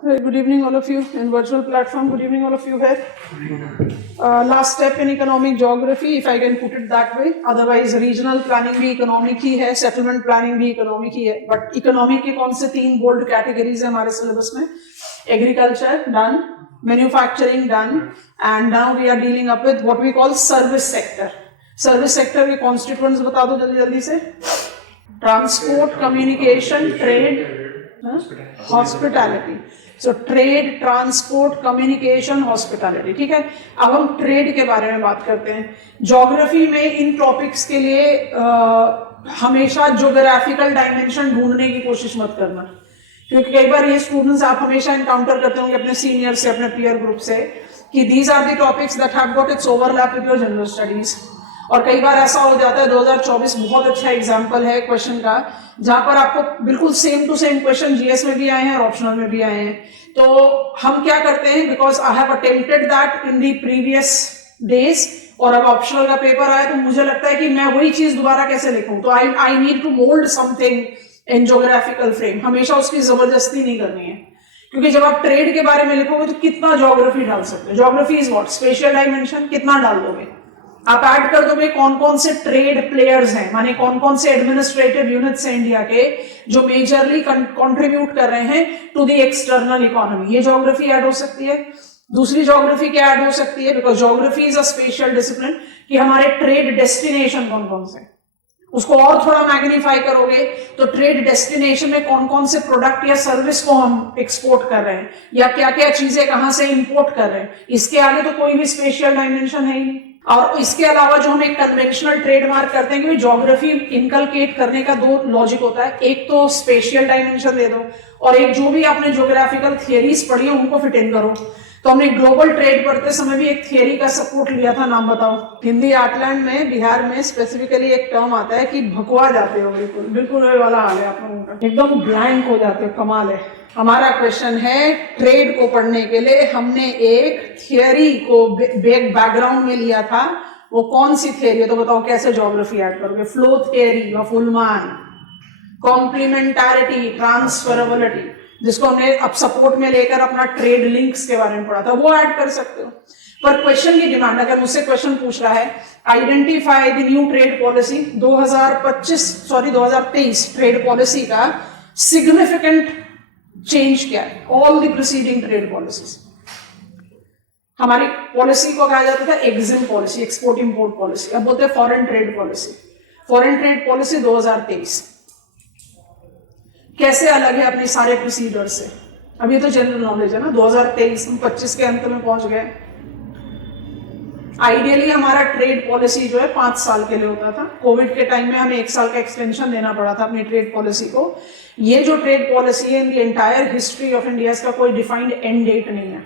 Good evening, all of you in virtual platform. Good evening, all of you here. Last step in economic geography, if I can put it that way. Otherwise, regional planning भी economic ही है, settlement planning भी economic ही है. But economic के कौन से 3 bold categories हैं हमारे syllabus में? Agriculture done, manufacturing done, and now we are dealing up with what we call service sector. Service sector के constituents बता दो जल्दी से. Transport, communication, trade, hospitality. So trade, transport, communication, hospitality. ठीक है. अब हम ट्रेड के बारे में बात करते हैं. ज्योग्राफी में इन टॉपिक्स के लिए हमेशा ज्योग्राफिकल डायमेंशन ढूंढने की कोशिश मत करना, क्योंकि कई बार ये स्टूडेंट्स आप हमेशा इनकाउंटर करते होंगे अपने सीनियर से, अपने पीयर ग्रुप से, कि these are the topics that have got its overlap with your general studies. और कई बार ऐसा हो जाता है, 2024 बहुत अच्छा एग्जाम्पल है क्वेश्चन का, जहां पर आपको बिल्कुल same to same question GS में भी आए हैं और ऑप्शनल में भी आए हैं. तो हम क्या करते हैं, because I have attempted that in the previous days, और अब ऑप्शनल का पेपर आया तो मुझे लगता है कि मैं वही चीज दोबारा कैसे लिखूं. तो I need to mould something in geographical frame. हमेशा उसकी जबरदस्ती नहीं करनी है, क्योंकि जब आप ट्रेड के बारे में लिखोगे तो कितना ज्योग्राफी डाल सकते हो. Geography is what, spatial dimension. कितना डाल दोगे आप? ऐड कर दोगे कौन कौन से ट्रेड प्लेयर्स हैं, माने कौन कौन से एडमिनिस्ट्रेटिव यूनिट्स हैं इंडिया के जो मेजरली कंट्रीब्यूट कर रहे हैं टू द एक्सटर्नल इकोनॉमी. ये ज्योग्राफी ऐड हो सकती है. दूसरी ज्योग्राफी क्या ऐड हो सकती है, because geography is a special discipline, कि हमारे ट्रेड डेस्टिनेशन कौन कौन से. उसको और थोड़ा मैग्नीफाई करोगे तो ट्रेड डेस्टिनेशन में कौन कौन से प्रोडक्ट या सर्विस को हम एक्सपोर्ट कर रहे हैं, या क्या क्या चीजें कहां से इंपोर्ट कर रहे हैं. इसके आगे तो कोई भी स्पेशल डायमेंशन है ही नहीं. और इसके अलावा जो हम एक कन्वेंशनल ट्रेडमार्क करते हैं कि ज्योग्राफी इनकलकेट करने का 2 लॉजिक होता है. एक तो स्पेशियल डायमेंशन दे दो, और एक जो भी आपने ज्योग्राफिकल थियरीज पढ़ी है उनको फिट इन करो. तो हमने ग्लोबल ट्रेड पढ़ते समय भी एक थियरी का सपोर्ट लिया था. नाम बताओ. हिंदी आर्टलैंड में, बिहार में स्पेसिफिकली एक टर्म आता है कि भगवा जाते हो, बिल्कुल बिल्कुल वही वाला हाल है आप लोगों का, एकदम ब्लैंक हो जाते हो. कमाल है. हमारा क्वेश्चन है, ट्रेड को पढ़ने के लिए हमने एक थियरी को बैकग्राउंड में लिया था. वो कौन सी थियरी है, तो बताओ कैसे ज्योग्राफी ऐड करोगे. Flow theory of Ullman, complementarity, transferability, जिसको हमने अब सपोर्ट में लेकर अपना ट्रेड लिंक्स के बारे में पढ़ा था, वो ऐड कर सकते हो. पर क्वेश्चन की डिमांड, अगर मुझसे क्वेश्चन पूछ रहा है, identify the new trade policy 2023 trade policy का सिग्निफिकेंट चेंज क्या है. All the preceding trade policies. हमारी पॉलिसी को कहा जाता था EXIM policy, export import policy. अब बोलते हैं foreign trade policy. Foreign trade policy 2023 कैसे अलग है अपने सारे प्रोसीडर से. अब ये तो जनरल नॉलेज है ना. 2023 हम 25 के अंत में पहुंच गए. आइडियली हमारा ट्रेड पॉलिसी जो है 5 साल के लिए होता था. कोविड के टाइम में हमें 1 साल का एक्सटेंशन देना पड़ा था अपनी ट्रेड पॉलिसी को. ये जो ट्रेड पॉलिसी है in the entire history of India, इसका कोई डिफाइंड एंड डेट नहीं है.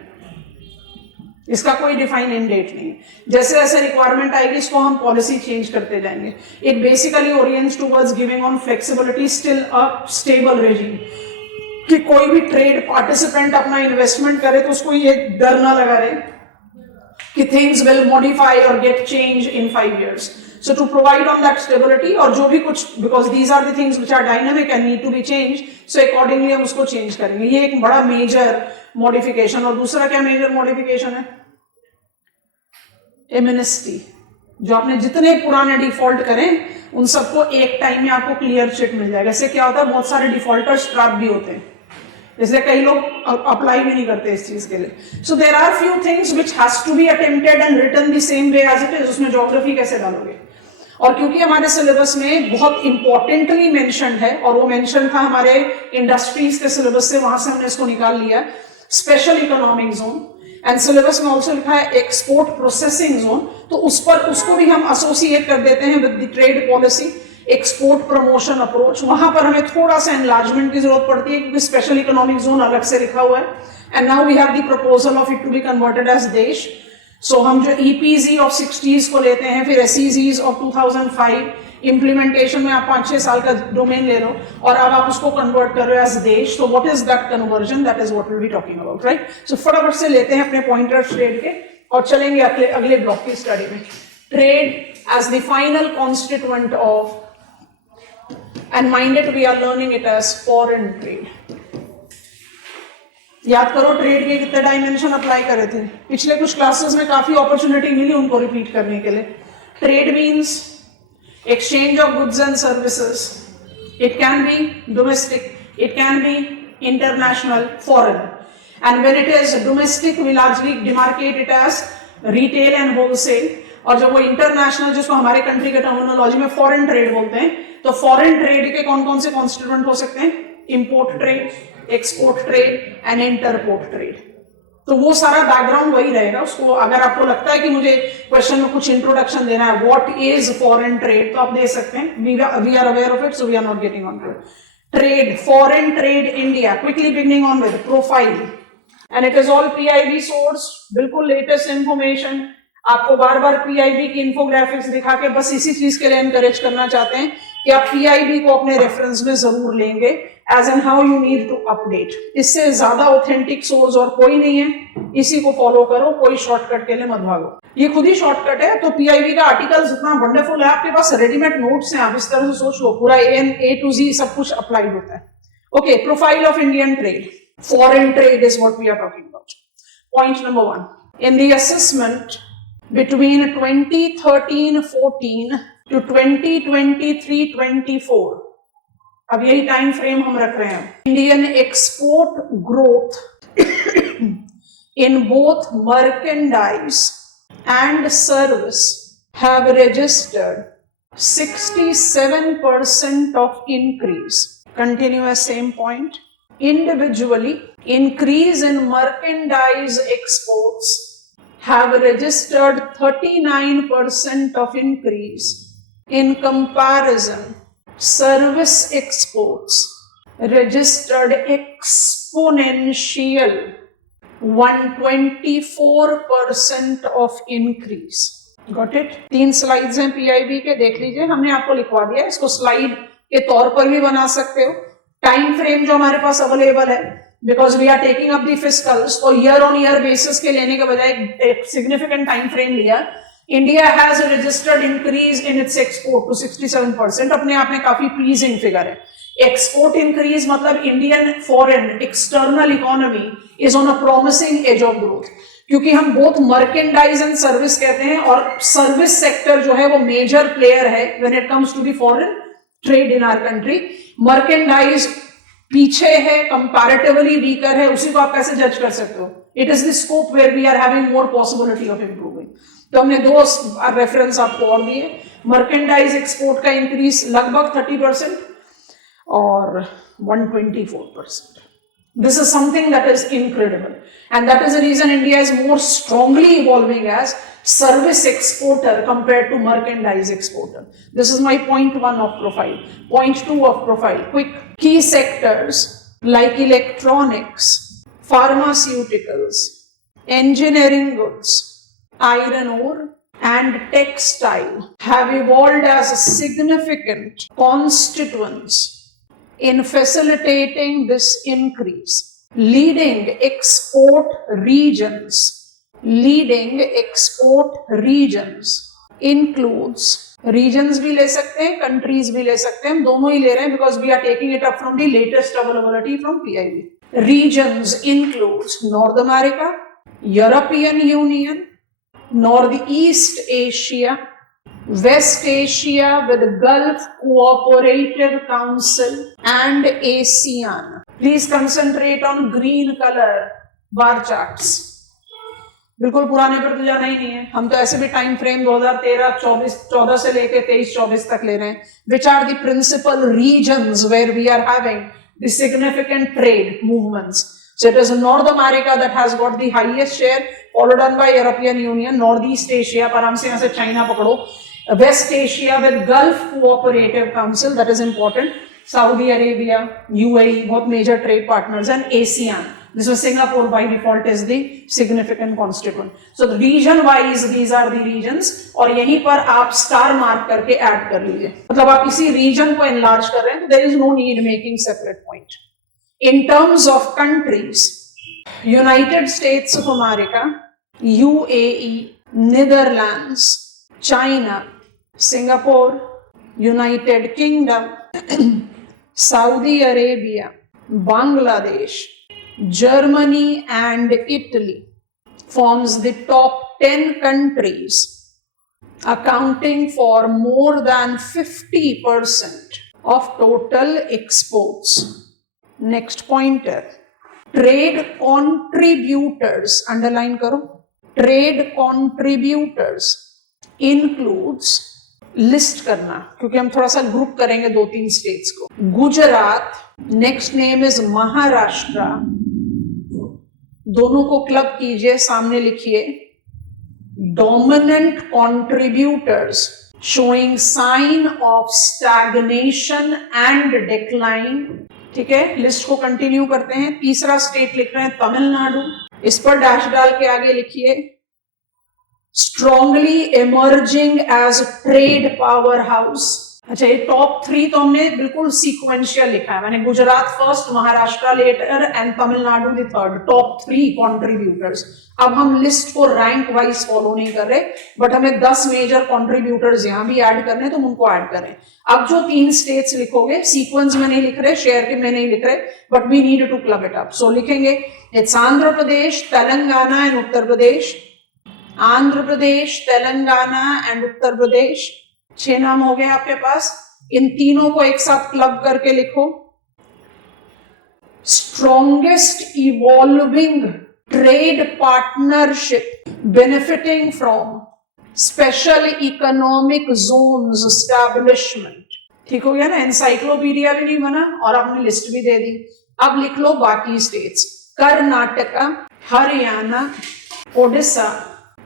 इसका कोई डिफाइंड एंड डेट नहीं है. जैसे जैसे रिक्वायरमेंट आएगी इसको हम पॉलिसी चेंज करते जाएंगे. It basically orients towards giving on flexibility, still a stable regime, कि कोई भी ट्रेड पार्टिसिपेंट अपना इन्वेस्टमेंट करे तो उसको ये डर ना लगा रहे कि थिंग्स विल मॉडिफाई और get change in 5 years. So to provide on that stability, और जो भी कुछ, because these are the things which are dynamic and need to be changed, so accordingly हम उसको चेंज करेंगे. ये एक बड़ा मेजर मॉडिफिकेशन. और दूसरा क्या मेजर मॉडिफिकेशन है, एमनेस्टी. जो आपने जितने पुराने डिफॉल्ट करें उन सबको एक टाइम में आपको क्लियर चिट मिल जाएगा. इससे क्या होता है, बहुत सारे डिफॉल्टर्स ट्रैप भी होते हैं, इसलिए कई लोग अप्लाई भी नहीं करते इस चीज के लिए. So there are few things which has to be attempted and written the same way as it is. उसमें ज्योग्राफी कैसे डालोगे. और क्योंकि हमारे सिलेबस में बहुत इंपॉर्टेंटली मेंशन्ड है, और वो मेंशन था हमारे इंडस्ट्रीज के सिलेबस से, वहां से हमने इसको निकाल लिया, special economic zone. And syllabus में ऑल्सो लिखा है एक्सपोर्ट प्रोसेसिंग जोन. तो उसको भी हम एसोसिएट कर देते हैं with the trade policy. Export promotion approach, वहां पर हमें थोड़ा सा एनलार्जमेंट की जरूरत पड़ती है, क्योंकि स्पेशल इकोनॉमिक जोन अलग से लिखा हुआ है. And now we have the proposal of it to be converted as देश. सो हम जो EPZ ऑफ 60s को लेते हैं, फिर SEZs ऑफ 2005, इम्प्लीमेंटेशन में आप 5-6 साल का डोमेन ले लो, और अब आप उसको कन्वर्ट कर रहे हो एज देश. तो what is that conversion, that is what will be talking about, right. So फटाफट से लेते हैं अपने पॉइंटर्स ट्रेड के और चलेंगे अगले ब्लॉक की स्टडी में. Trade as the final constituent of, and mind it, we are learning it as foreign trade. याद करो ट्रेड के कितने डायमेंशन अप्लाई करे थे पिछले कुछ क्लासेस में, काफी अपॉर्चुनिटी मिली उनको रिपीट करने के लिए. Trade means exchange of goods and services. It can be domestic, it can be international, foreign. And when it is domestic, we largely demarcate it as retail and wholesale. और जब वो international, जिसको हमारे country के terminology में foreign trade बोलते हैं, तो फॉरेन ट्रेड के कौन कौन से कॉन्स्टिट्यूएंट हो सकते हैं? Import trade, export trade and interport trade. तो वो सारा बैकग्राउंड वही रहेगा. उसको अगर आपको लगता है कि मुझे क्वेश्चन में कुछ इंट्रोडक्शन देना है, व्हाट इज फॉरेन ट्रेड, तो आप दे सकते हैं. We are aware of it, so we are not getting on to it. Trade, foreign trade India, quickly beginning on with profile, and it is all PIB source. बिल्कुल latest information. आपको बार बार PIB की infographics दिखा के बस इसी चीज के लिए एनकरेज करना चाहते हैं कि आप पीआईबी को अपने रेफरेंस में जरूर लेंगे, as and how you need to update. इससे ज्यादा ऑथेंटिक सोर्स और कोई नहीं है. इसी को फॉलो करो, कोई शॉर्टकट के लिए मत भागो. ये खुद ही शॉर्टकट है. तो पीआईबी का आर्टिकल इतना वंडरफुल है, आपके पास रेडीमेड नोट्स हैं, आप इस तरह से सोच लो, पूरा ए टू जी सब कुछ अप्लाइड होता है. Okay, profile of Indian trade, foreign trade is what we are talking about. Point number 1, in the assessment between 2013-14 to 2023-24, अब यही टाइम फ्रेम हम रख रहे हैं. Indian export growth in both merchandise and service have registered 67% of increase. Continue as same point. Individually, increase in merchandise exports have registered 39% of increase. In comparison, service exports registered exponential 124% of increase. Got it? 3 slides हैं PIB के, देख लीजिए. हमने आपको लिखवा दिया, इसको slide के तौर पर भी बना सकते हो. टाइम फ्रेम जो हमारे पास अवेलेबल है, because we are taking up the fiscals, तो ईयर ऑन ईयर बेसिस के लेने के बजाय एक सिग्निफिकेंट टाइम फ्रेम लिया. India has registered increase in its export to 67%. अपने आप में काफी प्लीजिंग फिगर है. एक्सपोर्ट इंक्रीज मतलब Indian foreign external economy is on a promising edge of growth. क्योंकि हम बोथ मर्केंडाइज एंड सर्विस कहते हैं, और सर्विस सेक्टर जो है वो मेजर प्लेयर है when it comes to the foreign trade in our country. Merchandise पीछे है, कंपैरेटिवली वीकर है. उसी को आप कैसे जज कर सकते हो? It is the scope where we are having more possibility of improving. तो हमने 2 रेफरेंस आपको और दिए. मर्केंडाइज एक्सपोर्ट का इंक्रीज लगभग 30% और 124%. This is something that is incredible, and that is the reason India is more strongly evolving as service exporter compared to merchandise exporter. This is my point 1 of profile. Point 2 of profile, quick. Key sectors like electronics, pharmaceuticals, engineering goods, iron ore and textile have evolved as significant constituents in facilitating this increase. Leading export regions includes, regions भी ले सकते हैं, countries भी ले सकते हैं, हम दोनों ही ले रहे हैं because we are taking it up from the latest availability from PIB. Regions includes North America, European Union, Northeast Asia, West Asia with Gulf Cooperative Council and ASEAN. Please concentrate on green color bar charts. बिल्कुल पुराने पर तो जाना ही नहीं है. हम तो ऐसे भी टाइम फ्रेम 2013-14 से लेके 23-24 तक ले रहे हैं. Which are the principal regions where we are having the significant trade movements? So it is North America that has got the highest share, followed on by European Union, Northeast Asia, आराम से यहाँ से China पकड़ो, West Asia with Gulf Cooperative Council, that is important, Saudi Arabia, UAE, both major trade partners, and ASEAN. This was Singapore by default is the significant constituent. So the region wise these are the regions, और यहीं पर आप star mark करके add कर लीजिए. मतलब आप इसी रीजन को enlarge कर रहे हैं, तो there is no need making separate point. In terms of countries, United States of America, UAE, Netherlands, China, Singapore, United Kingdom, Saudi Arabia, Bangladesh, Germany and Italy forms the top 10 countries, accounting for more than 50% of total exports. Next pointer, trade contributors, underline करो, trade contributors includes, list करना क्योंकि हम थोड़ा सा group करेंगे 2-3 states को, Gujarat, next name is Maharashtra, दोनों को क्लब कीजिए, सामने लिखिए, dominant contributors showing sign of stagnation and decline. ठीक है, लिस्ट को कंटिन्यू करते हैं। तीसरा स्टेट लिख रहे हैं तमिलनाडु, इस पर डैश डाल के आगे लिखिए, strongly emerging as trade power house. अच्छा, ये टॉप 3 तो हमने बिल्कुल सीक्वेंशियल लिखा है, मैंने Gujarat first, Maharashtra later and Tamil Nadu the third, top 3 contributors. अब हम लिस्ट को रैंक वाइज फॉलो नहीं कर रहे, बट हमें 10 मेजर कॉन्ट्रीब्यूटर्स यहां भी ऐड करने, तो उनको ऐड करें। अब जो 3 स्टेट्स लिखोगे, सीक्वेंस में नहीं लिख रहे, शेयर के में नहीं लिख रहे, but we need to club it up. So लिखेंगे it's Andhra Pradesh, Telangana and Uttar Pradesh, Andhra Pradesh, Telangana and Uttar Pradesh. 6 नाम हो गए आपके पास। इन तीनों को एक साथ क्लब करके लिखो, strongest evolving trade partnership benefiting from special economic Jones establishment. ठीक हो गया ना, एनसाइक्लोपीडिया भी नहीं बना और आपने लिस्ट भी दे दी। अब लिख लो बाकी states, Karnataka, Haryana, Odisha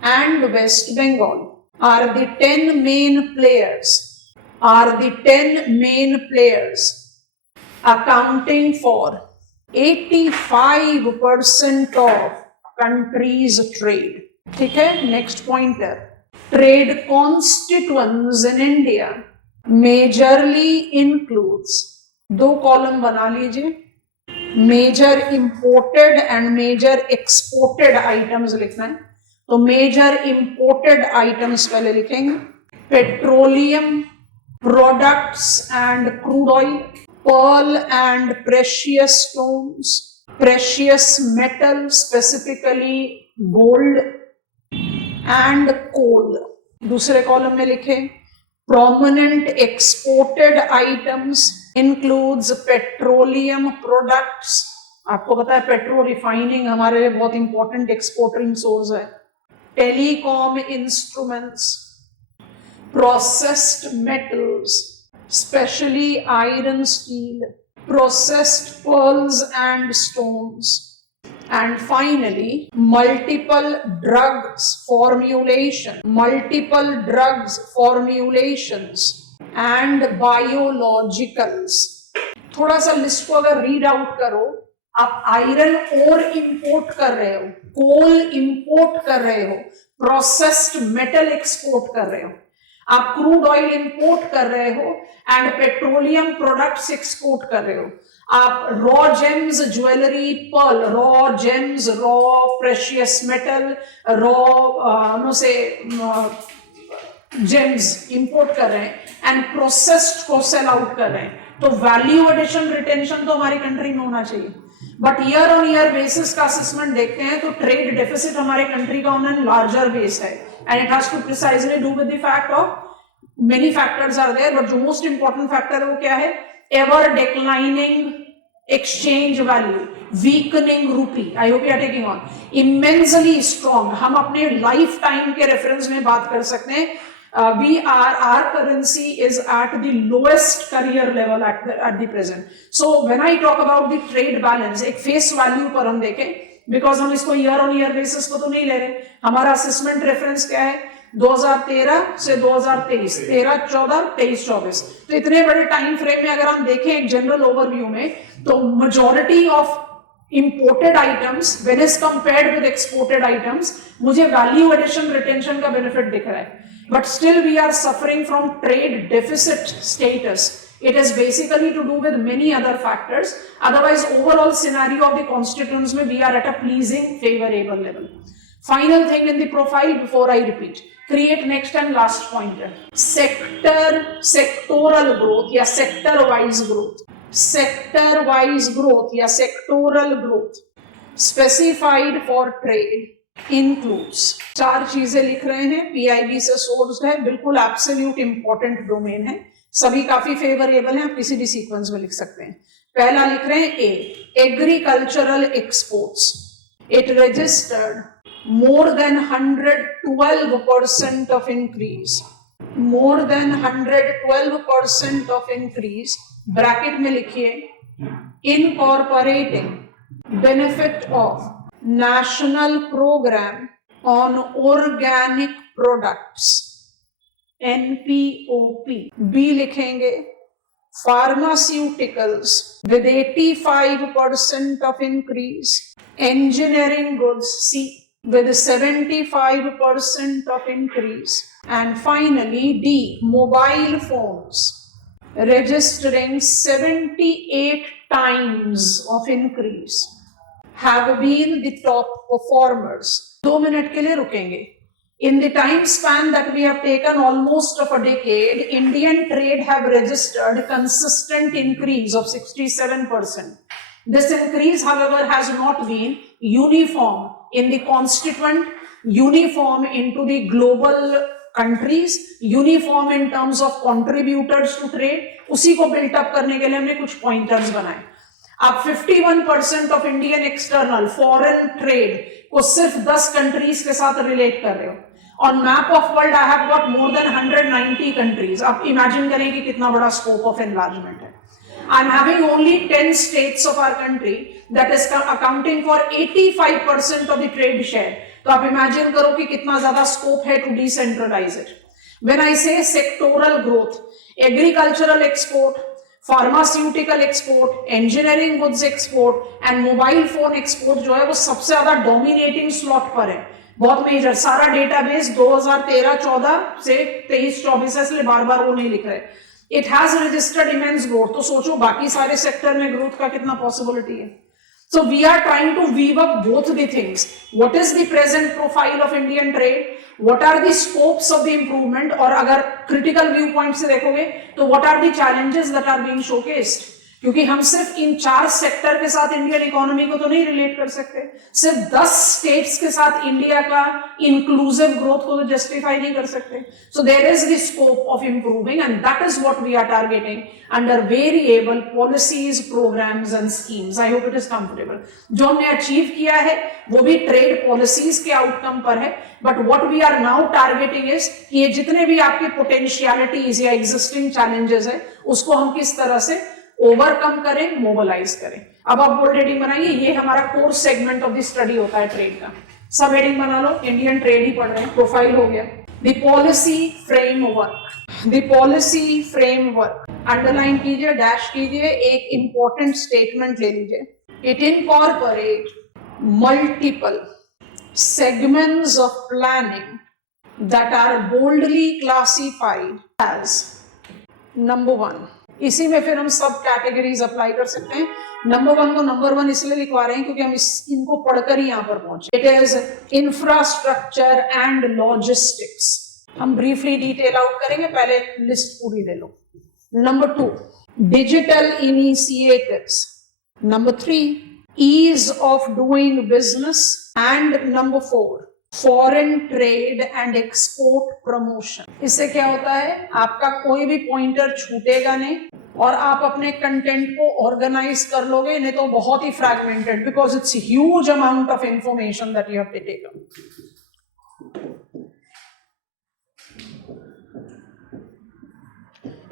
and West Bengal are the 10 main players accounting for 85% of country's trade. ठीक है, next pointer, trade constituents in India majorly includes, 2 column बना लीजिए, major imported and major exported items लिखना है। तो मेजर इंपोर्टेड आइटम्स पहले लिखेंगे, petroleum products and crude oil, pearl and precious stones, precious metal specifically gold and coal. दूसरे column में लिखे, prominent exported items includes petroleum products. आपको पता है पेट्रोल रिफाइनिंग हमारे लिए बहुत इंपॉर्टेंट एक्सपोर्टिंग सोर्स है। Telecom instruments, processed metals specially iron steel, processed pearls and stones, and finally multiple drugs formulations and biologicals। थोड़ा सा लिस्ट को अगर रीड आउट करो, आप आयरन ओर इंपोर्ट कर रहे हो, कोल इंपोर्ट कर रहे हो, प्रोसेस्ड मेटल एक्सपोर्ट कर रहे हो, आप क्रूड ऑयल इंपोर्ट कर रहे हो एंड पेट्रोलियम प्रोडक्ट्स एक्सपोर्ट कर रहे हो, आप raw gems, jewellery, pearl, raw gems, raw precious metal, raw gems import कर रहे हैं एंड प्रोसेस्ड को सेल आउट कर रहे हैं। तो वैल्यू एडिशन रिटेंशन तो हमारी कंट्री में होना चाहिए, but year on year basis का असेसमेंट देखते हैं तो ट्रेड डेफिसिट हमारे कंट्री का ऑन एन लार्जर बेस है and it has to precisely do with the fact of many factors are there, but जो मोस्ट इंपॉर्टेंट फैक्टर है वो क्या है, ever declining exchange value, weakening rupee. I hope you are taking on, immensely strong. हम अपने life time के reference में बात कर सकते हैं, our currency is at the lowest career level at the present. So when I talk about the trade balance, एक face value पर हम देखें, because हम इसको year on year basis को तो नहीं ले रहे, हमारा assessment reference क्या है, 2013 से 2023, 13-14, 23-24। तो इतने बड़े टाइम फ्रेम में अगर हम देखें एक जनरल ओवरव्यू में, तो majority of imported items when is compared with exported items, मुझे value addition retention का benefit दिख रहा है, but still we are suffering from trade deficit status. It is basically to do with many other factors. Otherwise, overall scenario of the constituents में we are at a pleasing, favorable level. Final thing in the profile before I repeat. Create next and last pointer. Sectoral growth या sector wise growth. Sector wise growth या sectoral growth. Specified for trade includes, 4 चीजें लिख रहे हैं, PIB से source है, बिल्कुल absolute important domain है, सभी काफी फेवरेबल हैं, आप किसी भी सीक्वेंस में लिख सकते हैं। पहला लिख रहे हैं A, agricultural exports, it registered more than 112% of increase, more than 112% of increase, bracket में लिखिए, incorporating benefit of national program on organic products, NPOP। B लिखेंगे pharmaceuticals with 85% of increase, engineering goods, C, with 75% of increase, and finally D, mobile phones registering 78 times of increase have been the top performers। 2 minute के लिए रुकेंगे। In the time span that we have taken, almost of a decade, Indian trade have registered consistent increase of 67%. This increase, however, has not been uniform in the constituent, uniform into the global countries, uniform in terms of contributors to trade। उसी को built up करने के लिए हमने कुछ pointers बनाए। आप 51% of Indian external foreign trade को सिर्फ 10 कंट्रीज के साथ रिलेट कर रहे हो। On map of world I have got more than 190 countries. आप इमेजिन करें कि कितना बड़ा स्कोप ऑफ एनलार्जमेंट है। I am having only 10 states of our country that is accounting for 85% of the trade share. तो आप इमेजिन करो कि कितना ज्यादा स्कोप है to decentralise it. When I say sectoral growth, agricultural export, pharmaceutical export, engineering goods export and mobile phone export जो है वो सबसे ज्यादा डोमिनेटिंग स्लॉट पर है। बहुत मेजर, सारा डेटाबेस 2013-14 से 23-24 है, इसलिए बार बार वो नहीं लिख रहे। It has registered immense growth. तो सोचो बाकी सारे सेक्टर में ग्रोथ का कितना पॉसिबिलिटी है। So we are trying to weave up both the things. What is the present profile of Indian trade? What are the scopes of the improvement? और अगर critical viewpoint से देखोगे तो what are the challenges that are being showcased? क्योंकि हम सिर्फ इन 4 sector के साथ इंडियन इकोनॉमी को तो नहीं रिलेट कर सकते, सिर्फ 10 स्टेट्स के साथ इंडिया का इंक्लूसिव ग्रोथ को तो जस्टिफाई नहीं कर सकते। So there is the scope of improving and that is what we are targeting under variable policies, programmes and schemes. I hope it is comfortable. जो हमने अचीव किया है वो भी ट्रेड पॉलिसीज के आउटकम पर है, but what we are now targeting is कि ये जितने भी आपकी पोटेंशियलिटीज या एग्जिस्टिंग चैलेंजेस है उसको हम किस तरह से ओवरकम करें, मोबिलाइज करें। अब आप बोल्ड हेडिंग बनाइए, ये हमारा core segment of the study होता है ट्रेड का। सब हेडिंग बना लो, इंडियन ट्रेड ही पढ़ रहे हैं, प्रोफाइल हो गया। The policy framework, the policy framework underline कीजिए, डैश कीजिए, एक इंपॉर्टेंट स्टेटमेंट ले लीजिए। It incorporate multiple segments of planning that are boldly classified as number 1। इसी में फिर हम सब कैटेगरीज अप्लाई कर सकते हैं। नंबर 1 को नंबर 1 इसलिए लिखवा रहे हैं क्योंकि हम इनको पढ़कर ही यहां पर पहुंचे। It is infrastructure and logistics. हम ब्रीफली डिटेल आउट करेंगे, पहले लिस्ट पूरी ले लो। Number 2 digital initiatives, number 3 ease of doing business, and number 4 foreign trade and export promotion। इससे क्या होता है, आपका कोई भी पॉइंटर छूटेगा नहीं और आप अपने कंटेंट को ऑर्गेनाइज कर लोगे, नहीं तो बहुत ही fragmented, because it's huge amount of information that you have to take up.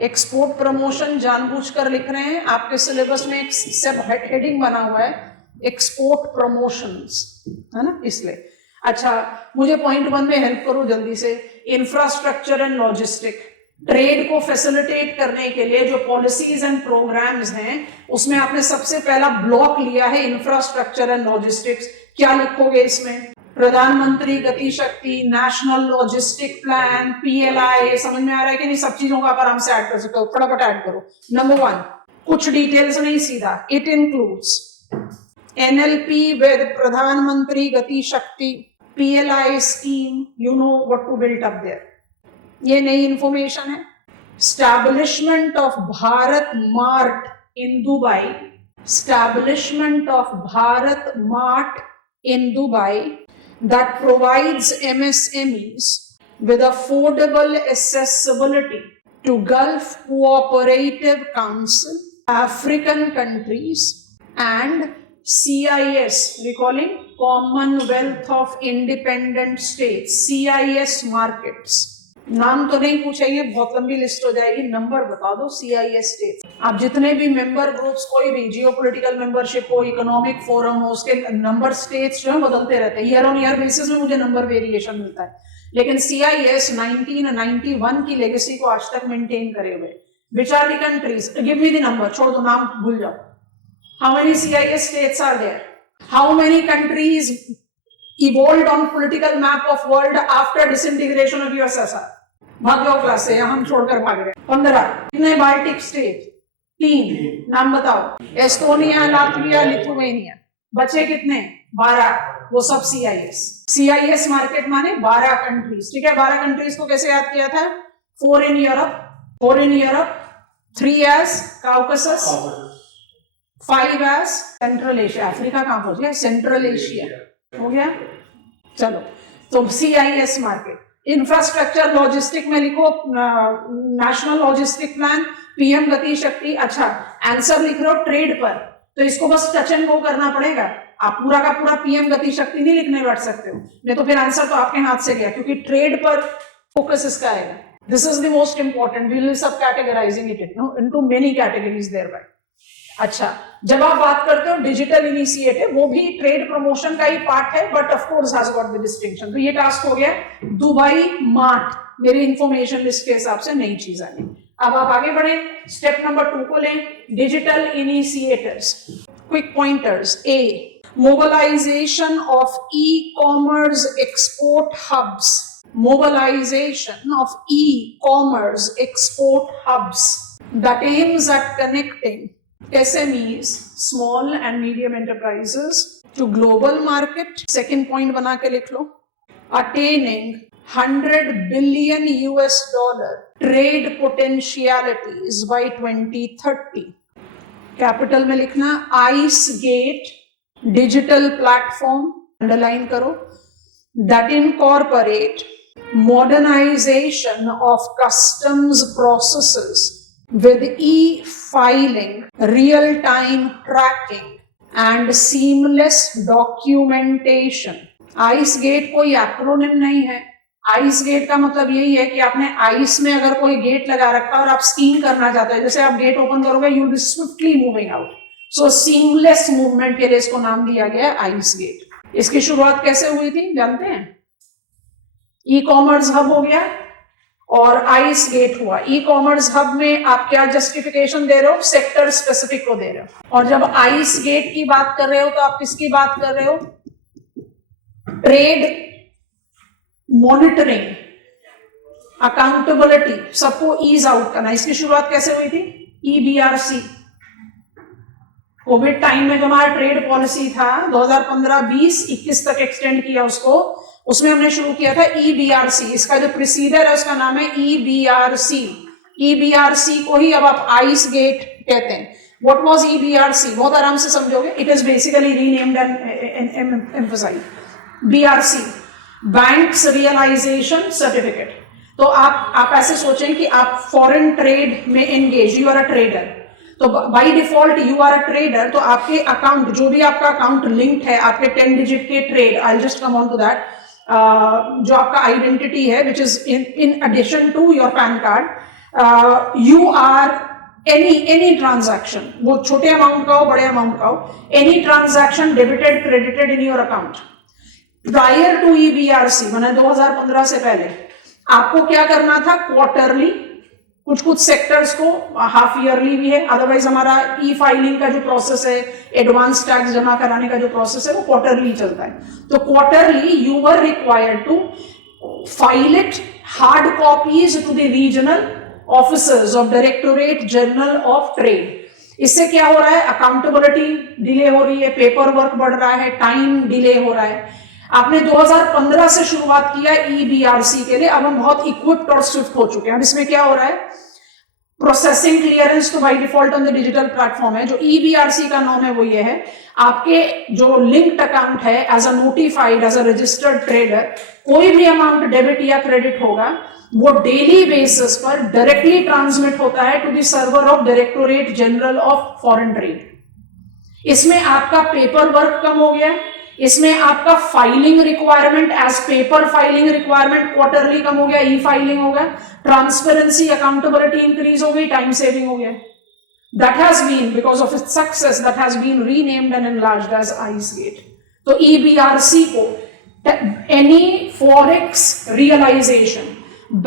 Export promotion जानबूझकर लिख रहे हैं, आपके सिलेबस में एक सब हेडिंग बना हुआ है एक्सपोर्ट प्रमोशंस, है ना, इसलिए। अच्छा, मुझे पॉइंट 1 में हेल्प करो जल्दी से। इंफ्रास्ट्रक्चर एंड लॉजिस्टिक, ट्रेड को फैसिलिटेट करने के लिए जो पॉलिसीज एंड प्रोग्राम्स हैं उसमें आपने सबसे पहला ब्लॉक लिया है इंफ्रास्ट्रक्चर एंड लॉजिस्टिक्स। क्या लिखोगे इसमें? प्रधानमंत्री गति शक्ति, नेशनल लॉजिस्टिक प्लान, PLI। समझ में आ रहा है कि नहीं? सब चीजों का आप आराम से ऐड कर सकते हो, फटाफट ऐड करो। नंबर 1, कुछ डिटेल्स नहीं, सीधा इट इंक्लूड्स NLP with प्रधानमंत्री गति शक्ति, PLI scheme, you know what to build up there। ये नई इंफॉर्मेशन है। Establishment of Bharat mart in Dubai establishment of Bharat Mart in Dubai that provides MSMEs with affordable accessibility to Gulf Cooperative Council, African countries and CIS, recalling Commonwealth of Independent States, CIS markets. नाम तो नहीं पूछेंगे, बहुत लंबी list हो जाएगी, number बता दो CIS स्टेट्स। आप जितने भी मेंबर ग्रुप्स, कोई भी जियोपॉलिटिकल मेंबरशिप हो, इकोनॉमिक फोरम हो, उसके नंबर स्टेट्स जो है बदलते रहते हैं, ईयर ऑन ईयर बेसिस में मुझे नंबर वेरिएशन मिलता है, लेकिन CIS 1991 की लेगेसी को आज तक मेंटेन करे हुए। Which are the countries? Give me the number. छोड़ दो, नाम भूल जाओ। How many CIS states are there? How many countries evolved on political map of world after disintegration of USSR? भाग जाओ क्लास से, हम छोड़कर भाग रहे हैं। 15। कितने बाल्टिक स्टेट? 3। नाम बताओ। Estonia, Latvia, Lithuania. बचे कितने? 12। वो सब CIS। CIS मार्केट माने 12 कंट्रीज, ठीक है। 12 कंट्रीज को कैसे याद किया था? 4 in Europe, 3 as Caucasus, 5 as Central Asia। Africa कहां पहुंच गया? सेंट्रल एशिया हो गया। चलो, तो CIS मार्केट। इंफ्रास्ट्रक्चर लॉजिस्टिक में लिखो नेशनल लॉजिस्टिक प्लान, PM गति शक्ति। अच्छा, आंसर लिख रहे हो ट्रेड पर, तो इसको बस टच एंड गो करना पड़ेगा। आप पूरा का पूरा PM गति शक्ति नहीं लिखने बैठ सकते हो, नहीं तो फिर आंसर तो आपके हाथ से गया, क्योंकि ट्रेड पर फोकस इसका आएगा। This is the most important. We will be sub-categorizing it into many categories thereby. अच्छा, जब आप बात करते हो डिजिटल इनिशिएटिव, वो भी ट्रेड प्रमोशन का ही पार्ट है, but of course has got the distinction. तो ये टास्क हो गया दुबई मार्ट, मेरी इंफॉर्मेशन लिस्ट के हिसाब से नई चीज आ गई। अब आप आगे बढ़े, स्टेप नंबर 2 को लें, digital initiators. Quick pointers. A, mobilization of e-commerce export hubs. Mobilization of e-commerce export hubs that aims at connecting SMEs, small and medium enterprises, to global market. Second point बना के लिख लो, attaining $100 billion trade potentialities by 2030. Capital में लिखना IceGate digital platform, underline करो, that incorporate modernization of customs processes with e-filing, real-time tracking and seamless documentation. IceGate कोई acronym नहीं है। IceGate का मतलब यही है कि आपने आइस में अगर कोई गेट लगा रखा और आप स्कीइंग करना चाहते हैं, जैसे आप गेट ओपन करोगे, you will B swiftly moving out. So seamless movement के लिए इसको नाम दिया गया है IceGate। इसकी शुरुआत कैसे हुई थी जानते हैं? ई-कॉमर्स हब हो गया और IceGate हुआ। ई-कॉमर्स हब में आप क्या जस्टिफिकेशन दे रहे हो? सेक्टर स्पेसिफिक को दे रहे हो। और जब IceGate की बात कर रहे हो तो आप किसकी बात कर रहे हो? ट्रेड मॉनिटरिंग, अकाउंटेबिलिटी, सबको ईज आउट करना। इसकी शुरुआत कैसे हुई थी? EBRC। कोविड टाइम में जो हमारा ट्रेड पॉलिसी था 2015-20-21 तक एक्सटेंड किया उसको, उसमें हमने शुरू किया था EBRC। इसका जो प्रोसीजर है उसका नाम है EBRC। EBRC को ही अब आप IceGate कहते हैं। What was EBRC? बहुत आराम से समझोगे। It is basically renamed and emphasized। BRC, banks realisation certificate. तो आप ऐसे सोचें कि आप फॉरेन ट्रेड में engage, you are a trader, तो by default you are a trader, तो आपके अकाउंट, जो भी आपका अकाउंट लिंक्ड है आपके 10 डिजिट के trade, I just come on to that, जो आपका आइडेंटिटी है which is in addition to your PAN card, you are any transaction, वो छोटे अमाउंट का हो बड़े अमाउंट का हो, any transaction debited credited in your account prior to EBRC, मैंने 2015 से पहले आपको क्या करना था? क्वार्टरली, कुछ सेक्टर्स को हाफ ईयरली भी है, अदरवाइज हमारा ई-फाइलिंग का जो प्रोसेस है, एडवांस टैक्स जमा कराने का जो प्रोसेस है, वो क्वार्टरली चलता है। तो quarterly you were required to file it hard copies to the regional officers of directorate general of trade. इससे क्या हो रहा है? अकाउंटेबिलिटी डिले हो रही है, पेपर वर्क बढ़ रहा है, टाइम डिले हो रहा है। आपने 2015 से शुरुआत किया EBRC के लिए, अब हम बहुत इक्विप्ड और स्विफ्ट हो चुके हैं। अब इसमें क्या हो रहा है? प्रोसेसिंग क्लियरेंस तो by default on the digital platform है। जो EBRC का नाम है वो ये है, आपके जो लिंक्ड अकाउंट है as a notified as a registered trader, कोई भी अमाउंट डेबिट या क्रेडिट होगा वो डेली बेसिस पर डायरेक्टली ट्रांसमिट होता है to the server of directorate general of foreign trade. इसमें आपका पेपर वर्क कम हो गया, इसमें आपका filing requirement as paper filing requirement quarterly कम हो गया, ई फाइलिंग हो गया, ट्रांसपेरेंसी अकाउंटेबिलिटी इंक्रीज हो गई, टाइम सेविंग हो गया। That has been, because of its success, that has been renamed and enlarged as IceGate. तो EBRC को any forex realization,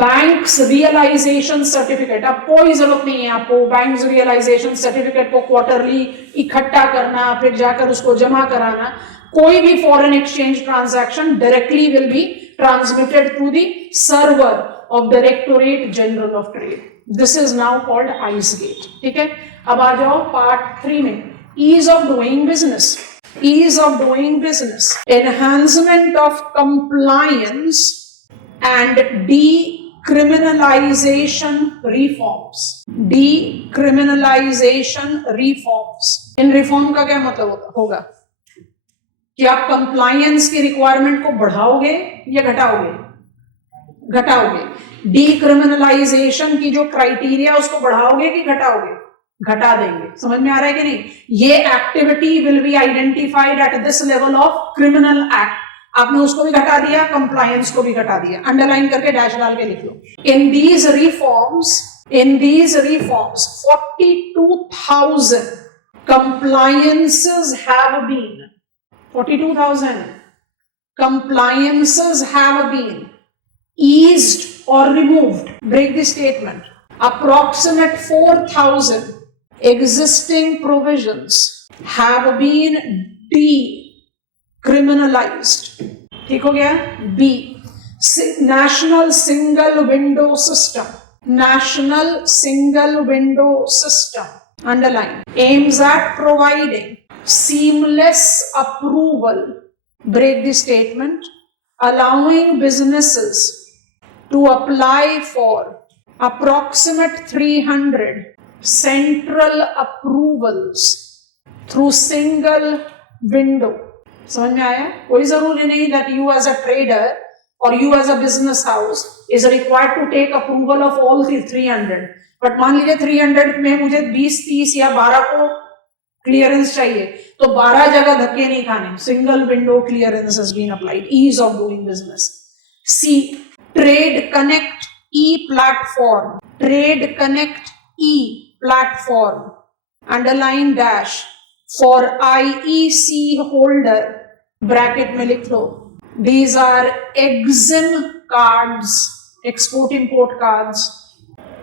banks realization certificate, अब कोई जरूरत नहीं है आपको banks realization certificate को क्वार्टरली इकट्ठा करना फिर जाकर उसको जमा कराना। कोई भी foreign exchange transaction directly will be transmitted to the server of directorate general of trade. This is now called IceGate। ठीक है, अब आ जाओ पार्ट 3 में, ease of doing business. Ease of doing business, enhancement of compliance and decriminalization reforms। decriminalization reforms, इन reform का क्या मतलब होगा कि आप कंप्लायंस की रिक्वायरमेंट को बढ़ाओगे या घटाओगे? घटाओगे। डीक्रिमिनलाइजेशन की जो क्राइटेरिया उसको बढ़ाओगे कि घटाओगे? घटा देंगे। समझ में आ रहा है कि नहीं? ये activity will be identified at this level of criminal act. आपने उसको भी घटा दिया, कंप्लायंस को भी घटा दिया। अंडरलाइन करके डैश डाल के लिख लो। In these reforms 42,000 compliances have been 42,000 compliances have been eased or removed. Break the statement. Approximate 4,000 existing provisions have been decriminalized. ठीक हो गया? B. National Single Window System. National Single Window System. Underline. Aims at providing seamless approval. Break the statement. Allowing businesses to apply for approximate 300 central approvals through single window. समझ में आया? कोई जरूरी नहीं that you as a trader or you as a business house is required to take approval of all the 300. But मान लीजिए 300 में मुझे 20, 30 या 12 को क्लियरेंस चाहिए, तो 12 जगह धक्के नहीं खाने। Single window clearance has been applied. Ease of doing business. C. Trade connect e platform. Trade connect e platform, underline dash, for IEC holder, bracket में लिख लो, these are EXIM cards, export import cards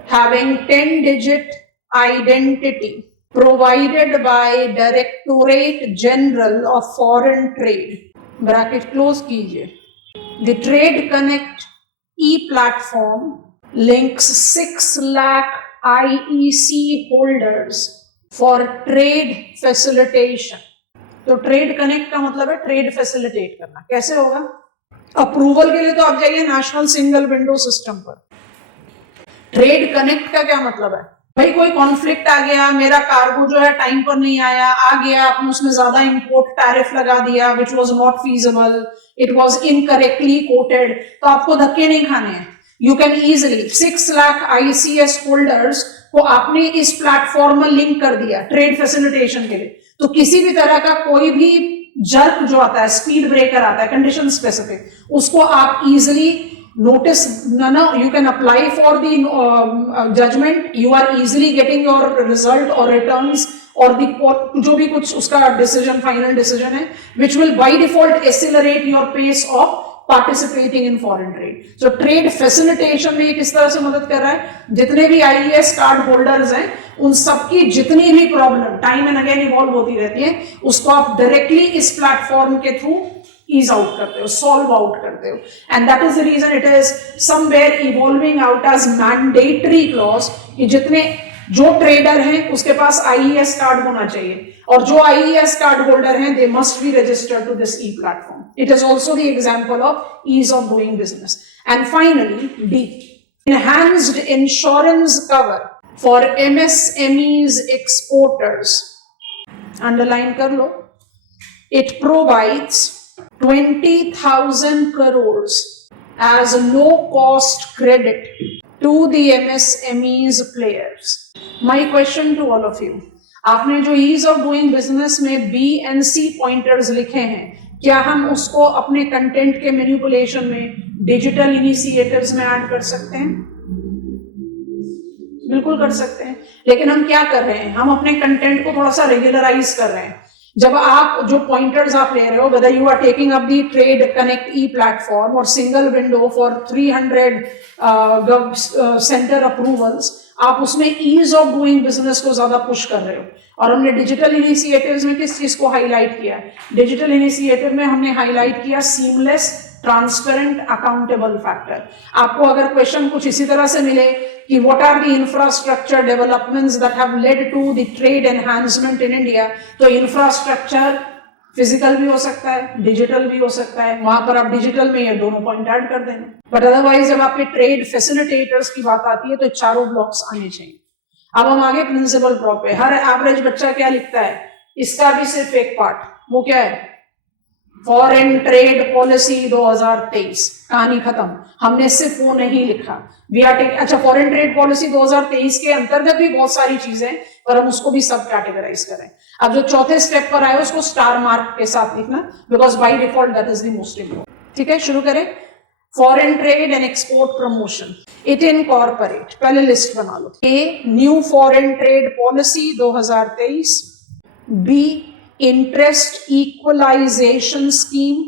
having 10-digit identity provided by Directorate General of Foreign Trade, bracket close कीजिए। The Trade Connect e-platform links 6 lakh IEC holders for trade facilitation। तो trade connect का मतलब है trade facilitate करना। कैसे होगा? Approval के लिए तो आप जाइए नेशनल सिंगल विंडो सिस्टम पर। ट्रेड कनेक्ट का क्या मतलब है? भाई कोई कॉन्फ्लिक्ट आ गया, मेरा कार्गो जो है टाइम पर नहीं आया, आ गया, आपने उसमें ज्यादा इंपोर्ट टैरिफ लगा दिया which was not feasible, it was incorrectly coated, तो आपको धक्के नहीं खाने हैं। You can easily 6 lakh ICS holders को आपने इस प्लेटफॉर्म में लिंक कर दिया ट्रेड फैसिलिटेशन के लिए, तो किसी भी तरह का कोई भी जर्क जो आता है, स्पीड ब्रेकर आता है कंडीशन स्पेसिफिक, उसको आप easily notice, no, you can apply for the judgment, you are easily getting your result or returns or the जो भी कुछ उसका decision, final decision है, which will by default accelerate your pace of participating in foreign trade. So trade facilitation में ये किस तरह से मदद कर रहा है? जितने भी IES कार्ड होल्डर्स हैं उन सबकी जितनी भी problem time and again evolve होती रहती है, उसको आप डायरेक्टली इस प्लेटफॉर्म के थ्रू ease out करते हो, solve out करते हो, and that is the reason it is somewhere evolving out as mandatory clause कि जितने जो ट्रेडर हैं उसके पास IES कार्ड होना चाहिए, और जो IES कार्ड होल्डर हैं they must be registered to this e-platform. It is also the example of ease of doing business. And finally, D, enhanced insurance cover for MSMEs exporters, underline कर लो, it provides 20,000 crores as low cost credit to the MSMEs players. My question to all of you, आपने जो ease of doing business में B and C pointers लिखे हैं, क्या हम उसको अपने कंटेंट के मैनिपुलेशन में डिजिटल इनिशिएटिव्स में ऐड कर सकते हैं? बिल्कुल कर सकते हैं, लेकिन हम क्या कर रहे हैं, हम अपने कंटेंट को थोड़ा सा रेगुलराइज कर रहे हैं। जब आप जो पॉइंटर्स आप ले रहे हो, whether you are taking up the trade connect e platform और single window for 300 centre approvals, आप उसमें ईज ऑफ डूइंग बिजनेस को ज्यादा पुश कर रहे हो। और हमने डिजिटल इनिशिएटिव्स में किस चीज को हाईलाइट किया? डिजिटल इनिशिएटिव में हमने हाईलाइट किया सीमलेस, ट्रांसपेरेंट, अकाउंटेबल फैक्टर। आपको अगर क्वेश्चन कुछ इसी तरह से मिले कि what are the infrastructure developments that have led to the trade enhancement in India, तो इंफ्रास्ट्रक्चर फिजिकल भी हो सकता है, डिजिटल भी हो सकता है, वहां पर आप डिजिटल में ये दोनों पॉइंट ऐड कर देना। बट अदरवाइज जब आपके ट्रेड फैसिलिटेटर्स की बात आती है तो चारों ब्लॉक्स आने चाहिए। अब हम आगे प्रिंसिपल ड्रॉप पे, हर एवरेज बच्चा क्या लिखता है? इसका भी सिर्फ एक पार्ट, वो क्या है? फॉरेन ट्रेड पॉलिसी 2023, कहानी खत्म। हमने सिर्फ वो नहीं लिखा, वी आर टेकिंग, अच्छा फॉरेन ट्रेड पॉलिसी 2023 के अंतर्गत भी बहुत सारी चीजें, पर हम उसको भी सब कैटेगराइज करें। अब जो चौथे स्टेप पर आए उसको स्टार मार्क के साथ लिखना, because by default that is the most important. ठीक है, शुरू करें। Foreign trade and export promotion, it incorporate, पहले लिस्ट बना लो। A, new foreign trade policy 2023, B, interest equalisation scheme,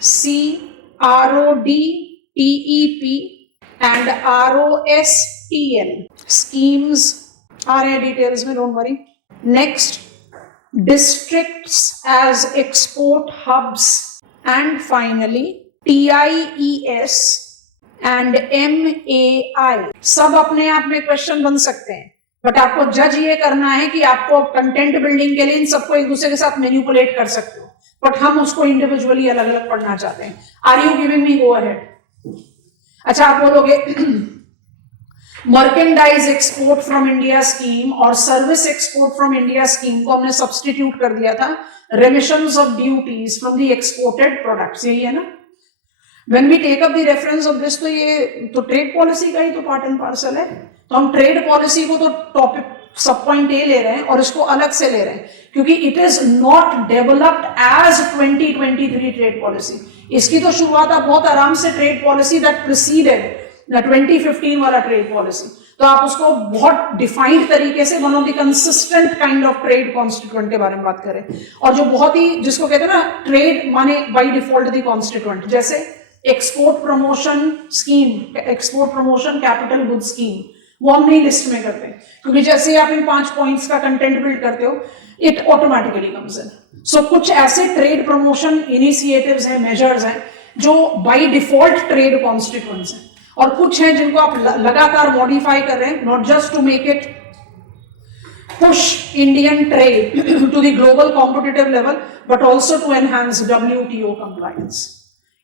C, ROD, TEP and ROSTL schemes आ रहे हैं डिटेल्स में, don't worry. Next, districts as export hubs, and finally TIES and MAI। सब अपने आप में क्वेश्चन बन सकते हैं, बट आपको जज ये करना है कि आपको कंटेंट बिल्डिंग के लिए इन सबको एक दूसरे के साथ मैनिपुलेट कर सकते हो, बट हम उसको इंडिविजुअली अलग अलग पढ़ना चाहते हैं। Are you giving me go ahead? अच्छा, आप बोलोगे merchandise export from India scheme और service export from India scheme को हमने सब्सटीट्यूट कर दिया था remissions of duties from the exported products, यही है ना? When we take up the reference of this, तो ये तो ट्रेड पॉलिसी का ही तो पार्ट एंड पार्सल है। तो हम ट्रेड पॉलिसी को तो टॉपिक सब पॉइंट ए ले रहे हैं और इसको अलग से ले रहे हैं, क्योंकि it is not developed as 2023 trade policy. इसकी तो शुरुआत आप बहुत आराम से ट्रेड पॉलिसी दैट प्रीसीडेड 2015 वाला ट्रेड पॉलिसी, तो आप उसको बहुत डिफाइंड तरीके से one of the consistent kind of trade constituent के बारे में बात करें, और जो बहुत ही, जिसको कहते हैं ना ट्रेड माने बाय डिफॉल्ट द कॉन्स्टिट्यूएंट, जैसे export promotion scheme, export promotion capital good scheme, वो हम नहीं लिस्ट में करते, क्योंकि जैसे आप इन 5 पॉइंट्स का कंटेंट बिल्ड करते हो, इट ऑटोमेटिकली कम्स इन। सो कुछ ऐसे ट्रेड प्रमोशन इनिशिएटिव्स हैं, मेजर्स हैं, जो बाय डिफॉल्ट ट्रेड कॉन्स्टिट्यूएंट्स हैं, और कुछ हैं जिनको आप लगातार मॉडिफाई कर रहे हैं, not just to make it push Indian trade to the global competitive level, but also to enhance WTO compliance.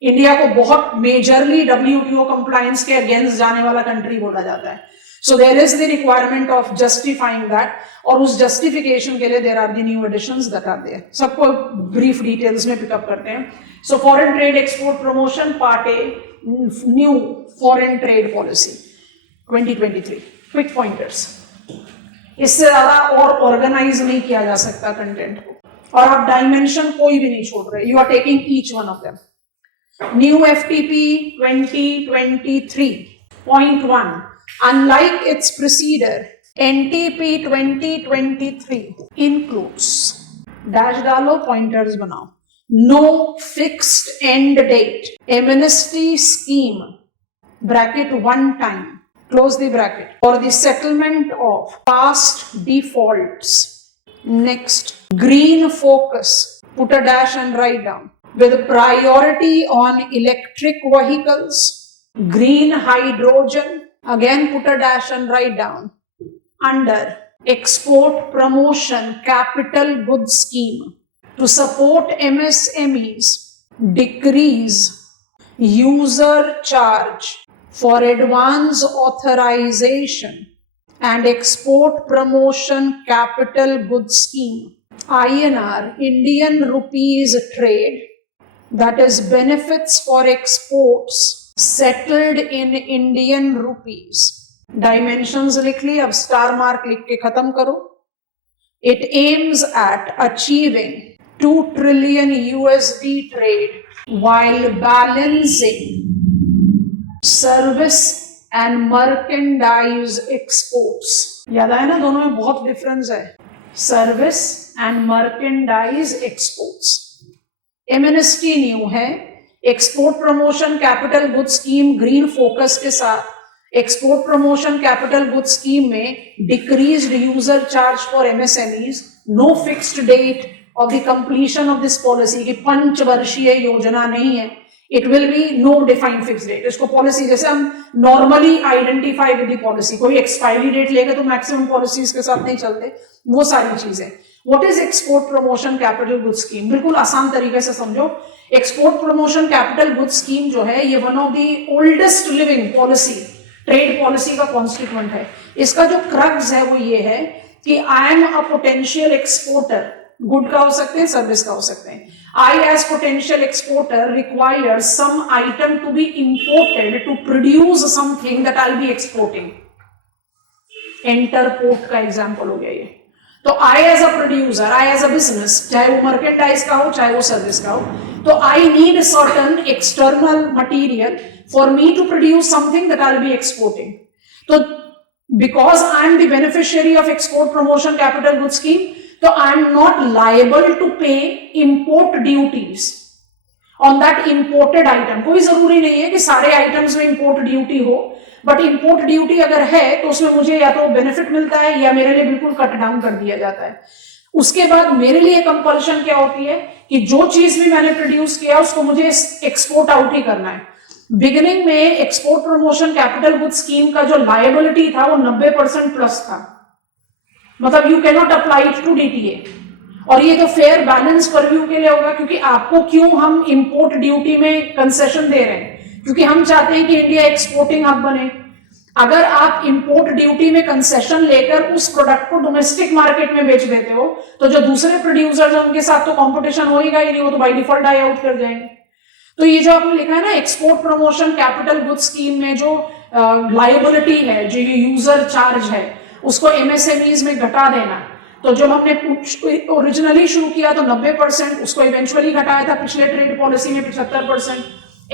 India को बहुत मेजरली WTO कंप्लायंस के अगेंस्ट जाने वाला कंट्री बोला जाता है, so there is the requirement of justifying that, और उस जस्टिफिकेशन के लिए there are the new additions that are there. सबको ब्रीफ डिटेल्स में पिकअप करते हैं। So foreign trade export promotion part A, new foreign trade policy 2023, quick pointers. इससे ज्यादा और ऑर्गेनाइज नहीं किया जा सकता कंटेंट को, और आप डायमेंशन कोई भी नहीं छोड़ रहे, you are taking each one of them. New FTP 2023 point 1, unlike its precedor, NTP 2023 includes, dash डालो, पॉइंटर्स बनाओ, no fixed end date, amnesty scheme, bracket one time, close the bracket, for the settlement of past defaults. Next, green focus, put a dash and write down, with priority on electric vehicles, green hydrogen, again put a dash and write down, under export promotion capital goods scheme, to support MSMEs, decrease user charge for advance authorization and Export Promotion Capital Goods Scheme, INR, Indian Rupees Trade, that is benefits for exports settled in Indian Rupees. Dimensions लिख ली, अब star mark लिख के खत्म करो. It aims at achieving 2 trillion USD trade while balancing service and merchandise exports. याद आया ना, दोनों में बहुत डिफरेंस है. Service and merchandise exports. एमएनएसटी न्यू है. Export promotion capital goods scheme green focus के साथ. Export promotion capital goods scheme में decreased user charge for MSMEs, no fixed date of the completion of this policy की पंचवर्षीय योजना नहीं है. It will be no defined fix date. इसको policy जैसे हम normally identify with the policy, कोई एक्सपायरी डेट लेगा तो मैक्सिमम पॉलिसीज के साथ नहीं चलते, वो सारी चीजें. What is export promotion capital goods scheme? बिल्कुल आसान तरीके से समझो. Export promotion capital goods scheme जो है, ये one of the oldest living policy, trade policy का कॉन्स्टिट्यूएंट है. इसका जो क्रक्स है वो ये है कि I am a potential exporter, good का हो सकते हैं, सर्विस का हो सकते हैं. I as potential exporter require some item to be imported to produce something that I'll be exporting. Enter port का example हो गया ये. तो I as a producer, I as a business, चाहे वो merchandise का हो, चाहे वो service का हो, तो I need a certain external material for me to produce something that I'll be exporting. तो because I am the beneficiary of export promotion capital goods scheme, तो I am not liable to pay import duties on that imported item. कोई जरूरी नहीं है कि सारे items में import duty हो, बट इंपोर्ट ड्यूटी अगर है तो उसमें मुझे या तो बेनिफिट मिलता है या मेरे लिए बिल्कुल कट डाउन कर दिया जाता है. उसके बाद मेरे लिए कंपल्शन क्या होती है कि जो चीज भी मैंने प्रोड्यूस किया उसको मुझे एक्सपोर्ट आउट ही करना है. बिगिनिंग में export promotion capital good scheme का जो लायबिलिटी था वो 90% प्लस था. मतलब you can not apply it to DTA. और ये तो फेयर बैलेंस परव्यू के लिए होगा, क्योंकि आपको क्यों हम इंपोर्ट ड्यूटी में कंसेशन दे रहे हैं? क्योंकि हम चाहते हैं कि इंडिया एक्सपोर्टिंग हब बने. अगर आप इंपोर्ट ड्यूटी में कंसेशन लेकर उस प्रोडक्ट को डोमेस्टिक मार्केट में बेच देते हो तो जो दूसरे प्रोड्यूसर्स हैं उनके साथ तो कंपटीशन होगा ही नहीं, वो तो बाय डिफॉल्ट डाई आउट कर जाएंगे. तो ये जो आपने लिखा है ना export promotion capital goods scheme में जो लायबिलिटी है, जो ये यूजर चार्ज है, उसको एमएसएमईज में घटा देना. तो जब हमने ओरिजिनली शुरू किया तो 90%, उसको इवेंचुअली घटाया था पिछले ट्रेड पॉलिसी में 75%.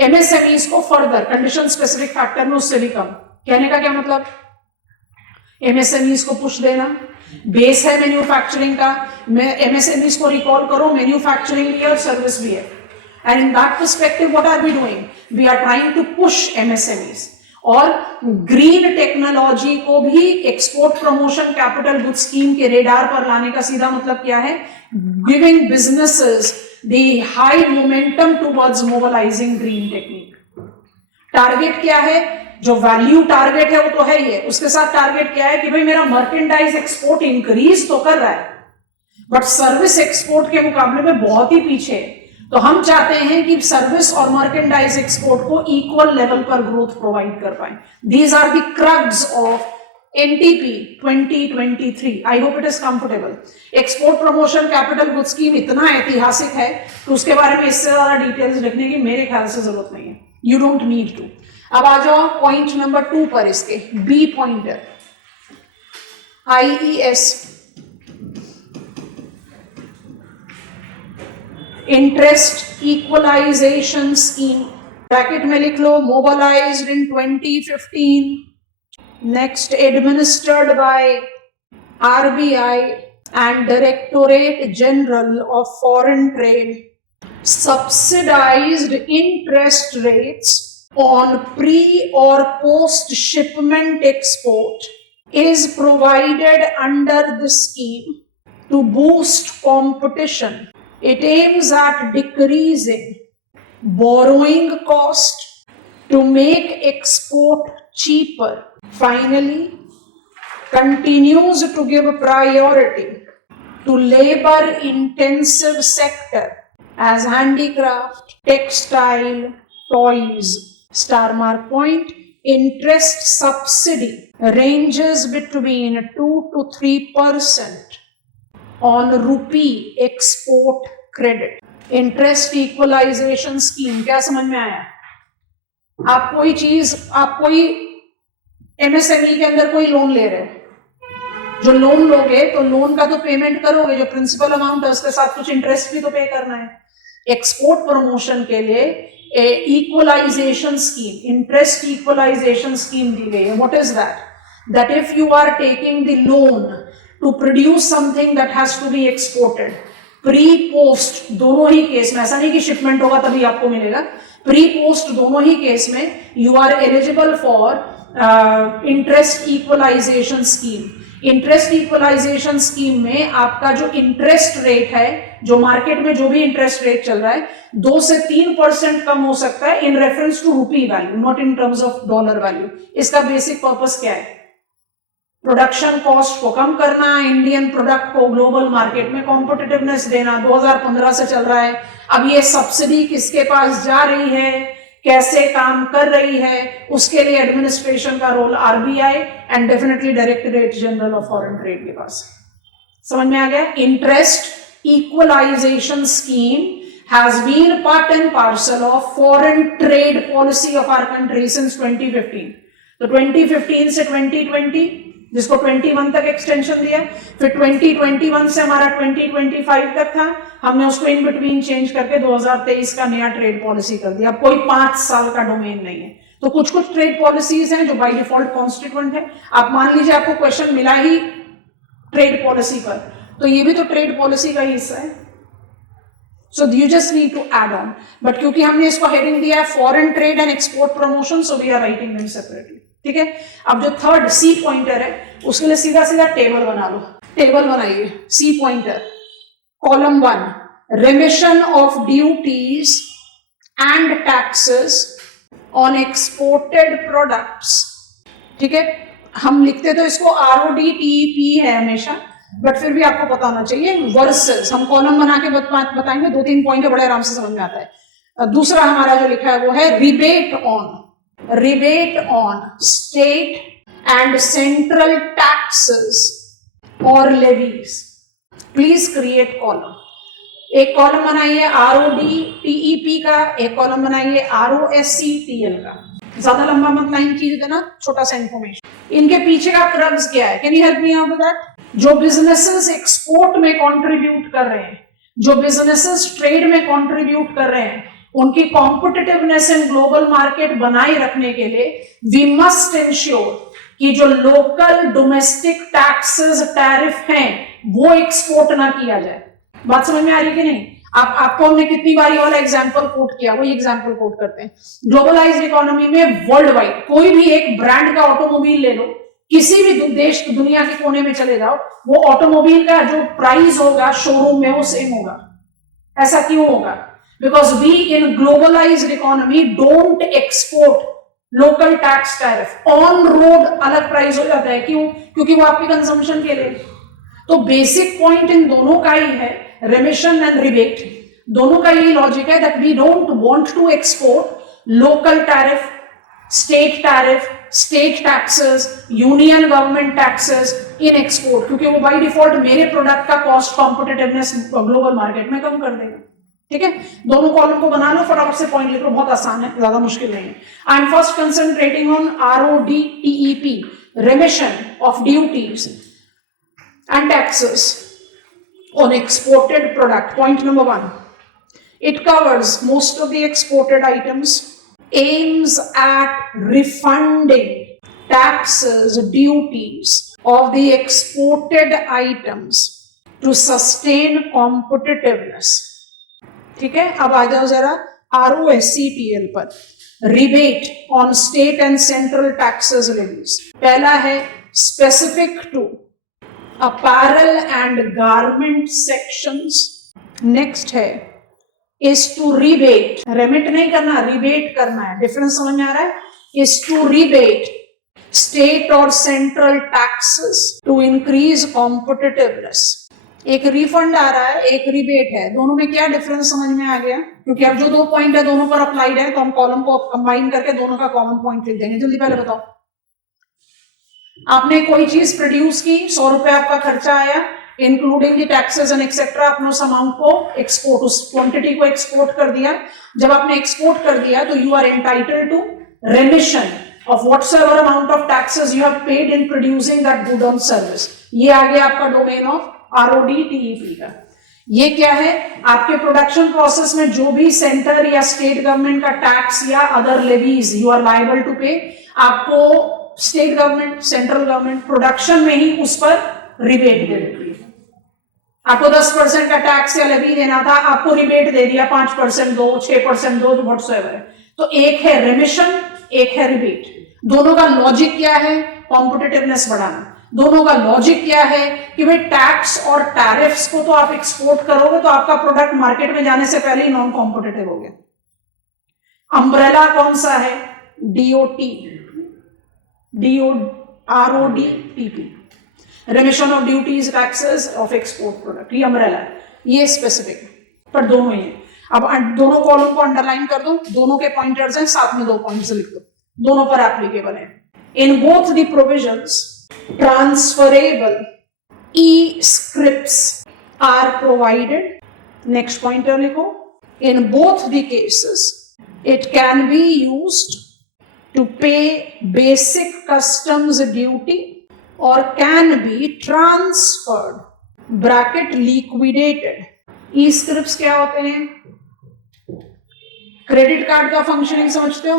एमएसएमईज को फर्दर कंडीशन स्पेसिफिक फैक्टर में उससे भी कम. कहने का क्या मतलब? एमएसएमईज को पुश देना. बेस है मैन्युफैक्चरिंग का, एमएसएमईज को रिकॉल करो, मैन्युफैक्चरिंग भी है और सर्विस भी है. And in that perspective what are we doing? We are trying to push MSMEs. और ग्रीन टेक्नोलॉजी को भी export promotion capital good scheme के रेडार पर लाने का सीधा मतलब क्या है? Giving businesses the high momentum towards mobilising green technique. Target क्या है? जो वैल्यू टारगेट है वो तो है ही है, उसके साथ टारगेट क्या है कि भाई मेरा मर्केंडाइज एक्सपोर्ट इंक्रीज तो कर रहा है बट सर्विस एक्सपोर्ट के मुकाबले में बहुत ही पीछे है. तो हम चाहते हैं कि सर्विस और मर्केंडाइज एक्सपोर्ट को इक्वल लेवल पर ग्रोथ प्रोवाइड कर पाए. These are the crux of NTP 2023. I hope it is comfortable. Export promotion capital good scheme इतना ऐतिहासिक है तो उसके बारे में इससे ज्यादा डिटेल्स लिखने की मेरे ख्याल से जरूरत नहीं है. You don't need to. अब आ जाओ पॉइंट नंबर 2 पर. इसके B pointer IES interest equalisation scheme. Bracket में लिख लो mobilised in 2015. Next administered by RBI and directorate general of foreign trade. Subsidised interest rates on pre or post shipment export is provided under the scheme to boost competition. It aims at decreasing borrowing cost to make export cheaper. Finally, continues to give priority to labor intensive sector as handicraft, textile, toys. Star mark point. interest subsidy ranges between 2 to 3% on rupee export credit. Interest equalisation scheme, क्या समझ में आया? आप कोई MSME के अंदर कोई loan ले रहे हो, जो लोन लोगे तो लोन का तो पेमेंट करोगे, जो प्रिंसिपल अमाउंट है उसके साथ कुछ इंटरेस्ट भी तो पे करना है। एक्सपोर्ट प्रमोशन के लिए equalisation scheme, interest equalisation scheme दी गई है। What is that? That if you are taking the loan to produce something that has to be exported, pre post दोनों ही केस में, ऐसा नहीं कि शिपमेंट होगा तभी आपको मिलेगा, प्री पोस्ट दोनों ही केस में you are eligible for interest equalisation scheme. Interest equalisation scheme में आपका जो इंटरेस्ट रेट है, जो मार्केट में जो भी इंटरेस्ट रेट चल रहा है, 2 से 3% कम हो सकता है इन रेफरेंस टू रूपी value, not in terms of dollar value. इसका बेसिक पर्पस क्या है? प्रोडक्शन कॉस्ट को कम करना, इंडियन प्रोडक्ट को ग्लोबल मार्केट में कॉम्पिटिटिवनेस देना। 2015 से चल रहा है। अब ये सब्सिडी किसके पास जा रही है, कैसे काम कर रही है, उसके लिए एडमिनिस्ट्रेशन का role RBI and definitely directorate general of foreign trade के पास। समझ में आ गया? Interest equalisation scheme has been part and parcel of foreign trade policy of our country since 2015. तो 2015 से 2020, जिसको 21 तक एक्सटेंशन दिया, फिर 2021 से हमारा 2025 तक था, हमने उसको इन बिटवीन चेंज करके 2023 का नया ट्रेड पॉलिसी कर दिया। अब कोई 5 साल का डोमेन नहीं है। तो कुछ कुछ ट्रेड पॉलिसीज हैं जो बाय डिफॉल्ट कॉन्स्टिट्यूएंट है। आप मान लीजिए आपको क्वेश्चन मिला ही ट्रेड पॉलिसी पर, तो ये भी तो ट्रेड पॉलिसी का ही हिस्सा है। So you just need to add on, but क्योंकि हमने इसको हेडिंग दिया है foreign trade and export promotion, so we are writing them separately. ठीक है? अब जो थर्ड सी पॉइंटर है, उसके लिए सीधा सीधा टेबल बना लो। टेबल बनाइए। सी pointer, column 1, remission of duties and taxes on exported products। ठीक है? हम लिखते तो इसको RODTEP है हमेशा, बट फिर भी आपको पता होना चाहिए वर्सेस। हम कॉलम बना के बताएंगे, 2-3 पॉइंट है, बड़े आराम से समझ में आता है। दूसरा हमारा जो लिखा है वो है rebate on state and central taxes और लेवीज। Please create column. एक कॉलम बनाइए RODTEP का, एक कॉलम बनाइए ROSCTL का। ज्यादा लंबा मत लाइन कीजिए देना, छोटा सा इंफॉर्मेशन। इनके पीछे का क्रक्स क्या है? Can you help me out with that? जो बिजनेसेस एक्सपोर्ट में कंट्रीब्यूट कर रहे हैं, जो बिजनेसेस ट्रेड में कंट्रीब्यूट कर रहे हैं, उनकी कॉम्पिटिटिवनेस इन ग्लोबल मार्केट बनाए रखने के लिए वी मस्ट इंश्योर कि जो लोकल डोमेस्टिक टैक्सेस टैरिफ हैं वो एक्सपोर्ट ना किया जाए। बात समझ में आ रही है कि नहीं? आपको हमने कितनी बार ये वाला एग्जांपल कोट किया, वही एग्जांपल कोट करते हैं। ग्लोबलाइज्ड इकोनॉमी में वर्ल्ड वाइड कोई भी एक ब्रांड का ऑटोमोबाइल ले लो, किसी भी देश दुनिया के कोने में चले जाओ, वो ऑटोमोबाइल का जो प्राइस होगा शोरूम में वो सेम होगा। ऐसा क्यों होगा? Because we in globalised economy don't export local tax tariff. On road अलग प्राइस हो जाता है। क्यों? क्योंकि वो आपके कंजम्पशन के लिए। तो बेसिक पॉइंट इन दोनों का ही है, रेमिशन एंड रिबेट, दोनों का यही लॉजिक है that we don't want to export local tariff, state taxes, union government taxes in export, क्योंकि वो बाय डिफॉल्ट मेरे प्रोडक्ट का कॉस्ट कॉम्पिटिटिवनेस ग्लोबल मार्केट में कम कर देगा। ठीक है? दोनों कॉलम को बना लो, फटाफट से पॉइंट लिखो, बहुत आसान है, ज्यादा मुश्किल नहीं है। I M first concentrating on RODTEP, remission of duties and taxes on exported product. Point number 1, it covers most of the exported items, aims at refunding taxes, duties of the exported items to sustain competitiveness. ठीक है? अब आ जाओ जरा ROSCTL पर, rebate on state and central taxes levies. पहला है specific to apparel and garment sections. Next है is to rebate, remit नहीं करना, rebate करना है। डिफरेंस समझ में आ रहा है? is to rebate state or central taxes to increase competitiveness. एक रिफंड आ रहा है, एक रिबेट है, दोनों में क्या डिफरेंस समझ में आ गया? क्योंकि अब जो 2 पॉइंट है दोनों पर अप्लाइड है, तो हम कॉलम को कंबाइन करके दोनों का कॉमन पॉइंट लिख देंगे। जल्दी पहले बताओ, आपने कोई चीज प्रोड्यूस की, 100 रुपए आपका खर्चा आया, including the taxes and etcetera, आपने उस अमाउंट को एक्सपोर्ट, उस क्वांटिटी को एक्सपोर्ट कर दिया। जब आपने एक्सपोर्ट कर दिया तो you are entitled to remission of whatsoever amount of taxes you have paid in producing that good or service। ये आ गया आपका डोमेन ऑफ RODTEP का। ये क्या है? आपके प्रोडक्शन प्रोसेस में जो भी सेंटर या स्टेट गवर्नमेंट का टैक्स या other levies you are liable to pay, आपको state government, central government production में ही उस पर रिबेट दे देती है। आपको 10% का टैक्स या लेवी देना था, आपको रिबेट दे दिया, 5% दो, 6% दो, व्हाटसोएवर है। तो एक है रेमिशन, एक है रिबेट। दोनों का लॉजिक क्या है? कॉम्पिटिटिवनेस बढ़ाना। दोनों का लॉजिक क्या है कि भाई टैक्स और टैरिफ्स को तो आप एक्सपोर्ट करोगे तो आपका प्रोडक्ट मार्केट में जाने से पहले ही नॉन कॉम्पिटिटिव हो गया। अम्ब्रेला कौन सा है? RODTP, रेमिशन of duties taxes of export product. ये अम्ब्रेला है, ये स्पेसिफिक, पर दोनों ही है। अब दोनों कॉलम को अंडरलाइन कर दो, दोनों के पॉइंटर्स हैं, साथ में 2 पॉइंट्स लिख दो, दोनों पर एप्लीकेबल है। In both the provisions transferable e-scripts are provided. Next pointer लिखो, in both the cases it can be used to pay basic customs duty और can be transferred bracket liquidated. E scripts क्या होते हैं? क्रेडिट कार्ड का functioning समझते हो?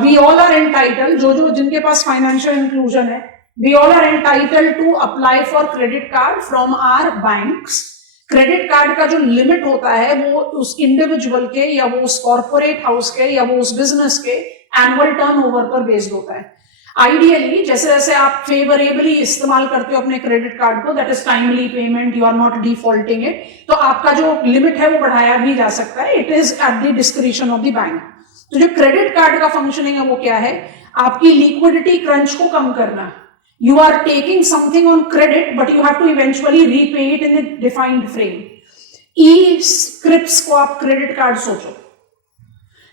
We all are entitled, जो जिनके पास फाइनेंशियल इंक्लूजन है, we all are entitled to apply for credit card from our banks. Credit card का जो लिमिट होता है वो उस इंडिविजुअल के या वो उस कॉर्पोरेट हाउस के या वो उस बिजनेस के एनुअल टर्नओवर पर बेस्ड होता है। आइडियली जैसे जैसे आप फेवरेबली इस्तेमाल करते हो अपने क्रेडिट कार्ड को, that is timely payment, you are not defaulting it, तो आपका जो लिमिट है वो बढ़ाया भी जा सकता है। It is at the discretion of the bank. तो जो क्रेडिट कार्ड का फंक्शनिंग है वो क्या है? आपकी लिक्विडिटी क्रंच को कम करना। You are taking something on credit but you have to eventually repay it in the defined frame. E scripts को आप क्रेडिट कार्ड सोचो।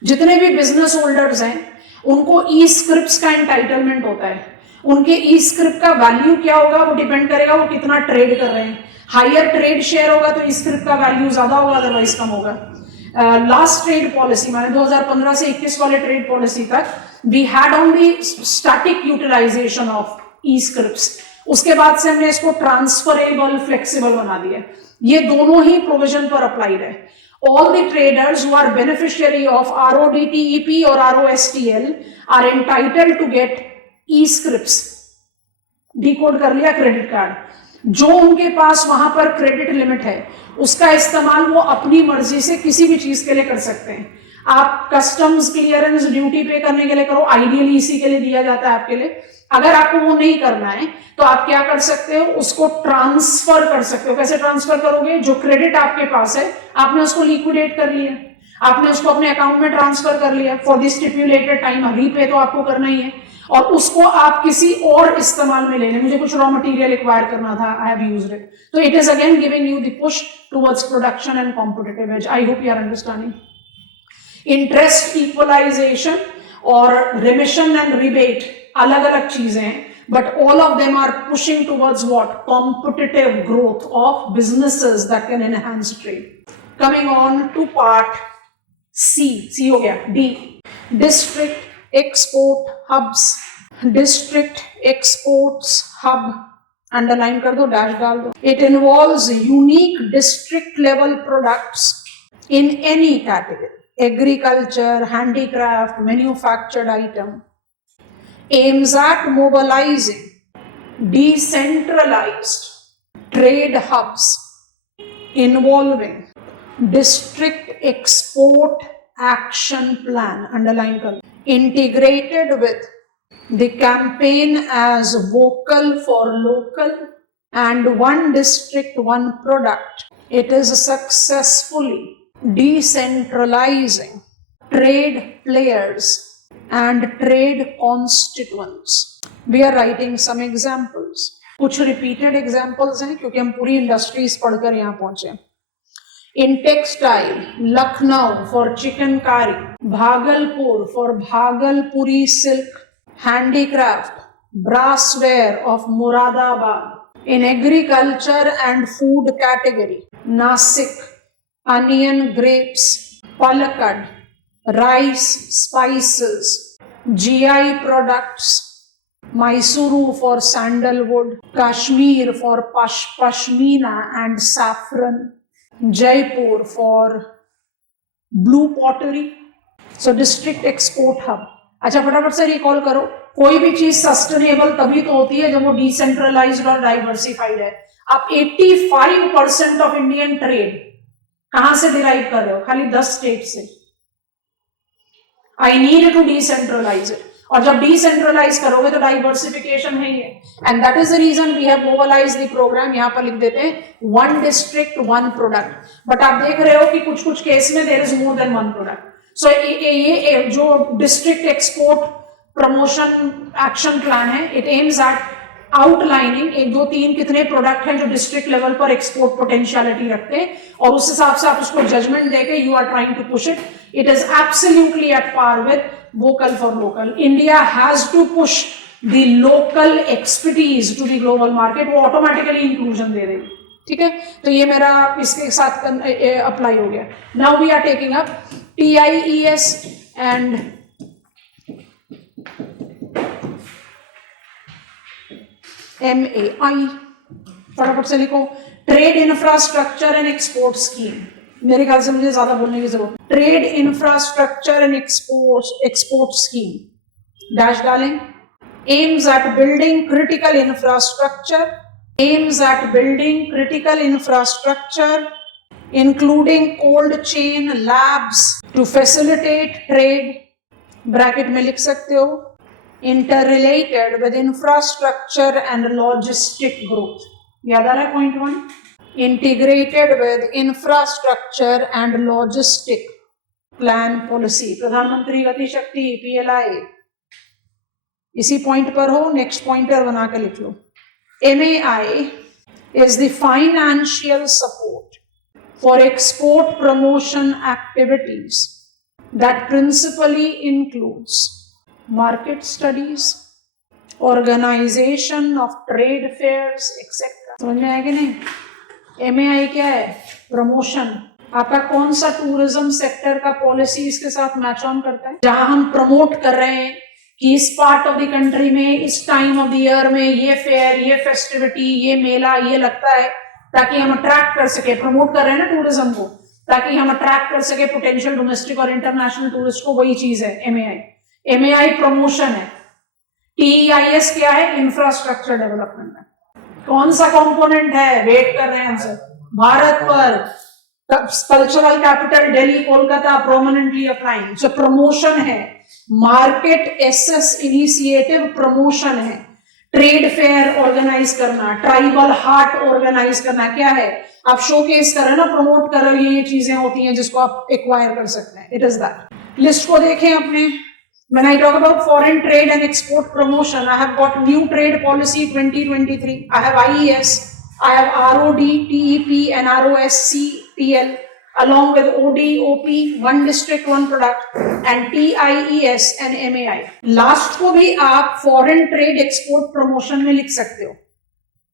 जितने भी बिजनेस होल्डर्स हैं उनको ई-स्क्रिप्ट्स का एंटाइटलमेंट होता है। उनके ई-स्क्रिप्ट का वैल्यू क्या होगा वो डिपेंड करेगा वो कितना ट्रेड कर रहे हैं। हायर ट्रेड शेयर होगा तो ई-स्क्रिप्ट का वैल्यू ज्यादा होगा, अदरवाइज कम होगा। लास्ट ट्रेड पॉलिसी माने 2015 से 21 वाले ट्रेड पॉलिसी तक we had only static utilisation of e scripts. उसके बाद से हमने इसको ट्रांसफरेबल, फ्लेक्सिबल बना दिया। ये दोनों ही प्रोविजन पर अप्लाइड है। All the traders who are beneficiary of RODTEP or ROSTL are entitled to get e-scripts। Decode कर लिया क्रेडिट कार्ड। जो उनके पास वहां पर क्रेडिट लिमिट है उसका इस्तेमाल वो अपनी मर्जी से किसी भी चीज के लिए कर सकते हैं। आप कस्टम्स क्लियरेंस ड्यूटी पे करने के लिए करो, आइडियली इसी के लिए दिया जाता है आपके लिए। अगर आपको वो नहीं करना है तो आप क्या कर सकते हो? उसको ट्रांसफर कर सकते हो। कैसे ट्रांसफर करोगे? जो क्रेडिट आपके पास है आपने उसको लिक्विडेट कर लिया, आपने उसको अपने अकाउंट में ट्रांसफर कर लिया for the stipulated time. Repay तो आपको करना ही है, और उसको आप किसी और इस्तेमाल में ले लें। मुझे कुछ रॉ मटेरियल एक्वायर करना था, आई हैव यूज्ड इट, तो it is again giving you the push towards production and competitive edge. I hope you are understanding. Interest equalisation और रिमिशन एंड रिबेट अलग अलग चीजें हैं, but all of them are pushing towards what? Competitive growth of businesses that can enhance trade. Coming on to part C. C हो गया। D, district export hubs। district exports hub underline कर दो, dash डाल दो। It involves unique district level products in any category, agriculture, handicraft, manufactured item, aims at mobilizing decentralized trade hubs involving district export action plan, underline kar, integrated with the campaign as vocal for local and one district one product. It is successfully decentralizing trade players and trade constituents. We are writing some examples. कुछ repeated examples हैं क्योंकि हम पूरी industries पढ़कर यहाँ पहुंचे। In textile, Lucknow for chikankari, Bhagalpur for Bhagalpuri silk, handicraft, brassware of Moradabad. In agriculture and food category, Nasik, onion, grapes, Palakkad, rice, spices, GI products, Mysuru for sandalwood, Kashmir for pashmina and saffron, Jaipur for blue pottery. So district export hub. अच्छा फटाफट से recall करो, कोई भी चीज sustainable तभी तो होती है जब वो डिसेंट्रलाइज्ड और डाइवर्सिफाइड है। आप 85% ऑफ इंडियन ट्रेड कहां से डिराइव कर रहे हो? खाली 10 स्टेट से। I need to decentralise it, और जब डिसेंट्रलाइज करोगे तो डाइवर्सिफिकेशन है ये, and that is the reason we have mobilised the programme. यहां पर लिख देते हैं 1 डिस्ट्रिक्ट 1 प्रोडक्ट, बट आप देख रहे हो कि कुछ कुछ केस में there is more than 1 product. So ये जो district export promotion action plan है, इट एम्स एट आउटलाइनिंग 1 2 3 कितने प्रोडक्ट हैं जो डिस्ट्रिक्ट लेवल पर एक्सपोर्ट पोटेंशियलिटी रखते हैं, और उस हिसाब से आप उसको जजमेंट देके you are trying to push it. It is absolutely at par with vocal for local. India has to push the local expertise to the global market, वो ऑटोमेटिकली इंक्लूजन दे देगी। ठीक है, तो ये मेरा इसके साथ अप्लाई हो गया। Now we are taking up TIES and MAI। फटाफट से लिखो, trade infrastructure and export scheme. मेरे ख्याल से मुझे ज्यादा बोलने की जरूरत। Trade infrastructure and export scheme dash डालें। Aims at building critical infrastructure, aims at building critical infrastructure including cold chain labs to facilitate trade, bracket में लिख सकते हो, interrelated with infrastructure and logistic growth। याद आ रहा है point 1? integrated with infrastructure and logistic plan policy, प्रधानमंत्री गति शक्ति PLI। इसी पॉइंट पर हो, नेक्स्ट पॉइंटर बना के लिख लो। MAI is the financial support for export promotion activities that principally includes market studies, organization of trade fairs, etc। समझ में आया कि नहीं? MAI क्या है? प्रमोशन। आपका कौन सा टूरिज्म सेक्टर का पॉलिसी इसके साथ मैच ऑन करता है? जहां हम प्रमोट कर रहे हैं कि इस पार्ट ऑफ द कंट्री में, इस टाइम ऑफ द ईयर में ये फेयर, ये फेस्टिविटी, ये मेला, ये लगता है, ताकि हम अट्रैक्ट कर सके। प्रमोट कर रहे हैं ना टूरिज्म को, ताकि हम अट्रैक्ट कर सके पोटेंशियल डोमेस्टिक और इंटरनेशनल टूरिस्ट को। वही चीज है MAI। MAI प्रमोशन है। TEIS क्या है? इंफ्रास्ट्रक्चर डेवलपमेंट है। कौन सा कंपोनेंट है? वेट कर रहे हैं हमसे। भारत पर cultural capital Delhi, Kolkata prominently applying. So promotion है। मार्केट एसेस इनिशिएटिव प्रमोशन है। ट्रेड फेयर ऑर्गेनाइज करना, ट्राइबल हार्ट ऑर्गेनाइज करना, क्या है? आप शोकेस कर रहे हो ना, प्रमोट कर रहे हो, ये चीजें होती हैं जिसको आप एक्वायर कर सकते हैं। It is that. लिस्ट को देखें अपने। When I talk about foreign trade and export promotion, I have got new trade policy 2023. I have IES, I have ROD, TEP and ROSCTL, along with OD, OP, 1 district 1 product, and TIES and MAI। Last को भी आप foreign trade export promotion में लिख सकते हो,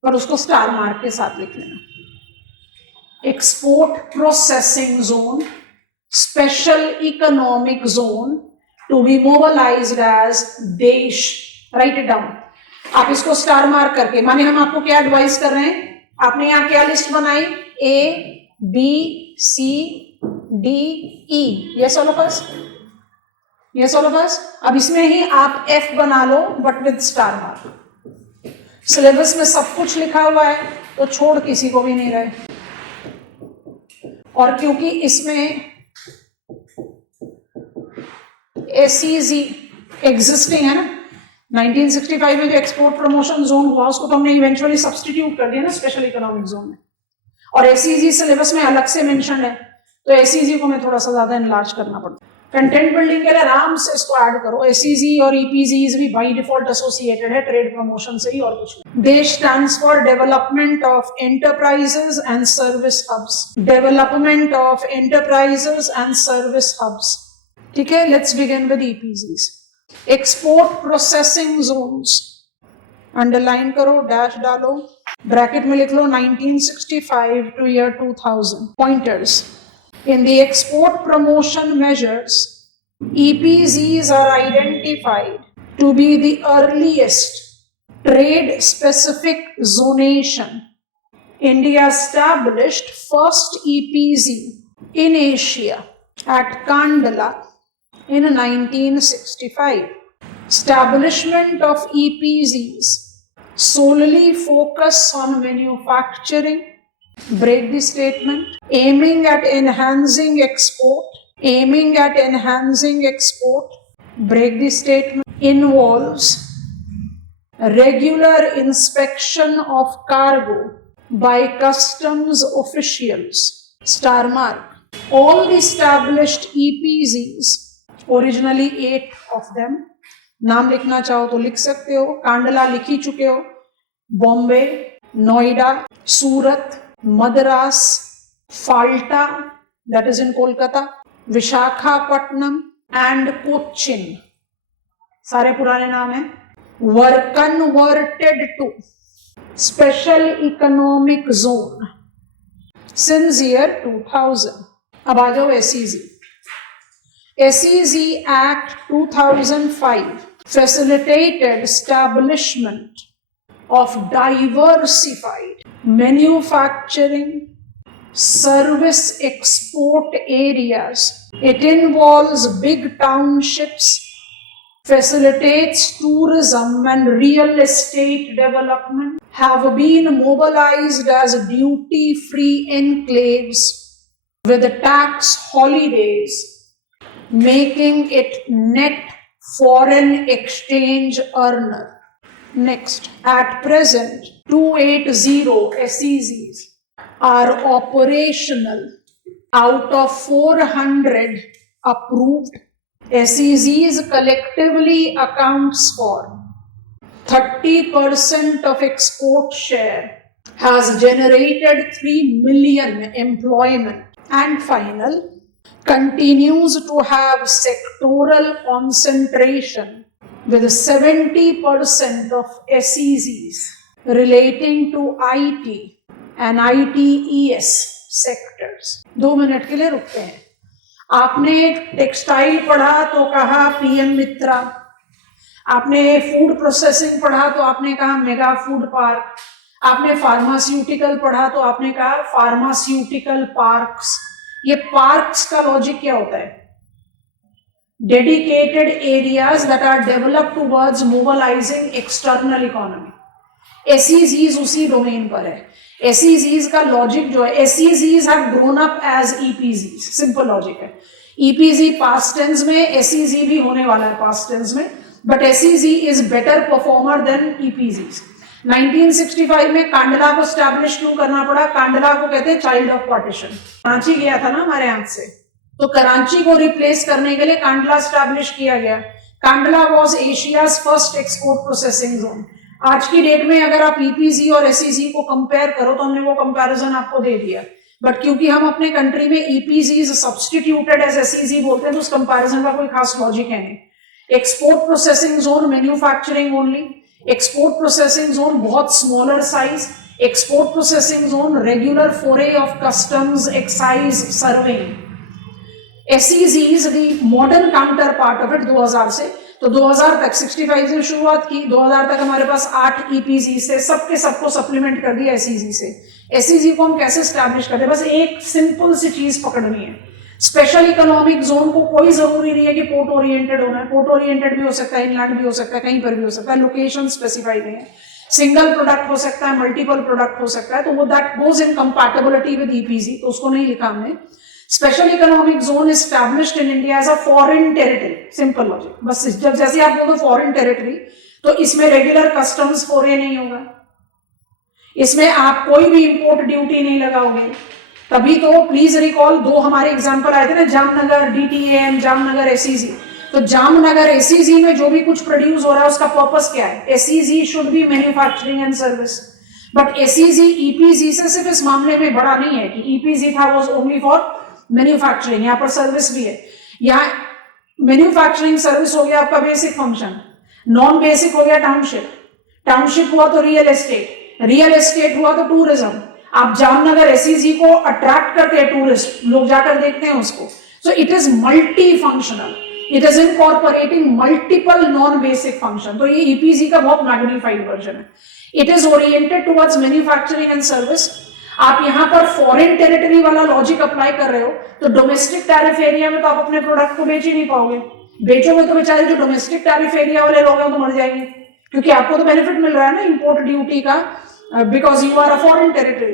पर उसको star mark के साथ लिख लेना। Export processing zone, special economic zone to be mobilised as देश। Write it down. आप इसको स्टार मार्क करके, माने हम आपको क्या एडवाइस कर रहे हैं, आपने यहाँ क्या लिस्ट बनाई? ABCDE। Yes all of us? Yes all of us? अब इसमें ही आप F बना लो, but with star mark. Syllabus में सब कुछ लिखा हुआ है तो छोड़ किसी को भी नहीं रहे। और क्योंकि इसमें SEZ एग्जिस्टिंग है ना, 1965 में जो एक्सपोर्ट प्रमोशन जोन हुआ उसको तो हमने इवेंचुअली सब्स्टिट्यूट कर दिया ना स्पेशल इकोनॉमिक जोन में, और SEZ सिलेबस में अलग से मेंशन है, तो SEZ को मैं थोड़ा सा ज्यादा एनलार्ज करना पड़ता है। कंटेंट बिल्डिंग के लिए आराम से इसको ऐड करो। SEZ और EPZ भी बाय डिफॉल्ट एसोसिएटेड है ट्रेड प्रमोशन से ही, और कुछ नहीं। They stands for Development of Enterprises and Service Hubs. Development of Enterprises and Service Hubs. ठीक है, let's begin with EPZs. Export Processing Zones. Underline करो, dash डालो, ब्रैकेट में लिख लो 1965 to year 2000. Pointers. In the export promotion measures, EPZs are identified to be the earliest trade-specific zonation. India established first EPZ in Asia at Kandla in 1965. Establishment of EPZs solely focus on manufacturing, break the statement, aiming at enhancing export, break the statement, involves regular inspection of cargo by customs officials. Star mark. All the established EPZs, originally 8 of them, नाम लिखना चाहो तो लिख सकते हो, कांडला लिख ही चुके हो, Bombay, Noida, Surat, Madras, Falta that is in Kolkata, Visakhapatnam and Cochin, सारे पुराने नाम हैं, were converted to special economic zone since year 2000. अब आ जाओ SEZ. SEZ Act 2005 facilitated establishment of diversified manufacturing service export areas. It involves big townships, facilitates tourism and real estate development, have been mobilized as duty-free enclaves with tax holidays, making it net foreign exchange earner. Next, at present, 280 SEZs are operational out of 400 approved. SEZs collectively accounts for 30% of export share, has generated 3 million employment, and final, continues to have sectoral concentration with 70% of SEZs relating to IT and ITES sectors. 2 minute के लिए रुकते हैं. आपने textile पढ़ा तो कहा PM मित्रा, आपने food processing पढ़ा तो आपने कहा मेगा फूड पार्क, आपने फार्मास्यूटिकल पढ़ा तो आपने कहा फार्मास्यूटिकल पार्क्स. ये पार्क्स का लॉजिक क्या होता है? Dedicated areas that are developed towards mobilising external economy. SEZs उसी डोमेन पर है. SEZs का लॉजिक जो है, SEZs have grown up as EPZs. Simple logic है. EPZ पास्ट टेंस में, SEZ भी होने वाला है पास्ट टेंस में, but SEZ is better performer than EPZs. 1965 में कांडला को स्टैब्लिश क्यों करना पड़ा? कांडला को कहते हैं चाइल्ड ऑफ पार्टीशन. कराची गया था ना हमारे हाथ से, तो कराची को रिप्लेस करने के लिए कांडला स्टैब्लिश किया गया. Kandla was Asia's first export processing zone. आज की डेट में अगर आप EPZ और SEZ को कंपेयर करो तो हमने वो कंपैरिजन आपको दे दिया, बट क्योंकि हम अपने कंट्री में EPZs सब्स्टिट्यूटेड एज SEZ बोलते हैं तो उस कंपैरिजन का कोई खास लॉजिक है नहीं. Export processing zone manufacturing only, export processing zone बहुत smaller size, export processing zone regular fore of customs, excise, serving. SEZs the modern counterpart of it 2000 से, तो 2000 तक 65 से शुरुआत की, 2000 तक हमारे पास 8 EPZ से, सबके सबको सप्लीमेंट कर दिया SEZ से. SEZ को हम कैसे स्टैब्लिश करते हैं? बस एक सिंपल सी चीज पकड़नी है. स्पेशल इकोनॉमिक जोन को कोई जरूरी नहीं है कि पोर्ट ओरिएंटेड होना है. पोर्ट ओरिएंटेड भी हो सकता है, इनलैंड भी हो सकता है, कहीं पर भी हो सकता है. लोकेशन स्पेसिफाइड नहीं है. सिंगल प्रोडक्ट हो सकता है, मल्टीपल प्रोडक्ट हो सकता है, तो वो that goes in compatibility with EPZ, तो उसको नहीं लिखा हमने. Special economic zone established in India as a foreign territory. Simple logic. बस जब जैसे आप बोलो फॉरेन टेरिटरी, तो इसमें रेगुलर कस्टम्स फोरे नहीं होगा, इसमें आप कोई भी इंपोर्ट ड्यूटी नहीं लगाओगे. तभी तो प्लीज रिकॉल 2 हमारे एग्जांपल आए थे ना, जामनगर DTAM, जामनगर SEZ. तो तो जामनगर एसीजी में जो भी कुछ प्रोड्यूस हो रहा है उसका पर्पस क्या है? ACG should be manufacturing and service, but ACG e-PG से सिर्फ इस मामले में बड़ा नहीं है कि ईपीजी था वाज ओनली फॉर मैन्युफैक्चरिंग, यहाँ पर सर्विस भी है। यहाँ मैन्युफैक्चरिंग सर्विस हो गया आपका बेसिक फंक्शन, नॉन बेसिक हो गया टाउनशिप, टाउनशिप हुआ तो रियल एस्टेट, रियल एस्टेट हुआ तो टूरिज्म। आप जामनगर एसीजी को अट्रैक्ट करते हैं टूरिस्ट, लोग जाकर देखते हैं उसको। So it is multi functional, it is incorporating multiple non basic function. तो ये ईपीजी का बहुत मैग्नीफाइड वर्जन है। It is oriented towards manufacturing and service. आप यहां पर फॉरेन टेरिटरी वाला लॉजिक अप्लाई कर रहे हो तो डोमेस्टिक टैरिफ एरिया में तो आप अपने प्रोडक्ट को बेच ही नहीं पाओगे। बेचोगे तो बेचारे जो डोमेस्टिक टैरिफ एरिया वाले लोग हैं तो मर जाएंगे, क्योंकि आपको तो बेनिफिट मिल रहा है ना इंपोर्ट ड्यूटी का, because you are a foreign territory.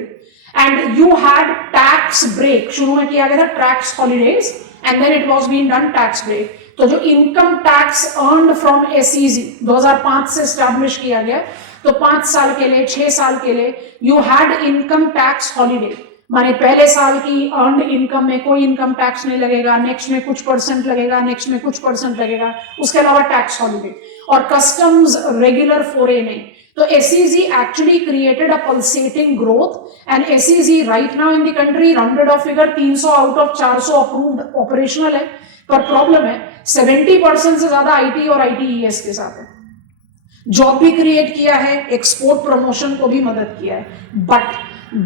And you had tax break, शुरू में किया गया था tax holidays and then it was been done tax break. तो जो income tax earned from SEZ 2005 से स्टैब्लिश किया गया, तो 5 साल के लिए 6 साल के लिए you had income tax holiday, माने पहले साल की अर्न्ड इनकम में कोई इनकम टैक्स नहीं लगेगा, नेक्स्ट में कुछ परसेंट लगेगा, नेक्स्ट में कुछ परसेंट लगेगा, उसके अलावा टैक्स हॉलीडे। और कस्टम्स रेगुलर फोरे नहीं। तो SEZ actually created a pulsating growth, and SEZ right now in the country rounded off figure 300 out of 400 approved operational है, पर प्रॉब्लम है 70% से ज्यादा IT और ITES के साथ है। जॉब भी क्रिएट किया है, एक्सपोर्ट प्रमोशन को भी मदद किया है, बट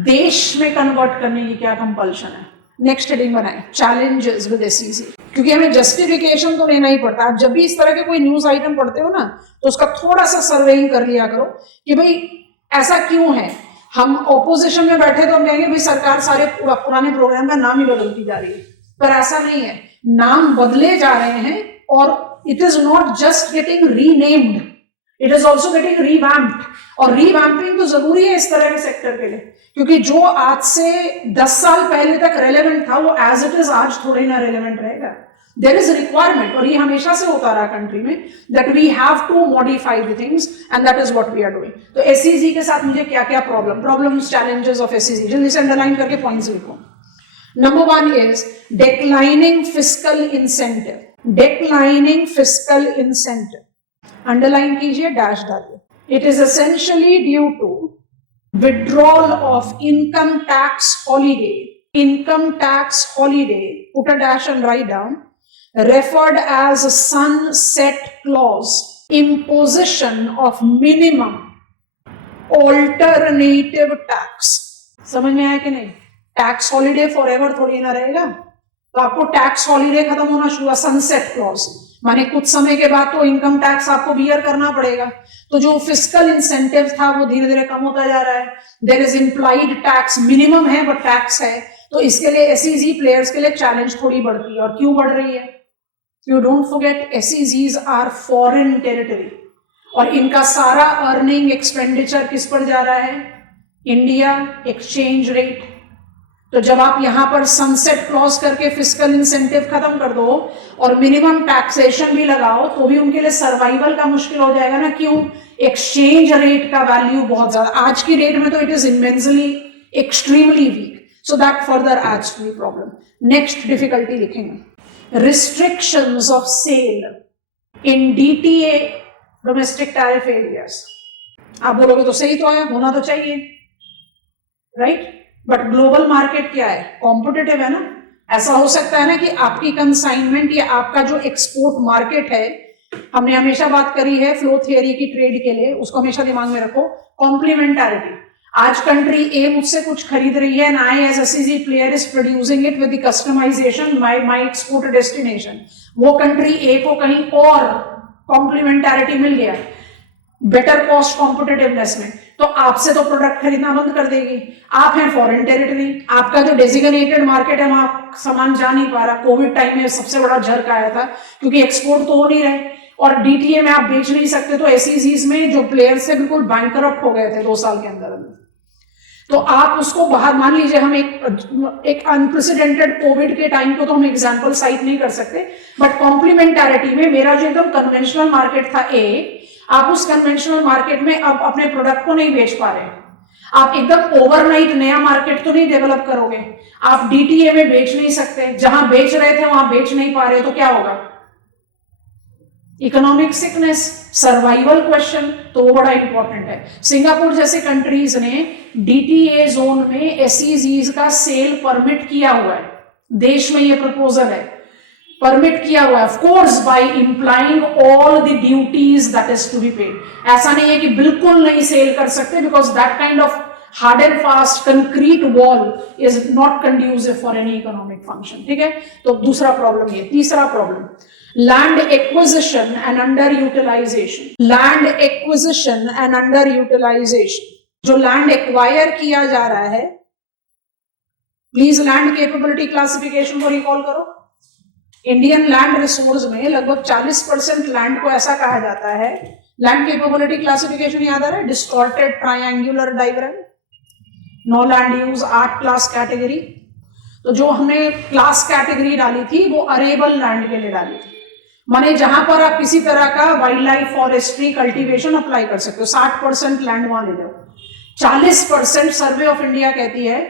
देश में कन्वर्ट करने की क्या कंपल्शन है? नेक्स्ट हेडिंग बनाए चैलेंजेस विद SEZ, क्योंकि हमें जस्टिफिकेशन तो लेना ही पड़ता है। आप जब भी इस तरह के कोई न्यूज आइटम पढ़ते हो ना तो उसका थोड़ा सा सर्वेइंग कर लिया करो कि भाई ऐसा क्यों है। हम ऑपोजिशन में बैठे तो हम कहेंगे भाई सरकार सारे पुराने प्रोग्राम का नाम ही बदलती जा रही है, पर ऐसा नहीं है, नाम बदले जा रहे हैं और it is not just getting renamed, it is also getting revamped. और रिवैम्पिंग तो जरूरी है इस तरह के सेक्टर के लिए, क्योंकि जो आज से 10 साल पहले तक रेलेवेंट था वो एज इट इज आज थोड़ी ना रेलेवेंट रहेगा। देयर इज रिक्वायरमेंट, और ये हमेशा से होता रहा कंट्री में, that we have to modify the things and that is what we are doing. तो SEZ के साथ मुझे क्या क्या प्रॉब्लम्स चैलेंजेस ऑफ SEZ, जल्दी से अंडरलाइन करके पॉइंट्स लिखो। Number 1 is declining fiscal incentive, declining fiscal incentive, underline कीजिए, डैश डालिए। It is essentially due to withdrawal of income tax holiday, income tax holiday, put a dash and write down, referred as a sunset clause, imposition of minimum alternative tax। समझ में आया कि नहीं? Tax holiday forever थोड़ी ना रहेगा, तो आपको टैक्स हॉलीडे खत्म होना शुरू हुआ, सनसेट क्लॉज माने कुछ समय के बाद तो इनकम टैक्स आपको बियर करना पड़ेगा। तो जो फिस्कल इंसेंटिव था वो धीरे धीरे कम होता जा रहा है। There is implied tax, minimum है बट टैक्स है, तो इसके लिए SEZ प्लेयर्स के लिए चैलेंज थोड़ी बढ़ती है। और क्यों बढ़ रही है? You don't forget SEZs are foreign territory, और इनका सारा अर्निंग एक्सपेंडिचर किस पर जा रहा है? India exchange rate. तो जब आप यहां पर सनसेट क्लॉज करके फिस्कल इंसेंटिव खत्म कर दो और मिनिमम टैक्सेशन भी लगाओ तो भी उनके लिए सर्वाइवल का मुश्किल हो जाएगा ना। क्यों? एक्सचेंज रेट का वैल्यू बहुत ज्यादा, आज की डेट में तो it is immensely extremely weak, so that further adds to the problem. Next difficulty लिखेंगे, restrictions of sale in DTA domestic tariff areas. आप बोलोगे तो सही तो है, होना तो चाहिए, राइट? बट ग्लोबल मार्केट क्या है? कॉम्पिटिटिव है ना। ऐसा हो सकता है ना कि आपकी कंसाइनमेंट या आपका जो एक्सपोर्ट मार्केट है, हमने हमेशा बात करी है फ्लो थियरी की ट्रेड के लिए, उसको हमेशा दिमाग में रखो, कॉम्प्लीमेंटारिटी। आज कंट्री ए मुझसे कुछ खरीद रही है and I as SEZ player is producing it with the customization my export destination. वो कंट्री ए को कहीं और कॉम्प्लीमेंटारिटी मिल गया बेटर कॉस्ट कॉम्पिटिटिवनेस में, तो आपसे तो प्रोडक्ट खरीदना बंद कर देगी। आप हैं फॉरेन टेरिटरी, आपका जो डेजिग्नेटेड मार्केट है वहां सामान जा नहीं पा रहा। कोविड टाइम में सबसे बड़ा झटका आया था क्योंकि एक्सपोर्ट तो हो नहीं रहे और DTA में आप बेच नहीं सकते, तो SEZs में जो प्लेयर्स थे बिल्कुल बैंकरप्ट हो गए थे 2 साल के अंदर। तो आप उसको बाहर, मान लीजिए हम एक अनप्रेसिडेंटेड कोविड के टाइम को तो हम एग्जाम्पल साइट नहीं कर सकते, बट कॉम्प्लीमेंटारिटी में मेरा जो एकदम कन्वेंशनल मार्केट था ए, आप उस कन्वेंशनल मार्केट में अब अपने प्रोडक्ट को नहीं बेच पा रहे। आप एकदम ओवरनाइट नया मार्केट तो नहीं डेवलप करोगे, आप DTA में बेच नहीं सकते, जहां बेच रहे थे वहां बेच नहीं पा रहे, तो क्या होगा? इकोनॉमिक सिकनेस, सर्वाइवल क्वेश्चन, तो वो बड़ा इंपॉर्टेंट है। सिंगापुर जैसे कंट्रीज ने डीटीए जोन में एसईजीज का सेल परमिट किया हुआ है, देश में ये प्रपोजल है, परमिट किया हुआ है, of course by implying all the duties that is to be paid. ऐसा नहीं है कि बिल्कुल नहीं सेल कर सकते, because that kind of hard and fast concrete wall is not conducive for any economic function, ठीक है। तो दूसरा प्रॉब्लम ये। तीसरा problem, land acquisition and under utilisation. Land acquisition and under utilisation, जो लैंड एक्वायर किया जा रहा है, प्लीज लैंड कैपेबिलिटी क्लासिफिकेशन को रिकॉल करो। इंडियन लैंड रिसोर्स में लगभग 40% लैंड को ऐसा कहा जाता है, लैंड कैपेबिलिटी क्लासिफिकेशन याद आ रहा है, distorted triangular diagram, no land use 8 class category. तो जो हमने क्लास कैटेगरी डाली थी वो अरेबल लैंड के लिए डाली थी, माने जहां पर आप किसी तरह का wild life, forestry, cultivation apply कर सकते हो। 60% लैंड वहां ले जाओ। 40% सर्वे ऑफ इंडिया कहती है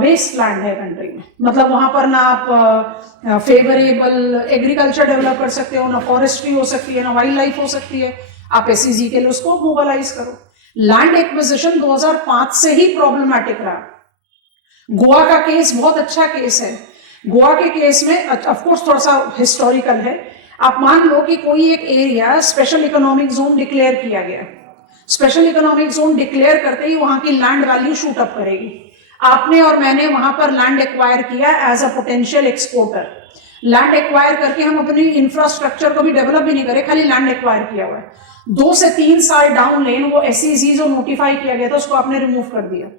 वेस्ट लैंड है कंट्री में, मतलब वहां पर ना आप फेवरेबल एग्रीकल्चर डेवलप कर सकते हो, ना फॉरेस्ट्री हो सकती है, ना वाइल्ड लाइफ हो सकती है। आप एसईजी के लिए उसको मोबालाइज करो। लैंड एक्विजिशन 2005 से ही प्रॉब्लमेटिक रहा। गोवा का केस बहुत अच्छा केस है। गोवा के केस में ऑफकोर्स थोड़ा सा हिस्टोरिकल है। आप मान लो कि कोई एक area special economic zone declare किया गया, स्पेशल इकोनॉमिक जोन डिक्लेयर करते ही वहां की लैंड वैल्यू शूट अप करेगी। आपने और मैंने वहां पर लैंड एक्वायर किया as a potential exporter. Land acquire करके हम अपनी इंफ्रास्ट्रक्चर को भी डेवलप भी नहीं करे, खाली लैंड एक्वायर किया हुआ है। 2 से 3 साल डाउन लेन वो एसईजी जो नोटिफाई किया गया था उसको आपने रिमूव कर दिया,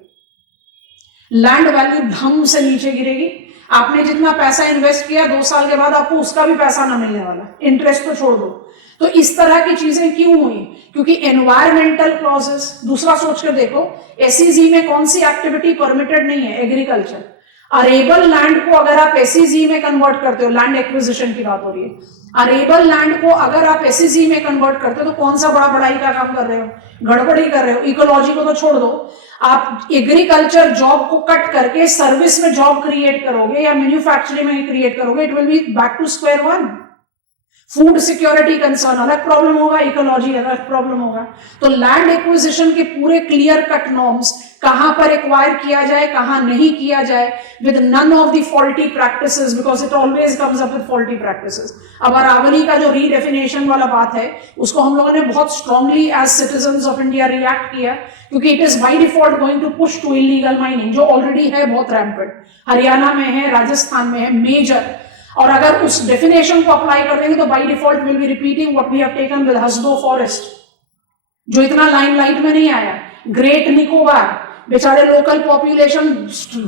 लैंड वैल्यू धम से नीचे गिरेगी। आपने जितना पैसा इन्वेस्ट किया 2 साल के बाद आपको उसका भी पैसा ना मिलने वाला, इंटरेस्ट तो छोड़ दो। तो इस तरह की चीजें क्यों हुई? क्योंकि एनवायरमेंटल क्लॉजेस। दूसरा सोचकर देखो, एसईजी में कौन सी एक्टिविटी परमिटेड नहीं है? एग्रीकल्चर। अरेबल लैंड को अगर आप एसईजी में कन्वर्ट करते हो, लैंड एक्विजिशन की बात हो रही है, अरेबल लैंड को अगर आप एसईजी में कन्वर्ट करते हो तो कौन सा बड़ा बड़ाई का काम कर रहे हो? गड़बड़ी कर रहे हो। इकोलॉजी को तो छोड़ दो, आप एग्रीकल्चर जॉब को कट करके सर्विस में जॉब क्रिएट करोगे या मैन्युफैक्चरिंग में क्रिएट करोगे, it will be back to square one. Food security concern अलग प्रॉब्लम होगा, इकोलॉजी अलग प्रॉब्लम होगा। तो लैंड एक्विजिशन के पूरे क्लियर कट नॉर्म्स, कहां पर एक्वायर किया जाए, कहां नहीं किया जाए, with none of the faulty practices, because it always comes up with faulty practices. अब अरावली का जो रीडेफिनेशन वाला बात है, उसको हम लोगों ने बहुत strongly as citizens of India react किया, क्योंकि it is by default going to push to illegal mining, जो ऑलरेडी है बहुत रैम्पेंट। हरियाणा में है, राजस्थान में है मेजर। और अगर उस डेफिनेशन को अप्लाई कर देंगे तो by default will be repeating what we have taken with Hasdeo forest, जो इतना लाइमलाइट में नहीं आया। ग्रेट निकोबार, बेचारे लोकल पॉपुलेशन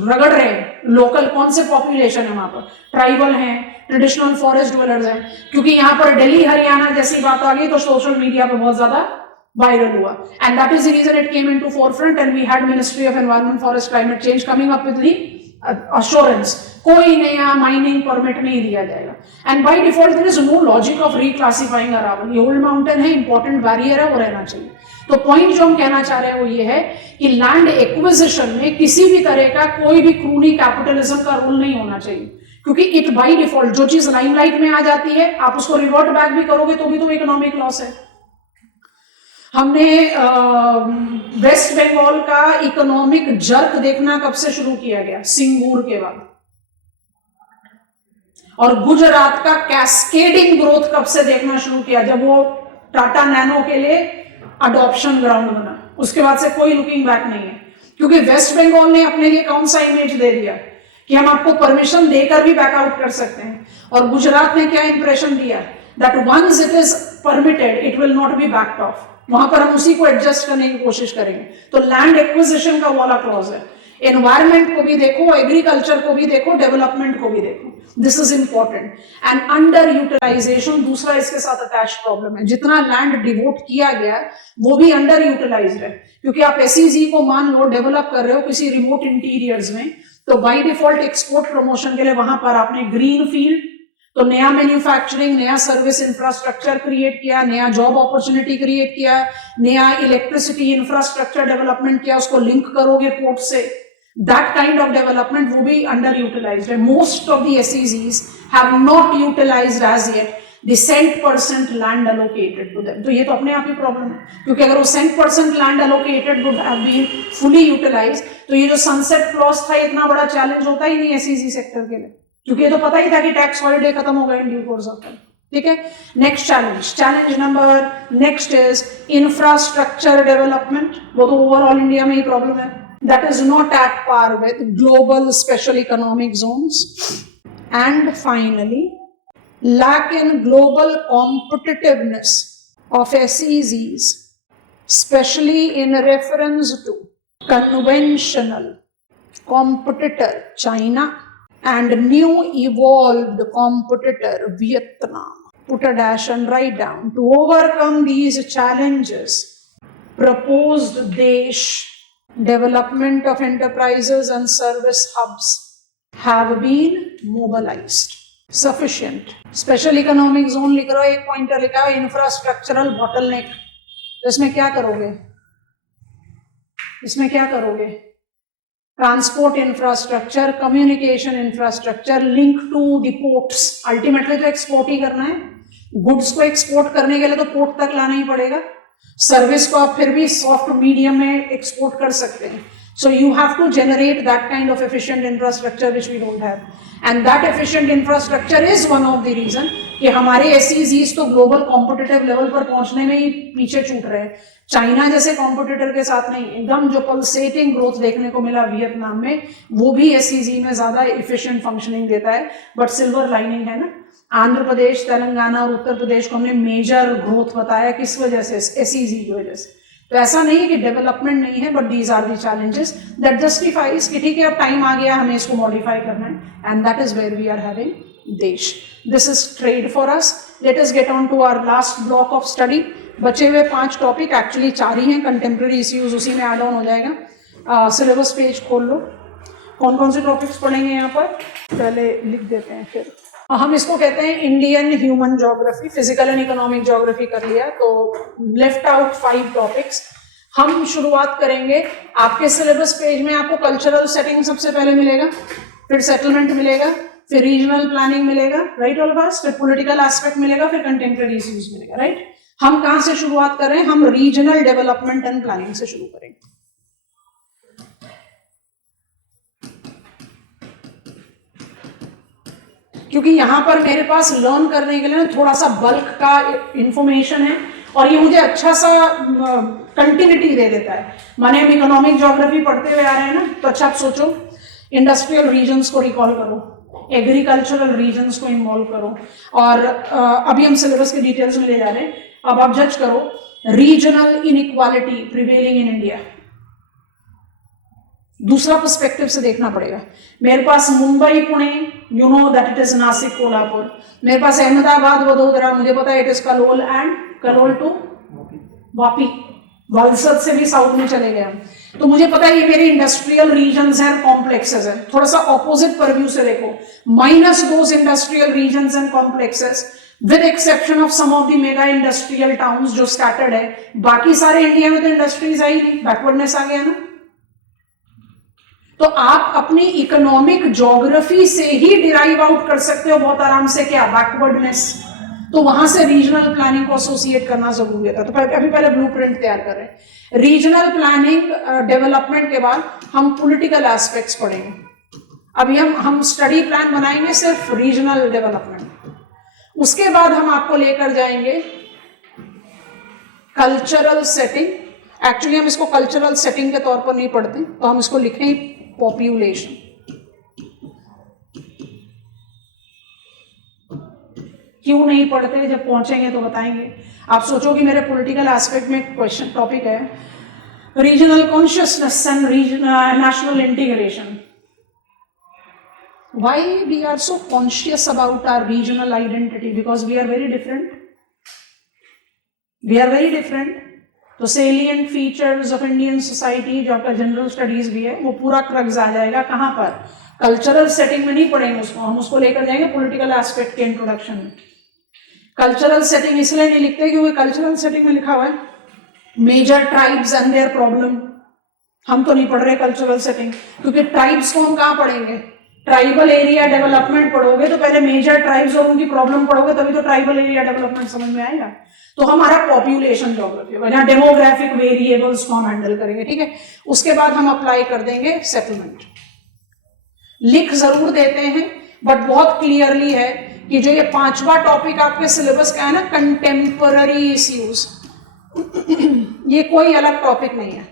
रगड़ रहे हैं। लोकल कौन से पॉपुलेशन है वहां पर? ट्राइबल हैं, ट्रेडिशनल फॉरेस्ट ड्वेलर्स हैं। क्योंकि यहां पर दिल्ली हरियाणा जैसी बात आ गई तो सोशल मीडिया पे बहुत ज्यादा वायरल हुआ, and that is the reason it came into forefront, and we had ministry of environment, forest, climate change coming up with the assurance, कोई नया माइनिंग परमिट नहीं दिया जाएगा। And by default there is no logic of reclassifying Aravalli. Old mountain है, important barrier है, वो रहना चाहिए। तो पॉइंट जो हम कहना चाह रहे हैं वो ये है कि लैंड एक्विजिशन में किसी भी तरह का कोई भी क्रूनी कैपिटलिज्म का रोल नहीं होना चाहिए, क्योंकि इट बाय डिफॉल्ट जो चीज लाइमलाइट में आ जाती है, आप उसको रिवर्ट बैक भी करोगे तो भी तो इकोनॉमिक लॉस है। हमने वेस्ट बंगाल का इकोनॉमिक जर्क देखना कब से शुरू किया गया? सिंगूर के बाद। और गुजरात का कैस्केडिंग ग्रोथ कब से देखना शुरू किया? जब वो टाटा नैनो के लिए अडॉप्शन ग्राउंड बना, उसके बाद से कोई लुकिंग बैक नहीं है। क्योंकि वेस्ट बंगाल ने अपने लिए कौन सा इमेज दे दिया कि हम आपको परमिशन देकर भी बैकआउट कर सकते हैं, और गुजरात ने क्या इंप्रेशन दिया? That once it is permitted it will not be backed off. वहां पर हम उसी को एडजस्ट करने की कोशिश करेंगे। तो लैंड एक्विजिशन का वाला क्लॉज है। एनवायरमेंट को भी देखो, एग्रीकल्चर को भी देखो, डेवलपमेंट को भी देखो, this is important. And under utilisation दूसरा इसके साथ अटैच प्रॉब्लम है। जितना लैंड डिवोट किया गया वो भी अंडर यूटिलाइज्ड है, क्योंकि आप एसईजी को मान लो डेवलप कर रहे हो किसी रिमोट इंटीरियर्स में, तो बाय डिफॉल्ट एक्सपोर्ट प्रमोशन के लिए वहां पर आपने ग्रीन फील्ड, तो नया मैन्युफैक्चरिंग, नया सर्विस इंफ्रास्ट्रक्चर क्रिएट किया, नया जॉब अपॉर्चुनिटी क्रिएट किया, नया इलेक्ट्रिसिटी इंफ्रास्ट्रक्चर डेवलपमेंट किया, उसको लिंक करोगे पोर्ट से, दैट काइंड ऑफ डेवलपमेंट वो भी अंडर यूटिलाइज्ड है। Most of the SEZs have not utilised as yet the cent% land allocated to them. तो ये तो अपने आप ही प्रॉब्लम है, क्योंकि अगर वो cent% land allocated would have been fully utilized, तो ये जो सनसेट क्लॉज था इतना बड़ा चैलेंज होता ही नहीं एसईजी सेक्टर के लिए, क्योंकि ये तो पता ही था कि टैक्स हॉलिडे खत्म होगा in due course of time. ठीक है. Next challenge number next is infrastructure development. वो तो ओवरऑल इंडिया में ही प्रॉब्लम है. That is not at par with global special economic zones. And finally lack in global competitiveness of SEZs, especially in reference to conventional competitor China and new evolved competitor Vietnam. Put a dash and write down. To overcome these challenges, proposed Desh development of enterprises and service hubs have been mobilized. Sufficient. Special economic zone लिख रहा है, एक pointer लिखा है infrastructural bottleneck. तो इसमें क्या करोगे? Transport infrastructure, communication infrastructure, link to the ports. Ultimately तो एक्सपोर्ट ही करना है. गुड्स को एक्सपोर्ट करने के लिए तो पोर्ट तक लाना ही पड़ेगा. सर्विस को आप फिर भी सॉफ्ट मीडियम में एक्सपोर्ट कर सकते हैं. So you have to generate that kind of efficient infrastructure which we don't have, and that efficient infrastructure is one of the reason कि हमारे SEZs तो global competitive level पर पहुंचने में ही पीछे छूट रहे हैं. चाइना जैसे कॉम्पिटिटर के साथ नहीं, एकदम जो पल्सेटिंग ग्रोथ देखने को मिला वियतनाम में, वो भी SEZ में ज्यादा efficient functioning देता है. बट सिल्वर लाइनिंग है ना, आंध्र प्रदेश, तेलंगाना और उत्तर प्रदेश को हमने मेजर ग्रोथ बताया. किस वजह से? SEZ की वजह से. तो ऐसा नहीं है कि डेवलपमेंट नहीं है, but these are the challenges that justifies कि ठीक है अब टाइम आ गया हमें इसको मॉडिफाई करना है. And that is where we are having देश. This is trade for us. Let us get on to our last block of study. बचे हुए 5 टॉपिक, एक्चुअली 4 ही हैं. कंटेम्प्रेरी इश्यूज उसी में ऐड ऑन हो जाएगा. सिलेबस पेज खोल लो. कौन कौन से टॉपिक्स पढ़ेंगे यहाँ पर? पहले लिख देते हैं, फिर हम इसको कहते हैं Indian human geography. Physical and economic geography कर लिया, तो लेफ्ट आउट 5 टॉपिक्स. हम शुरुआत करेंगे. आपके सिलेबस पेज में आपको कल्चरल सेटिंग सबसे पहले मिलेगा, फिर सेटलमेंट मिलेगा, फिर रीजनल प्लानिंग मिलेगा, राइट ऑल बस, फिर पॉलिटिकल एस्पेक्ट मिलेगा, फिर कंटेम्प्रेरी इश्यूज मिलेगा, राइट. हम कहां से शुरुआत कर रहे हैं? हम रीजनल डेवलपमेंट एंड प्लानिंग से शुरू करेंगे. क्योंकि यहां पर मेरे पास लर्न करने के लिए थोड़ा सा बल्क का इंफॉर्मेशन है, और ये मुझे अच्छा सा कंटिन्यूटी दे देता है. माने हम इकोनॉमिक ज्योग्राफी पढ़ते हुए आ रहे हैं ना, तो अच्छा आप सोचो, इंडस्ट्रियल रीजन्स को रिकॉल करो, एग्रीकल्चरल रीजन्स को इन्वॉल्व करो, और अभी हम सिलेबस के डिटेल्स में ले जा रहे हैं. अब आप जज करो, regional inequality prevailing in India. दूसरा पर्सपेक्टिव से देखना पड़ेगा. मेरे पास Mumbai, Pune, you know that it is Nashik, Kolhapur. मेरे पास अहमदाबाद, वडोदरा, मुझे पता है it is Kalol and Kalol to Vapi. Valsad से भी साउथ में चले गए हम. तो मुझे पता है ये मेरे इंडस्ट्रियल रीजन्स हैं, कॉम्प्लेक्सेस हैं. थोड़ा सा ऑपोजिट परव्यू से देखो, minus those industrial regions and complexes with exception of some of the mega industrial towns जो स्कैटर्ड है. बाकी सारे इंडिया में तो इंडस्ट्रीज आई नहीं, बैकवर्डनेस आ गया ना. तो आप अपनी इकोनॉमिक ज्योग्राफी से ही डिराइव आउट कर सकते हो बहुत आराम से, क्या? बैकवर्डनेस. तो वहां से रीजनल प्लानिंग को एसोसिएट करना जरूरी था. तो अभी पहले ब्लूप्रिंट तैयार कर रहे हैं. रीजनल प्लानिंग डेवलपमेंट के बाद हम पॉलिटिकल एस्पेक्ट्स पढ़ेंगे. अभी हम स्टडी प्लान बनाएंगे सिर्फ रीजनल डेवलपमेंट. उसके बाद हम आपको लेकर जाएंगे कल्चरल सेटिंग. एक्चुअली हम इसको कल्चरल सेटिंग के तौर पर नहीं पढ़ते, तो हम इसको लिखें पॉपुलेशन. क्यों नहीं पढ़ते? जब पहुंचेंगे तो बताएंगे. आप सोचो कि मेरे पॉलिटिकल एस्पेक्ट में क्वेश्चन टॉपिक है regional consciousness and national integration. Why we are so conscious about our regional identity? Because we are very different. We are very different. तो salient features of Indian society जो आपका general studies भी है, वो पूरा crux आ जाएगा. कहाँ पर? कल्चरल सेटिंग में नहीं पढ़ेंगे उसको, हम उसको लेकर जाएंगे पॉलिटिकल एस्पेक्ट के इंट्रोडक्शन में. कल्चरल सेटिंग इसलिए नहीं लिखते क्योंकि कल्चरल सेटिंग में लिखा हुआ है major tribes and their problem. हम तो नहीं पढ़ रहे कल्चरल सेटिंग, क्योंकि ट्राइब्स को हम कहाँ पढ़ेंगे? ट्राइबल एरिया डेवलपमेंट पढ़ोगे तो पहले मेजर ट्राइब्स और उनकी प्रॉब्लम पढ़ोगे, तभी तो ट्राइबल एरिया डेवलपमेंट समझ में आएगा। तो हमारा पॉपुलेशन ज्योग्राफी होगा, जहां डेमोग्राफिक वेरिएबल्स को हम हैंडल करेंगे, ठीक है। उसके बाद हम अप्लाई कर देंगे सेटलमेंट। लिख जरूर देते हैं बट बहुत क्लियरली है कि जो ये 5वां टॉपिक आपके सिलेबस का है ना, कंटेम्पररी इश्यूज, ये कोई अलग टॉपिक नहीं है।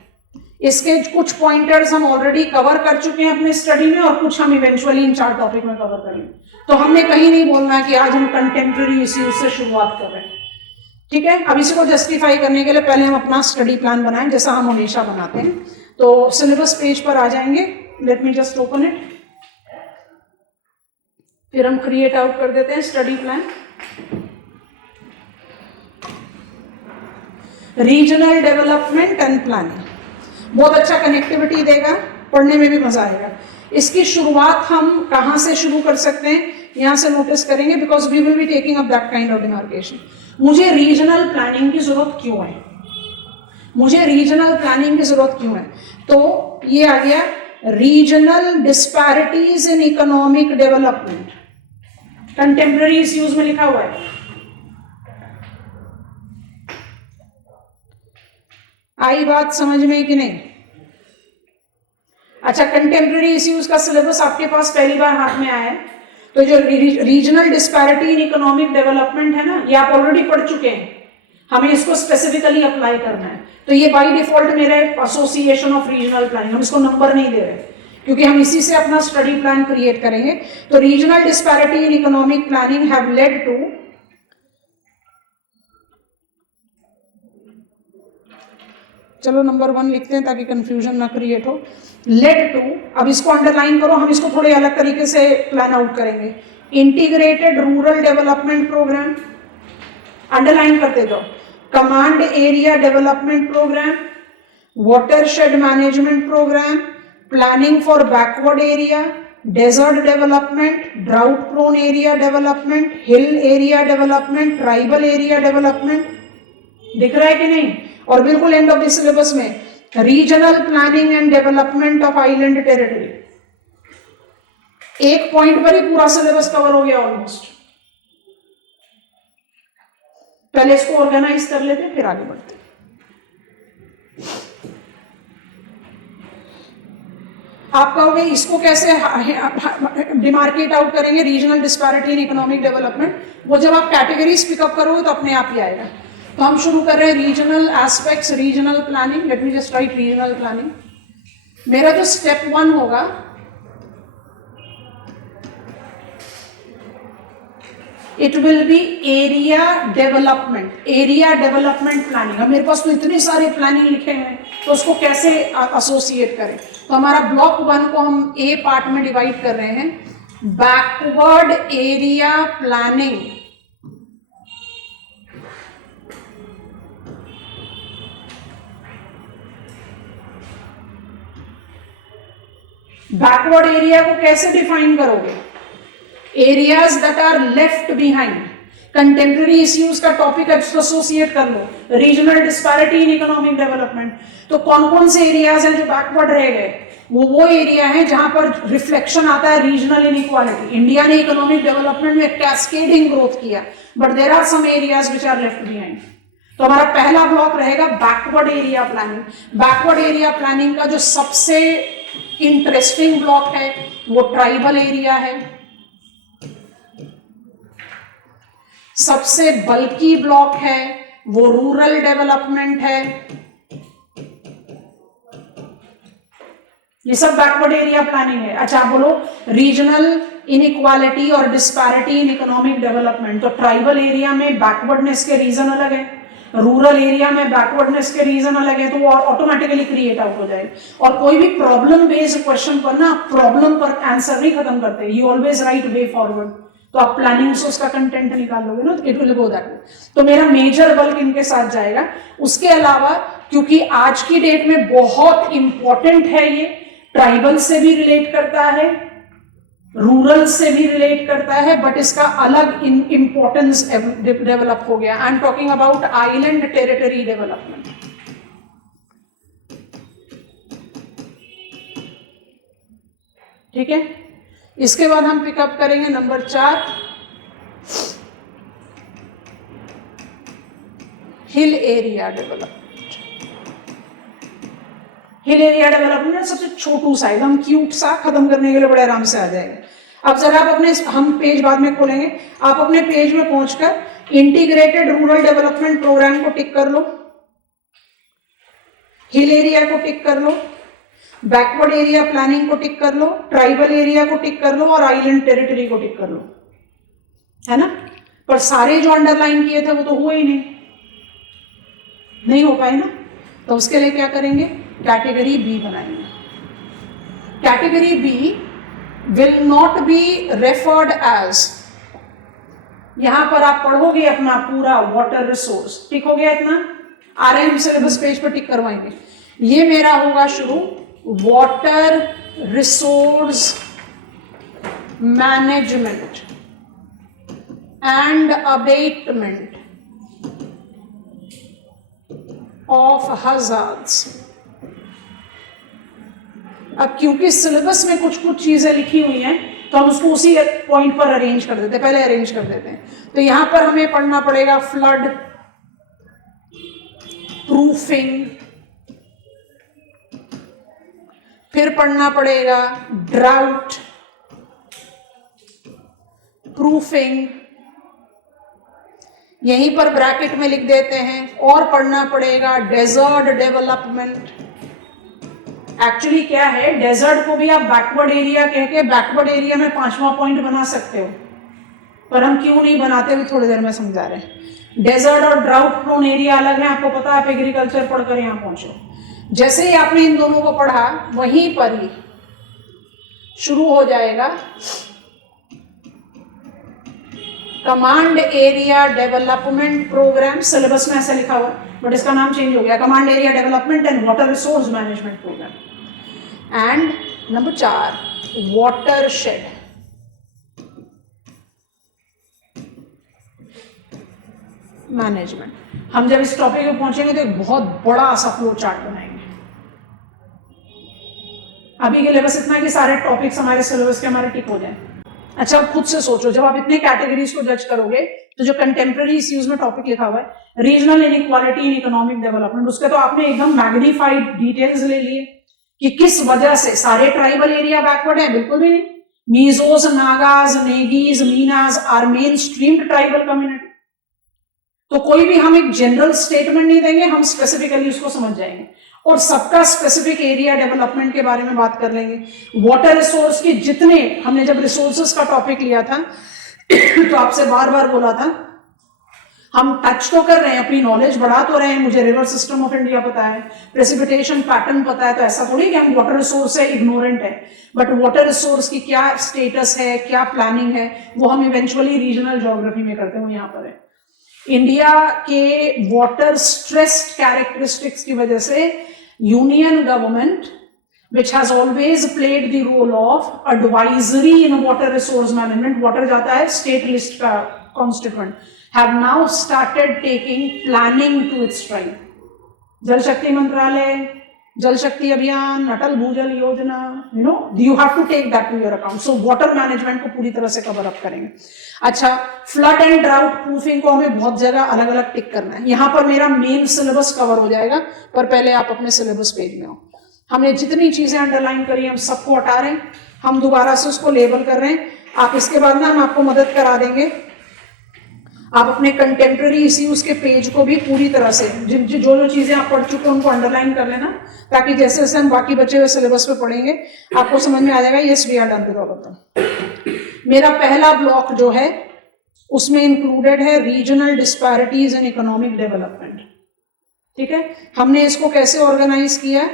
इसके कुछ पॉइंटर्स हम ऑलरेडी कवर कर चुके हैं अपने स्टडी में और कुछ हम इवेंचुअली इन 4 टॉपिक में कवर करेंगे। तो हमने कहीं नहीं बोलना कि आज हम कंटेम्पररी इश्यूज से शुरुआत कर रहे हैं, ठीक है। अब इसी को जस्टिफाई करने के लिए पहले हम अपना स्टडी प्लान बनाएं, जैसा हम हमेशा बनाते हैं। तो सिलेबस पेज पर आ जाएंगे, let me just open it, फिर हम क्रिएट आउट कर देते हैं study plan. Regional development and planning बहुत अच्छा कनेक्टिविटी देगा, पढ़ने में भी मजा आएगा। इसकी शुरुआत हम कहां से शुरू कर सकते हैं, यहां से नोटिस करेंगे, because we will be taking up that kind of demarcation. मुझे रीजनल प्लानिंग की जरूरत क्यों है, मुझे रीजनल प्लानिंग की जरूरत क्यों है, तो ये आ गया regional disparities in economic development, contemporary issues में लिखा हुआ है। आई बात समझ में कि नहीं? अच्छा, कंटेम्पररी इश्यूज का सिलेबस आपके पास पहली बार हाथ में आया है, तो जो regional disparity in economic development है ना, ये आप ऑलरेडी पढ़ चुके हैं, हमें इसको स्पेसिफिकली अप्लाई करना है। तो ये बाय डिफॉल्ट मेरा एसोसिएशन ऑफ रीजनल प्लानिंग, हम इसको नंबर नहीं दे रहे क्योंकि हम इसी से अपना स्टडी प्लान क्रिएट करेंगे। तो regional disparity in economic planning have led to, चलो नंबर 1 लिखते हैं ताकि कंफ्यूजन ना क्रिएट हो। लेड टू, अब इसको अंडरलाइन करो, हम इसको थोड़े अलग तरीके से प्लान आउट करेंगे। Integrated rural development programme, underline करते जाओ। Command area development programme, watershed management programme, planning for backward area, desert development, drought prone area development, hill area development, tribal area development. दिख रहा है कि नहीं? और बिल्कुल एंड ऑफ द सिलेबस में regional planning and development of island territory. एक point पर ही पूरा सिलेबस कवर हो गया ऑलमोस्ट। पहले इसको ऑर्गेनाइज कर लेते फिर आगे बढ़ते। आप कहोगे इसको कैसे डिमार्केट आउट करेंगे, regional disparity in economic development? वो जब आप कैटेगरीज पिकअप करोगे तो अपने आप ही आएगा। तो हम शुरू कर रहे हैं regional aspects, regional planning. Let me just right regional planning. मेरा जो स्टेप 1 होगा, it will B area development, area development planning. अब मेरे पास तो इतने सारे प्लानिंग लिखे हैं, तो उसको कैसे एसोसिएट करें? तो हमारा ब्लॉक 1 को हम ए पार्ट में डिवाइड कर रहे हैं, backward area planning. Backward area को कैसे डिफाइन करोगे? Areas that are left behind. Contemporary issues का टॉपिक एसोसिएट कर लो, regional disparity in economic development. तो कौन कौन से एरियाज हैं जो बैकवर्ड रह गए? वो एरिया है जहां पर रिफ्लेक्शन आता है रीजनल इनइक्वालिटी। इंडिया ने इकोनॉमिक डेवलपमेंट में कैस्केडिंग ग्रोथ किया, but there are some areas which are left behind. तो हमारा पहला ब्लॉक रहेगा backward area planning. Backward area planning का जो सबसे इंटरेस्टिंग ब्लॉक है वो ट्राइबल एरिया है, सबसे बल्कि ब्लॉक है वो रूरल डेवलपमेंट है। ये सब बैकवर्ड एरिया प्लानिंग है। अच्छा बोलो, रीजनल इनइक्वालिटी और डिस्पैरिटी इन इकोनॉमिक डेवलपमेंट। तो ट्राइबल एरिया में बैकवर्डनेस के रीजन अलग है, रूरल एरिया में बैकवर्डनेस के रीजन अलग है, तो वो ऑटोमेटिकली क्रिएट आउट हो जाएगा। और कोई भी प्रॉब्लम बेस्ड क्वेश्चन पर ना प्रॉब्लम पर आंसर नहीं खत्म करते, you always right way forward. तो आप प्लानिंग से उसका कंटेंट निकाल लोगे ना, it will go that way. तो मेरा मेजर बल्क इनके साथ जाएगा। उसके अलावा क्योंकि आज की डेट में बहुत इंपॉर्टेंट है, ये ट्राइबल से भी रिलेट करता है, रूरल से भी रिलेट करता है, बट इसका अलग इंपॉर्टेंस डेवलप हो गया। I am talking about island territory development. ठीक है, इसके बाद हम पिकअप करेंगे नंबर 4, हिल area development. Hill area development सबसे छोटू सा, एकदम क्यूट सा, खत्म करने के लिए बड़े आराम से आ जाएगा। अब जरा आप अपने, हम पेज बाद में खोलेंगे, आप अपने पेज में पहुंचकर इंटीग्रेटेड रूरल डेवलपमेंट प्रोग्राम को टिक कर लो, हिल एरिया को टिक कर लो, बैकवर्ड एरिया प्लानिंग को टिक कर लो, ट्राइबल एरिया को टिक कर लो और आइलैंड टेरिटरी को टिक कर लो, है ना। पर सारे जो अंडरलाइन किए थे वो तो हुए ही नहीं हो पाए ना। तो उसके लिए क्या करेंगे, कैटेगरी बी बनाएंगे। Category B will not be referred as, यहां पर आप पढ़ोगे अपना पूरा वाटर रिसोर्स, टिक हो गया इतना, आ रहे हैं हम सिलेबस पेज पर टिक करवाएंगे। ये मेरा होगा शुरू, water resource management and abatement of hazards. अब क्योंकि सिलेबस में कुछ कुछ चीजें लिखी हुई हैं तो हम उसको उसी पॉइंट पर अरेंज कर देते हैं, पहले अरेंज कर देते हैं। तो यहां पर हमें पढ़ना पड़ेगा फ्लड प्रूफिंग, फिर पढ़ना पड़ेगा ड्राउट प्रूफिंग, यहीं पर ब्रैकेट में लिख देते हैं, और पढ़ना पड़ेगा डेजर्ट डेवलपमेंट। एक्चुअली क्या है, डेजर्ट को भी आप बैकवर्ड एरिया कह के बैकवर्ड एरिया में 5वां पॉइंट बना सकते हो, पर हम क्यों नहीं बनाते हुए थोड़ी देर में समझा रहे हैं। डेजर्ट और ड्राउट प्रोन एरिया अलग है, आपको पता है, आप एग्रीकल्चर पढ़कर यहां पहुंचे। जैसे ही आपने इन दोनों को पढ़ा वहीं पर ही शुरू हो जाएगा command area development programme. Syllabus में ऐसा लिखा हुआ बट इसका नाम चेंज हो गया, command area development and water resource management programme. And number 4, watershed. Management. हम जब इस टॉपिक पे पहुंचेंगे तो एक बहुत बड़ा सा फ्लो चार्ट बनाएंगे। अभी के लिए बस इतना कि सारे टॉपिक्स हमारे सिलेबस के हमारे टिक हो जाएं। अच्छा, अब खुद से सोचो, जब आप इतने कैटेगरीज को जज करोगे तो जो कंटेम्प्रेरी इश्यूज में टॉपिक लिखा हुआ है regional inequality in economic development, उसके तो आपने एकदम मैग्नीफाइड डिटेल्स ले लिए कि किस वजह से सारे ट्राइबल एरिया बैकवर्ड है। बिल्कुल भी नहीं। Mizos, Nagas, Negis, Meenas are main streamed tribal community. तो कोई भी हम एक जनरल स्टेटमेंट नहीं देंगे, हम स्पेसिफिकली उसको समझ जाएंगे और सबका स्पेसिफिक एरिया डेवलपमेंट के बारे में बात कर लेंगे। वाटर रिसोर्स के जितने, हमने जब रिसोर्सेस का टॉपिक लिया था तो आपसे बार बार बोला था हम टच तो कर रहे हैं, अपनी नॉलेज बढ़ा तो रहे हैं, मुझे रिवर सिस्टम ऑफ इंडिया पता है, प्रेसिपिटेशन पैटर्न पता है, तो ऐसा थोड़ी कि हम वाटर रिसोर्स से इग्नोरेंट है। बट वाटर रिसोर्स की क्या स्टेटस है, क्या प्लानिंग है, वो हम इवेंचुअली रीजनल ज्योग्राफी में करते हैं, यहाँ पर है। इंडिया के वाटर स्ट्रेस्ड कैरेक्टरिस्टिक्स की वजह से union government, which has always played the role of advisory in water resource management, water जाता है स्टेट लिस्ट का constituent, have now started taking planning to its stride. जल शक्ति मंत्रालय, जल शक्ति अभियान, अटल भूजल योजना, you have to take that to your account. So water management को पूरी तरह से कवर अप करेंगे। अच्छा, फ्लड एंड ड्राउट प्रूफिंग को हमें बहुत जगह अलग अलग टिक करना है। यहाँ पर मेरा मेन सिलेबस कवर हो जाएगा, पर पहले आप अपने सिलेबस पेज में हो। हमने जितनी चीजें अंडरलाइन करी हम सबको हटा रहे हैं, हम दोबारा से उसको लेबल कर रहे हैं। आप इसके बाद ना हम आपको मदद करा देंगे, आप अपने कंटेम्प्रेरी इश्यूज के पेज को भी पूरी तरह से जो जो चीजें आप पढ़ चुके हैं उनको अंडरलाइन कर लेना, ताकि जैसे जैसे हम बाकी बचे हुए सिलेबस पे पढ़ेंगे आपको समझ में आ जाएगा yes we are done with all of them. मेरा पहला ब्लॉक जो है उसमें इंक्लूडेड है regional disparities in economic development. ठीक है, हमने इसको कैसे ऑर्गेनाइज किया,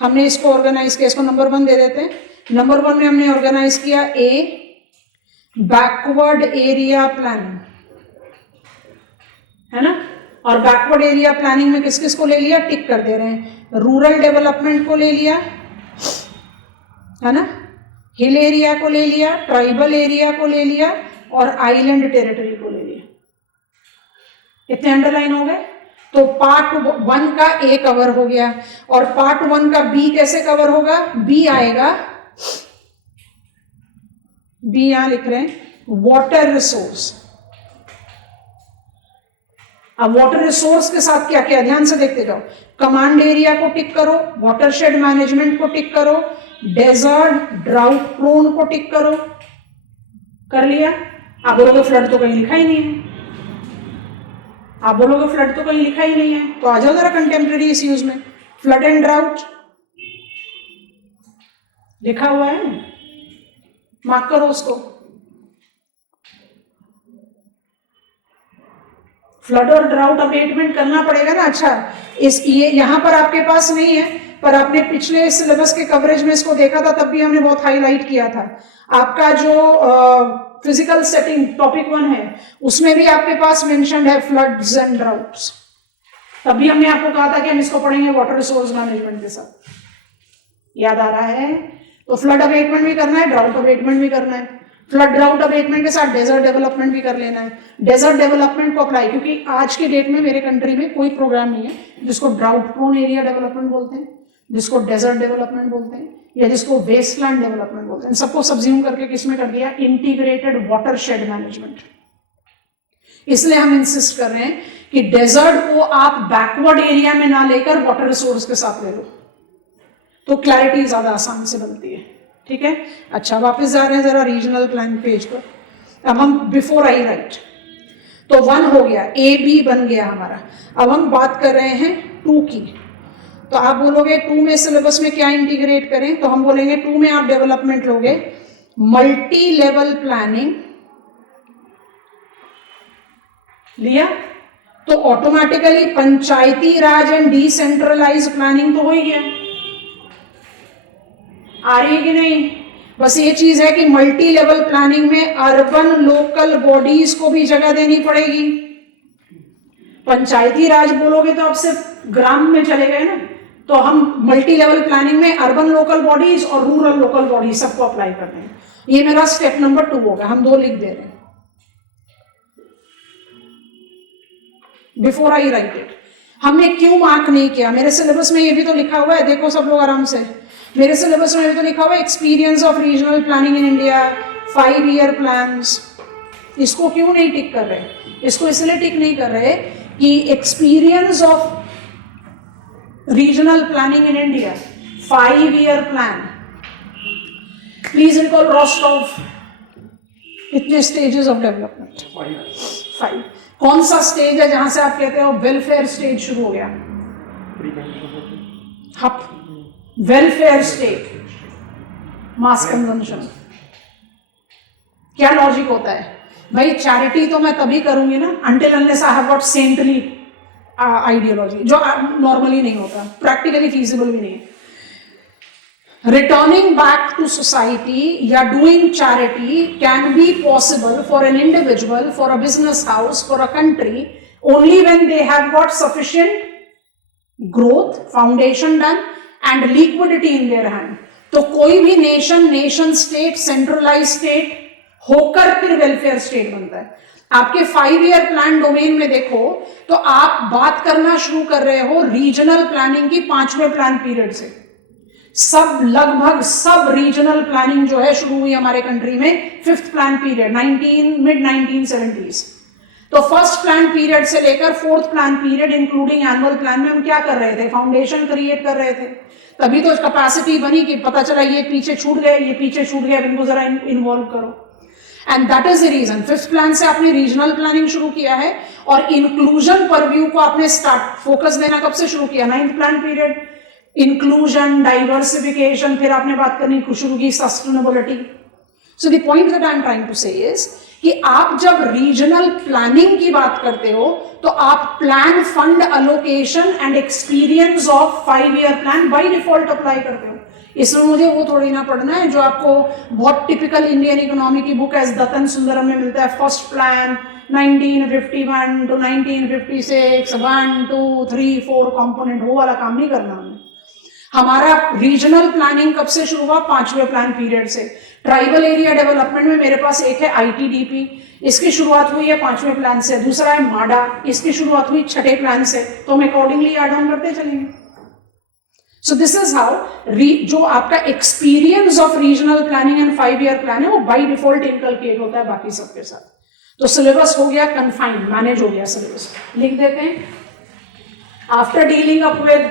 हमने इसको ऑर्गेनाइज किया, इसको नंबर 1 दे देते हैं। नंबर 1 में हमने ऑर्गेनाइज किया ए, बैकवर्ड एरिया प्लानिंग, है ना, और बैकवर्ड एरिया प्लानिंग में किस किस को ले लिया, टिक कर दे रहे हैं। रूरल डेवलपमेंट को ले लिया, है ना, हिल एरिया को ले लिया, ट्राइबल एरिया को ले लिया और आइलैंड टेरिटरी को ले लिया। इतने अंडरलाइन हो गए। तो पार्ट 1 का ए कवर हो गया और पार्ट 1 का बी कैसे कवर होगा, बी आएगा बी यहां लिख रहे हैं वाटर रिसोर्स। अब वाटर रिसोर्स के साथ क्या क्या, ध्यान से देखते जाओ। कमांड एरिया को टिक करो, वाटरशेड मैनेजमेंट को टिक करो, डेजर्ट ड्राउट प्रोन को टिक करो। कर लिया? आप बोलोगे फ्लड तो कहीं लिखा ही नहीं है, आप बोलोगे फ्लड तो कहीं लिखा ही नहीं है, तो आ जाओ जरा कंटेम्प्रेरी इस यूज में। फ्लड एंड ड्राउट लिखा हुआ है, मार्क करो उसको। फ्लड और ड्राउट अबेटमेंट करना पड़ेगा ना। अच्छा, इस ये यहां पर आपके पास नहीं है, पर आपने पिछले सिलेबस के कवरेज में इसको देखा था, तब भी हमने बहुत हाईलाइट किया था। आपका जो फिजिकल सेटिंग टॉपिक 1 है, उसमें भी आपके पास मेंशन्ड है फ्लड्स एंड ड्राउट्स। तब भी हमने आपको कहा था कि हम इसको पढ़ेंगे वाटर रिसोर्स मैनेजमेंट के साथ। याद आ रहा है? तो फ्लड अबेटमेंट भी करना है, ड्राउट अबेटमेंट भी करना है। फ्लड ड्राउट अबेटमेंट के साथ डेजर्ट डेवलपमेंट भी कर लेना है। डेजर्ट डेवलपमेंट को अप्लाई, क्योंकि आज के डेट में मेरे कंट्री में कोई प्रोग्राम नहीं है जिसको ड्राउट प्रोन एरिया डेवलपमेंट बोलते हैं, जिसको डेजर्ट डेवलपमेंट बोलते हैं, या जिसको वेस्टलैंड डेवलपमेंट बोलते हैं। सबको सब्ज्यूम करके किसमें कर दिया? Integrated watershed management. इसलिए हम इंसिस्ट कर रहे हैं कि डेजर्ट को आप बैकवर्ड एरिया में ना लेकर वाटर रिसोर्स के साथ ले लो, तो क्लैरिटी ज्यादा आसान से बनती है। ठीक है? अच्छा, वापस जा रहे हैं जरा रीजनल प्लान पेज पर। अब हम बिफोर आई राइट, तो 1 हो गया, ए बी बन गया हमारा। अब हम बात कर रहे हैं 2 की। तो आप बोलोगे 2 में सिलेबस में क्या इंटीग्रेट करें, तो हम बोलेंगे 2 में आप डेवलपमेंट लोगे मल्टी लेवल प्लानिंग। लिया? तो automatically Panchayati Raj and decentralize planning तो हो ही गया। आ रही है कि नहीं? बस ये चीज है कि मल्टी लेवल प्लानिंग में अर्बन लोकल बॉडीज को भी जगह देनी पड़ेगी। पंचायती राज बोलोगे तो आप सिर्फ ग्राम में चले गए ना, तो हम मल्टी लेवल प्लानिंग में अर्बन लोकल बॉडीज और रूरल लोकल बॉडीज सबको अप्लाई कर रहे हैं। ये मेरा स्टेप नंबर 2 होगा, हम 2 लिख दे रहे हैं बिफोर आई राइट इट। हमने क्यों मार्क नहीं किया? मेरे सिलेबस में ये भी तो लिखा हुआ है, देखो सब लोग आराम से। मेरे सिलेबस में भी तो लिखा हुआ है experience of regional planning in India, 5 year plans. इसको क्यों नहीं टिक कर रहे? इसको इसलिए टिक नहीं कर रहे कि experience of regional planning in India 5 year plan. Please recall Rostow, कितने स्टेजेस ऑफ डेवलपमेंट? 5। कौन सा स्टेज है जहां से आप कहते हो वेलफेयर स्टेज शुरू हो गया? हप, वेलफेयर स्टेट, मास कंजम्पशन। क्या लॉजिक होता है भाई? चैरिटी तो मैं तभी करूंगी ना until unless I have got saintly ideology, जो नॉर्मली नहीं होता, प्रैक्टिकली फीजिबल भी नहीं है। Returning back to society या doing charity can be possible for an individual, for a business house, for a country only when they have got sufficient growth, foundation done and liquidity in their hand. तो कोई भी nation state, centralise state होकर फिर welfare state बनता है। आपके 5 year plan domain में देखो तो आप बात करना शुरू कर रहे हो रीजनल प्लानिंग की 5वें प्लान पीरियड से। सब लगभग सब रीजनल प्लानिंग जो है शुरू हुई हमारे कंट्री में 5th plan period mid 1970s। तो फर्स्ट प्लान पीरियड से लेकर 4th plan period including annual plan में हम क्या कर रहे थे? फाउंडेशन क्रिएट कर रहे थे। तभी तो कैपेसिटी बनी कि पता चला ये पीछे छूट गए, ये पीछे छूट गए, इनको जरा इन्वॉल्व करो। And that is the reason 5th plan से आपने रीजनल प्लानिंग शुरू किया है और इंक्लूजन परव्यू को आपने फोकस देना कब से शुरू किया? 9th plan period. Inclusion, diversification, फिर आपने बात करनी शुरू की sustainability. So the point that I am trying to say is कि आप जब रीजनल प्लानिंग की बात करते हो तो आप plan, fund allocation and experience of 5 year plan by default apply करते हो। इसमें मुझे वो थोड़ी ना पढ़ना है जो आपको बहुत टिपिकल इंडियन इकोनॉमी की बुक एस दत्तन सुंदरम में मिलता है। फर्स्ट प्लान 1951 to 1956, 1, 2, 3, 4 कंपोनेंट, वो वाला काम नहीं करना हमें। हमारा रीजनल प्लानिंग कब से शुरू हुआ? 5वें प्लान पीरियड से। ट्राइबल एरिया डेवलपमेंट में मेरे पास एक है ITDP, इसकी शुरुआत हुई है 5वें प्लान से। दूसरा है माडा, इसकी शुरुआत हुई 6ठे प्लान से। तो हम अकॉर्डिंगली ऐड ऑन करते चलेंगे। सो दिस इज हाउ जो आपका experience of regional planning and 5 year plan है वो बाय डिफॉल्ट इनकलकेट होता है बाकी सबके साथ। तो सिलेबस हो गया कन्फाइंड, मैनेज हो गया सिलेबस। लिख देते हैं, after dealing up with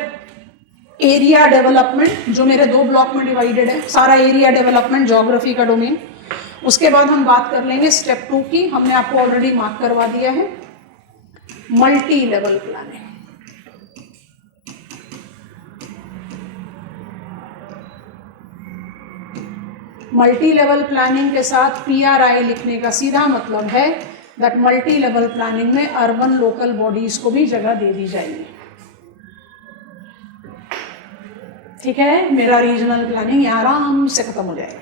area development, जो मेरे 2 ब्लॉक में डिवाइडेड है, सारा एरिया डेवलपमेंट ज्योग्राफी का डोमेन। उसके बाद हम बात कर लेंगे स्टेप 2 की, हमने आपको ऑलरेडी मार्क करवा दिया है, multi level planning. Multi level planning के साथ PRI लिखने का सीधा मतलब है दैट मल्टी लेवल प्लानिंग में अर्बन लोकल बॉडीज को भी जगह दे दी जाएगी। ठीक है, मेरा रीजनल प्लानिंग यहाँ आराम से खत्म हो जाएगा।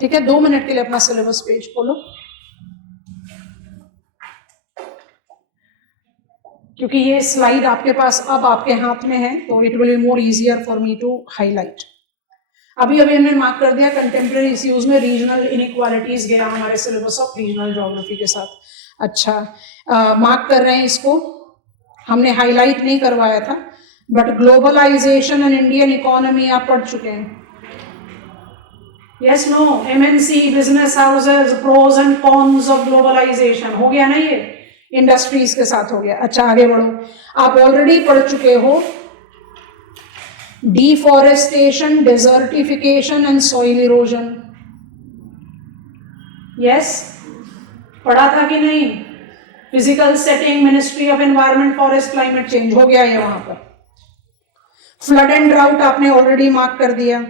ठीक है, 2 मिनट के लिए अपना सिलेबस पेज खोलो, क्योंकि ये स्लाइड आपके पास अब आपके हाथ में है, तो it will be more easier for me to highlight. अभी हमने मार्क कर दिया कंटेम्प्रेरी इश्यूज में रीजनल इनइक्वालिटीज गया हमारे सिलेबस ऑफ रीजनल ज्योग्राफी के साथ। अच्छा, मार्क कर रहे हैं इसको, हमने हाईलाइट नहीं करवाया था, but globalization and Indian economy आप पढ़ चुके हैं। Yes no, MNC business houses, pros and cons of globalization हो गया ना, ये इंडस्ट्रीज के साथ हो गया। अच्छा, आगे बढ़ो, आप ऑलरेडी पढ़ चुके हो deforestation, desertification and soil erosion. Yes, पढ़ा था कि नहीं? Physical setting, ministry of environment, forest, climate change हो गया है वहां पर। फ्लड एंड ड्राउट आपने ऑलरेडी मार्क कर दिया।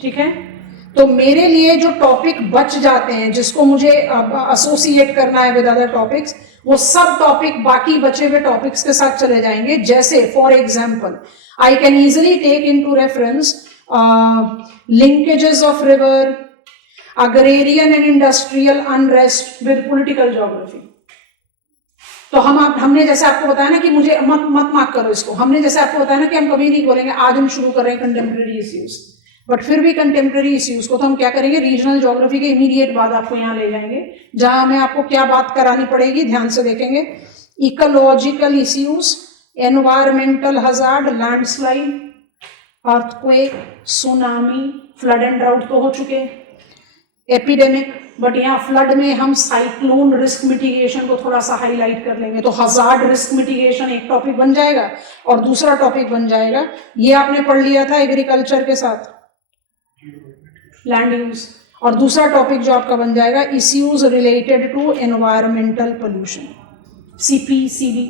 ठीक है, तो मेरे लिए जो टॉपिक बच जाते हैं जिसको मुझे एसोसिएट करना है विद अदर टॉपिक्स, वो सब टॉपिक बाकी बचे हुए टॉपिक्स के साथ चले जाएंगे। जैसे for example I can easily take into reference linkages of river, agrarian and industrial unrest with political geography. तो हमने जैसे आपको बताया ना कि मुझे मत मार्क करो इसको, हमने जैसे आपको बताया ना कि हम कभी नहीं बोलेंगे आज हम शुरू कर रहे हैं कंटेम्प्रेरी इश्यूज, बट फिर भी कंटेम्प्रेरी इश्यूज को तो हम क्या करेंगे, रीजनल ज्योग्राफी के इमीडिएट बाद आपको यहाँ ले जाएंगे, जहां हमें आपको क्या बात करानी पड़ेगी, ध्यान से देखेंगे। Ecological issues, environmental hazard, landslide, earthquake, tsunami, flood and drought तो हो चुके, एपिडेमिक, बट यहाँ फ्लड में हम साइक्लोन रिस्क मिटिगेशन को थोड़ा सा हाईलाइट कर लेंगे। तो हजार्ड रिस्क मिटिगेशन एक टॉपिक बन जाएगा और दूसरा टॉपिक बन जाएगा, ये आपने पढ़ लिया था एग्रीकल्चर के साथ, लैंड यूज। और दूसरा टॉपिक जो आपका बन जाएगा issues related to environmental pollution, CPCD,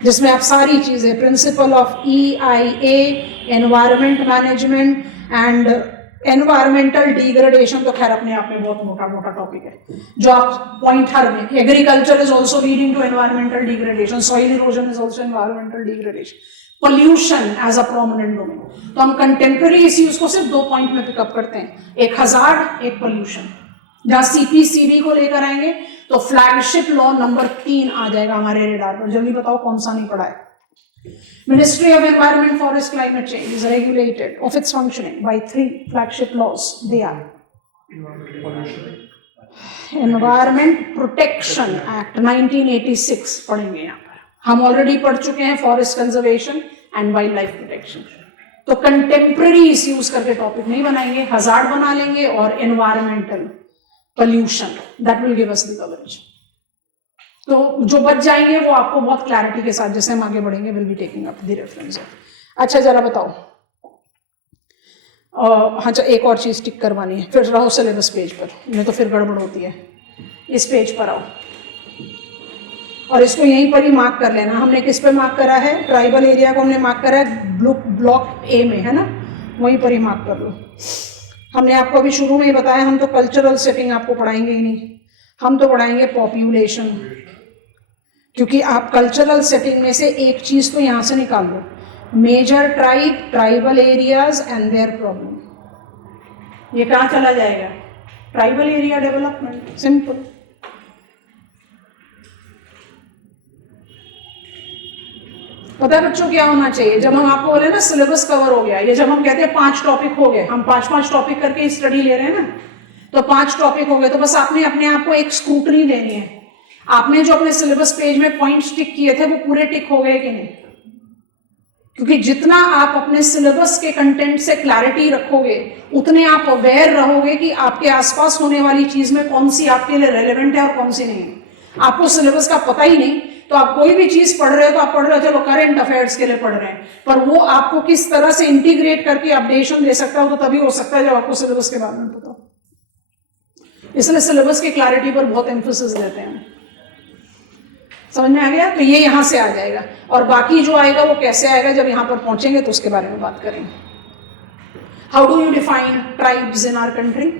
जिसमें आप सारी चीजें, principle of EIA, environment management and environmental degradation, तो खैर अपने आप में बहुत मोटा टॉपिक है जो आप पॉइंट हर में, agriculture is also leading to environmental degradation, soil erosion is also environmental degradation, pollution as a prominent domain. तो हम कंटेम्प्रेरी इश्यूज को सिर्फ 2 पॉइंट में पिकअप करते हैं, एक हजार्ड, एक पोल्यूशन। जहां CPCB को लेकर आएंगे तो फ्लैगशिप लॉ नंबर 3 आ जाएगा हमारे रेडार पर। जल्दी बताओ कौन सा नहीं पढ़ा है? Ministry of Environment, Forest, Climate Change is regulated of its functioning by 3 flagship laws. They are Environment Protection Act 1986 पढ़ेंगे यहाँ पर, हम ऑलरेडी पढ़ चुके हैं forest conservation and wild life protection. तो कंटेम्प्रेरी इश्यूज करके टॉपिक नहीं बनाएंगे, हजार्ड बना लेंगे और environmental pollution, that will give us the coverage. तो जो बच जाएंगे वो आपको बहुत क्लैरिटी के साथ जैसे हम आगे बढ़ेंगे will be taking up the reference. अच्छा जरा बताओ, हाँ एक और चीज टिक करवानी है, फिर रहो सिलेबस पेज पर, नहीं तो फिर गड़बड़ होती है। इस पेज पर आओ और इसको यहीं पर ही मार्क कर लेना। हमने किस पे मार्क करा है? ट्राइबल एरिया को हमने मार्क करा है ब्लॉक A में, है ना, वहीं पर ही मार्क कर लो। हमने आपको अभी शुरू में ही बताया हम तो कल्चरल सेटिंग आपको पढ़ाएंगे ही नहीं, हम तो पढ़ाएंगे पॉपुलेशन, क्योंकि आप कल्चरल सेटिंग में से एक चीज तो यहां से निकाल दो, major tribe, tribal areas and their problem. ये कहां चला जाएगा? Tribal area development, simple. पता है बच्चों क्या होना चाहिए? जब हम आपको बोले ना सिलेबस कवर हो गया, ये जब हम कहते हैं 5 टॉपिक हो गए, हम 5 टॉपिक करके स्टडी ले रहे हैं ना, तो 5 टॉपिक हो गए, तो बस आपने अपने आप को एक स्क्रूटनी लेनी है। आपने जो अपने सिलेबस पेज में पॉइंट्स टिक किए थे वो पूरे टिक हो गए कि नहीं? क्योंकि जितना आप अपने सिलेबस के कंटेंट से क्लैरिटी रखोगे उतने आप अवेयर रहोगे कि आपके आसपास होने वाली चीज में कौन सी आपके लिए रेलेवेंट है और कौन सी नहीं है। आपको सिलेबस का पता ही नहीं तो आप कोई भी चीज पढ़ रहे हो तो आप पढ़ रहे हो चलो करंट अफेयर्स के लिए पढ़ रहे हैं, पर वो आपको किस तरह से इंटीग्रेट करके अपडेशन दे सकता हो तो तभी हो सकता है जब आपको सिलेबस के बारे में पता हो। इसलिए सिलेबस की क्लैरिटी पर बहुत एम्फोसिस देते हैं। समझ में आ गया? तो ये यहां से आ जाएगा और बाकी जो आएगा वो कैसे आएगा जब यहां पर पहुंचेंगे तो उसके बारे में बात करेंगे। How do you define tribes in our country?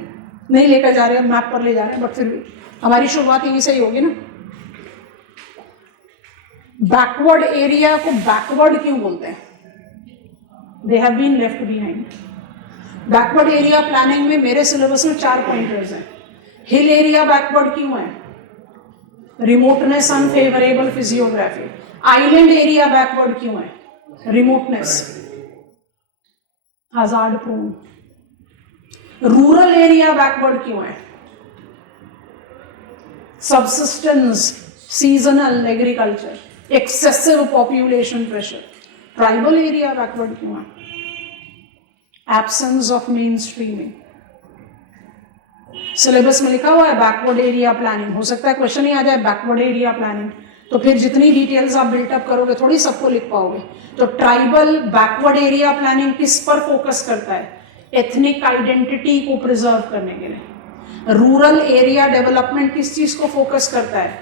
नहीं लेकर जा रहे हैं, मैप पर ले जा रहे हैं, बट फिर भी हमारी शुरुआत यहीं से ही होगी ना। बैकवर्ड एरिया को बैकवर्ड क्यों बोलते हैं? They have been left behind. Backward area planning में मेरे सिलेबस में 4 पॉइंटर्स हैं। हिल एरिया बैकवर्ड क्यों है? Remoteness, unfavourable physiography. Island area backward क्यों है? Remoteness, hazard prone. Rural area backward क्यों है? Subsistence, seasonal agriculture, excessive population pressure. Tribal area backward क्यों है? Absence of mainstreaming. Syllabus में लिखा हुआ है बैकवर्ड एरिया प्लानिंग, हो सकता है क्वेश्चन ही आ जाए बैकवर्ड एरिया प्लानिंग, तो फिर जितनी डिटेल्स आप बिल्टअप करोगे थोड़ी सबको लिख पाओगे। तो ट्राइबल बैकवर्ड एरिया प्लानिंग किस पर फोकस करता है? एथनिक आइडेंटिटी को प्रिजर्व करने के लिए। रूरल एरिया डेवलपमेंट किस चीज को फोकस करता है?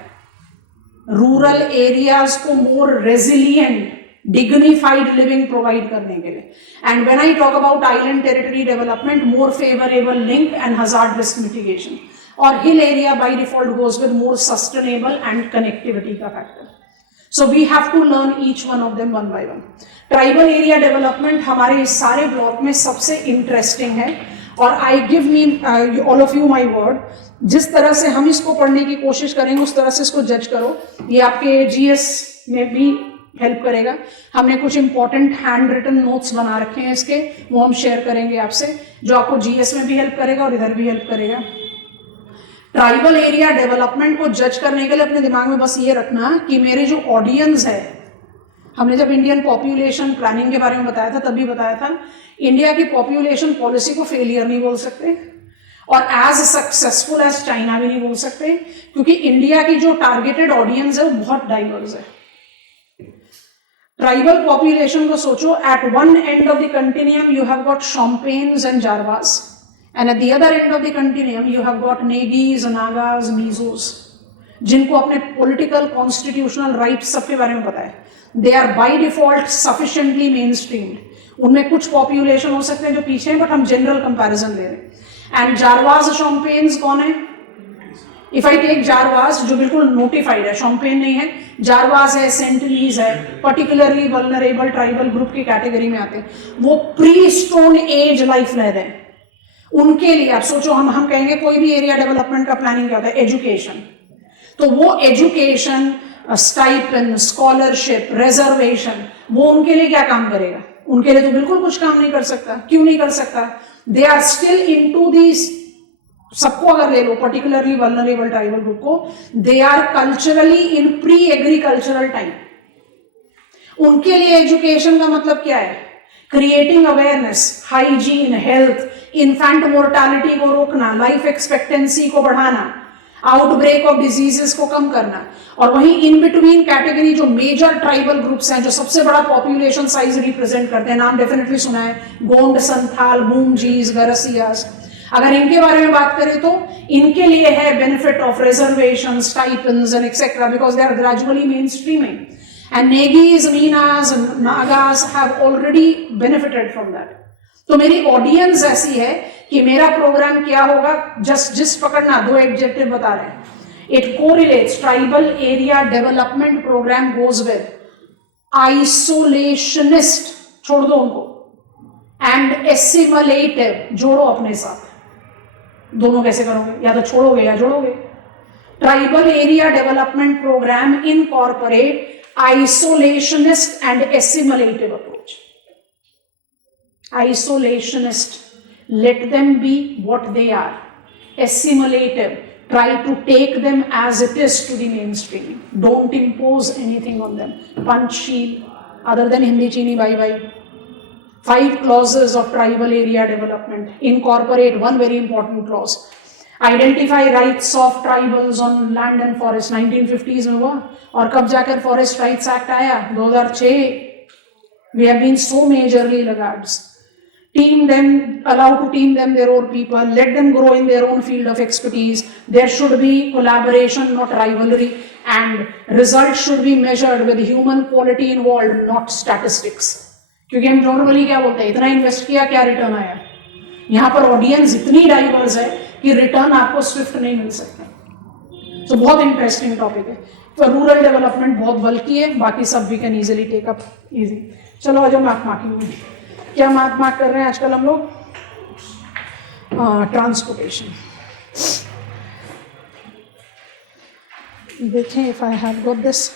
रूरल एरियाज को more resilient, dignified living provide करने के लिए। And when I talk about island territory development, more favourable link and hazard risk mitigation. और hill area by default goes with more sustainable and connectivity का factor. So we have to learn each one of them one by one. Tribal area development हमारे इस सारे block में सबसे interesting है और I give me all of you my word, जिस तरह से हम इसको पढ़ने की कोशिश करेंगे उस तरह से इसको जज करो। ये आपके जीएस में भी हेल्प करेगा। हमने कुछ इंपॉर्टेंट हैंड रिटन नोट्स बना रखे हैं इसके, वो हम शेयर करेंगे आपसे, जो आपको जीएस में भी हेल्प करेगा और इधर भी हेल्प करेगा। ट्राइबल एरिया डेवलपमेंट को जज करने के लिए अपने दिमाग में बस ये रखना कि मेरे जो ऑडियंस है, हमने जब इंडियन पॉपुलेशन प्लानिंग के बारे में बताया था तभी बताया था, इंडिया की पॉपुलेशन पॉलिसी को फेलियर नहीं बोल सकते और एज सक्सेसफुल एज चाइना भी नहीं बोल सकते, क्योंकि इंडिया की जो टारगेटेड ऑडियंस है वो बहुत डाइवर्स है। ट्राइबल पॉपुलेशन को सोचो, at one end of the continuum you have got Shompens and Jarawas, and at the other end of the continuum you have got Negis, Nagas, Mizos, जिनको अपने पॉलिटिकल कॉन्स्टिट्यूशनल राइट्स सबके बारे में पता है। They are by default sufficiently mainstreamed. उनमें कुछ population हो सकते हैं जो पीछे हैं, बट हम जनरल कंपैरिजन ले रहे हैं। एंड जारवास शॉम्पेन्स कौन है? इफ आई टेक जारवास, जो बिल्कुल नोटिफाइड है, शॉम्पेन नहीं है, जारवास है, सेंटिनीज है, पर्टिकुलरली वल्नरेबल ट्राइबल ग्रुप की कैटेगरी में आते हैं। वो प्री स्टोन एज लाइफ ले रहे हैं। उनके लिए आप सोचो, हम कहेंगे कोई भी एरिया डेवलपमेंट का प्लानिंग क्या होता है? एजुकेशन। तो वो एजुकेशन, स्टाइपेंड, स्कॉलरशिप, रिजर्वेशन, वो उनके लिए क्या काम करेगा? उनके लिए तो बिल्कुल कुछ काम नहीं कर सकता। क्यों नहीं कर सकता? They are still into this, सबको अगर ले लो, पर्टिकुलरली वल्नरेबल ट्राइबल ग्रुप को, they are culturally in pre agricultural time. उनके लिए एजुकेशन का मतलब क्या है? Creating awareness, hygiene, health, infant mortality को रोकना, लाइफ एक्सपेक्टेंसी को बढ़ाना, आउटब्रेक ऑफ डिजीजेस को कम करना। और वहीं इन बिटवीन कैटेगरी जो मेजर ट्राइबल ग्रुप्स हैं, जो सबसे बड़ा पॉपुलेशन साइज रिप्रेजेंट करते हैं, नाम डेफिनेटली सुना है, गोंड, संथाल, बूमजीज, गरसियास। अगर इनके बारे में बात करें तो इनके लिए है benefit of reservation, stipends and etcetera, because they are gradually main streaming, and Negis, Meenas, Nagas have already benefited from that. तो मेरी ऑडियंस ऐसी है कि मेरा प्रोग्राम क्या होगा, जस्ट पकड़ना, 2 एडजेक्टिव बता रहे हैं। It correlates, tribal area development programme goes with isolationist, छोड़ दो उनको, एंड एसिमुलेटिव, जोड़ो अपने साथ। दोनों कैसे करोगे? या तो छोड़ोगे या जोड़ोगे। Tribal area development programme incorporate isolationist and assimilative approach. Isolationist, let them be what they are. Assimilative, try to take them as it is to the mainstream. Don't impose anything on them. Panchsheel, other than Hindi Chini bye bye. 5 clauses of tribal area development. Incorporate one very important clause. Identify rights of tribals on land and forest. 1950s में हुआ, और कब जाकर Forest Rights Act आया? 2006. We have been so majorly laggards. Team them, allow to team them their own people, let them grow in their own field of expertise. There should be collaboration, not rivalry, and results should be measured with human quality involved, not statistics. क्योंकि हम normally क्या बोलते हैं, इतना invest किया, क्या return आया? यहाँ पर ऑडियंस इतनी डाइवर्स है कि रिटर्न आपको स्विफ्ट नहीं मिल सकता. तो बहुत इंटरेस्टिंग टॉपिक है. तो रूरल डेवलपमेंट बहुत बल्कि है, बाकी सब we can easily take up easy. चलो आ जाओ मैथ मार्किंग में. क्या मैथ मार्क कर रहे हैं आजकल हम लोग? ट्रांसपोर्टेशन. देखें if I have got this.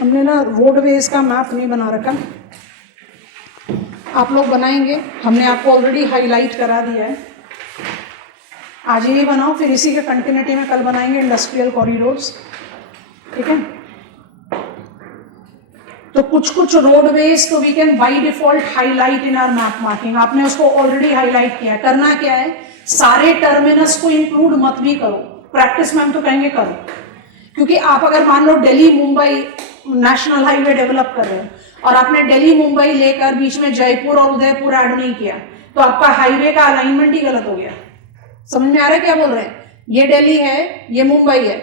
हमने ना रोडवेज का मैप नहीं बना रखा, आप लोग बनाएंगे. हमने आपको ऑलरेडी हाईलाइट करा दिया है. आज ये बनाओ, फिर इसी के कंटिन्यूटी में कल बनाएंगे इंडस्ट्रियल कॉरिडोर्स. ठीक है. तो कुछ रोडवेज तो we can by default highlight in our map marking. आपने उसको ऑलरेडी हाईलाइट किया है. करना क्या है, सारे टर्मिनस को इंक्लूड मत भी करो. प्रैक्टिस में हम तो कहेंगे करो, क्योंकि आप अगर मान लो Delhi Mumbai national highway develop कर रहे हो और आपने दिल्ली मुंबई लेकर बीच में जयपुर और उदयपुर ऐड नहीं किया, तो आपका हाईवे का अलाइनमेंट ही गलत हो गया. समझ में आ रहा है क्या बोल रहे हैं? ये दिल्ली है, ये मुंबई है,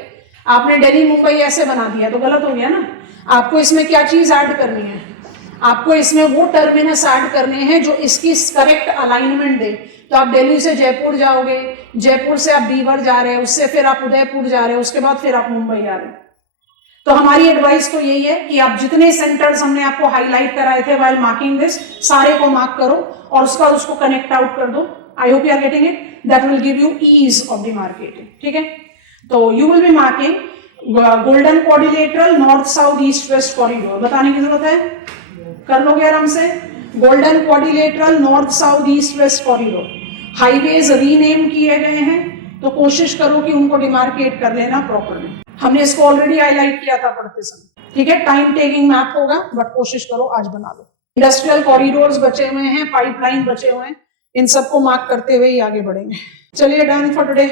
आपने दिल्ली मुंबई ऐसे बना दिया तो गलत हो गया ना. आपको इसमें क्या चीज ऐड करनी है? आपको इसमें वो टर्मिनस ऐड करने हैं जो इसकी करेक्ट अलाइनमेंट दे. तो आप दिल्ली से जयपुर जाओगे, जयपुर से आप बीवर जा रहे हैं, उससे फिर आप उदयपुर जा रहे हैं, उसके बाद फिर आप मुंबई जा रहे हैं. तो हमारी एडवाइस तो यही है कि आप जितने सेंटर्स हमने आपको हाईलाइट कराए थे व्हाइल मार्किंग दिस, सारे को मार्क करो और उसको कनेक्ट आउट कर दो. I hope you are getting it. That will give you ease of the marketing. ठीक है. तो you will be marking golden quadrilateral north south east west corridor. बताने की जरूरत है? कर लोगे आराम से. Golden quadrilateral north south east west corridor. Highways rename किए गए हैं, तो कोशिश करो कि उनको डिमार्केट कर लेना प्रॉपरली. हमने इसको ऑलरेडी हाईलाइट किया था पढ़ते समय. ठीक है. टाइम टेकिंग मैप होगा, बट कोशिश करो आज बना लो. इंडस्ट्रियल कॉरिडोर्स बचे हुए हैं, पाइपलाइन बचे हुए हैं, इन सबको मार्क करते हुए ही आगे बढ़ेंगे. चलिए, डन फॉर टुडे.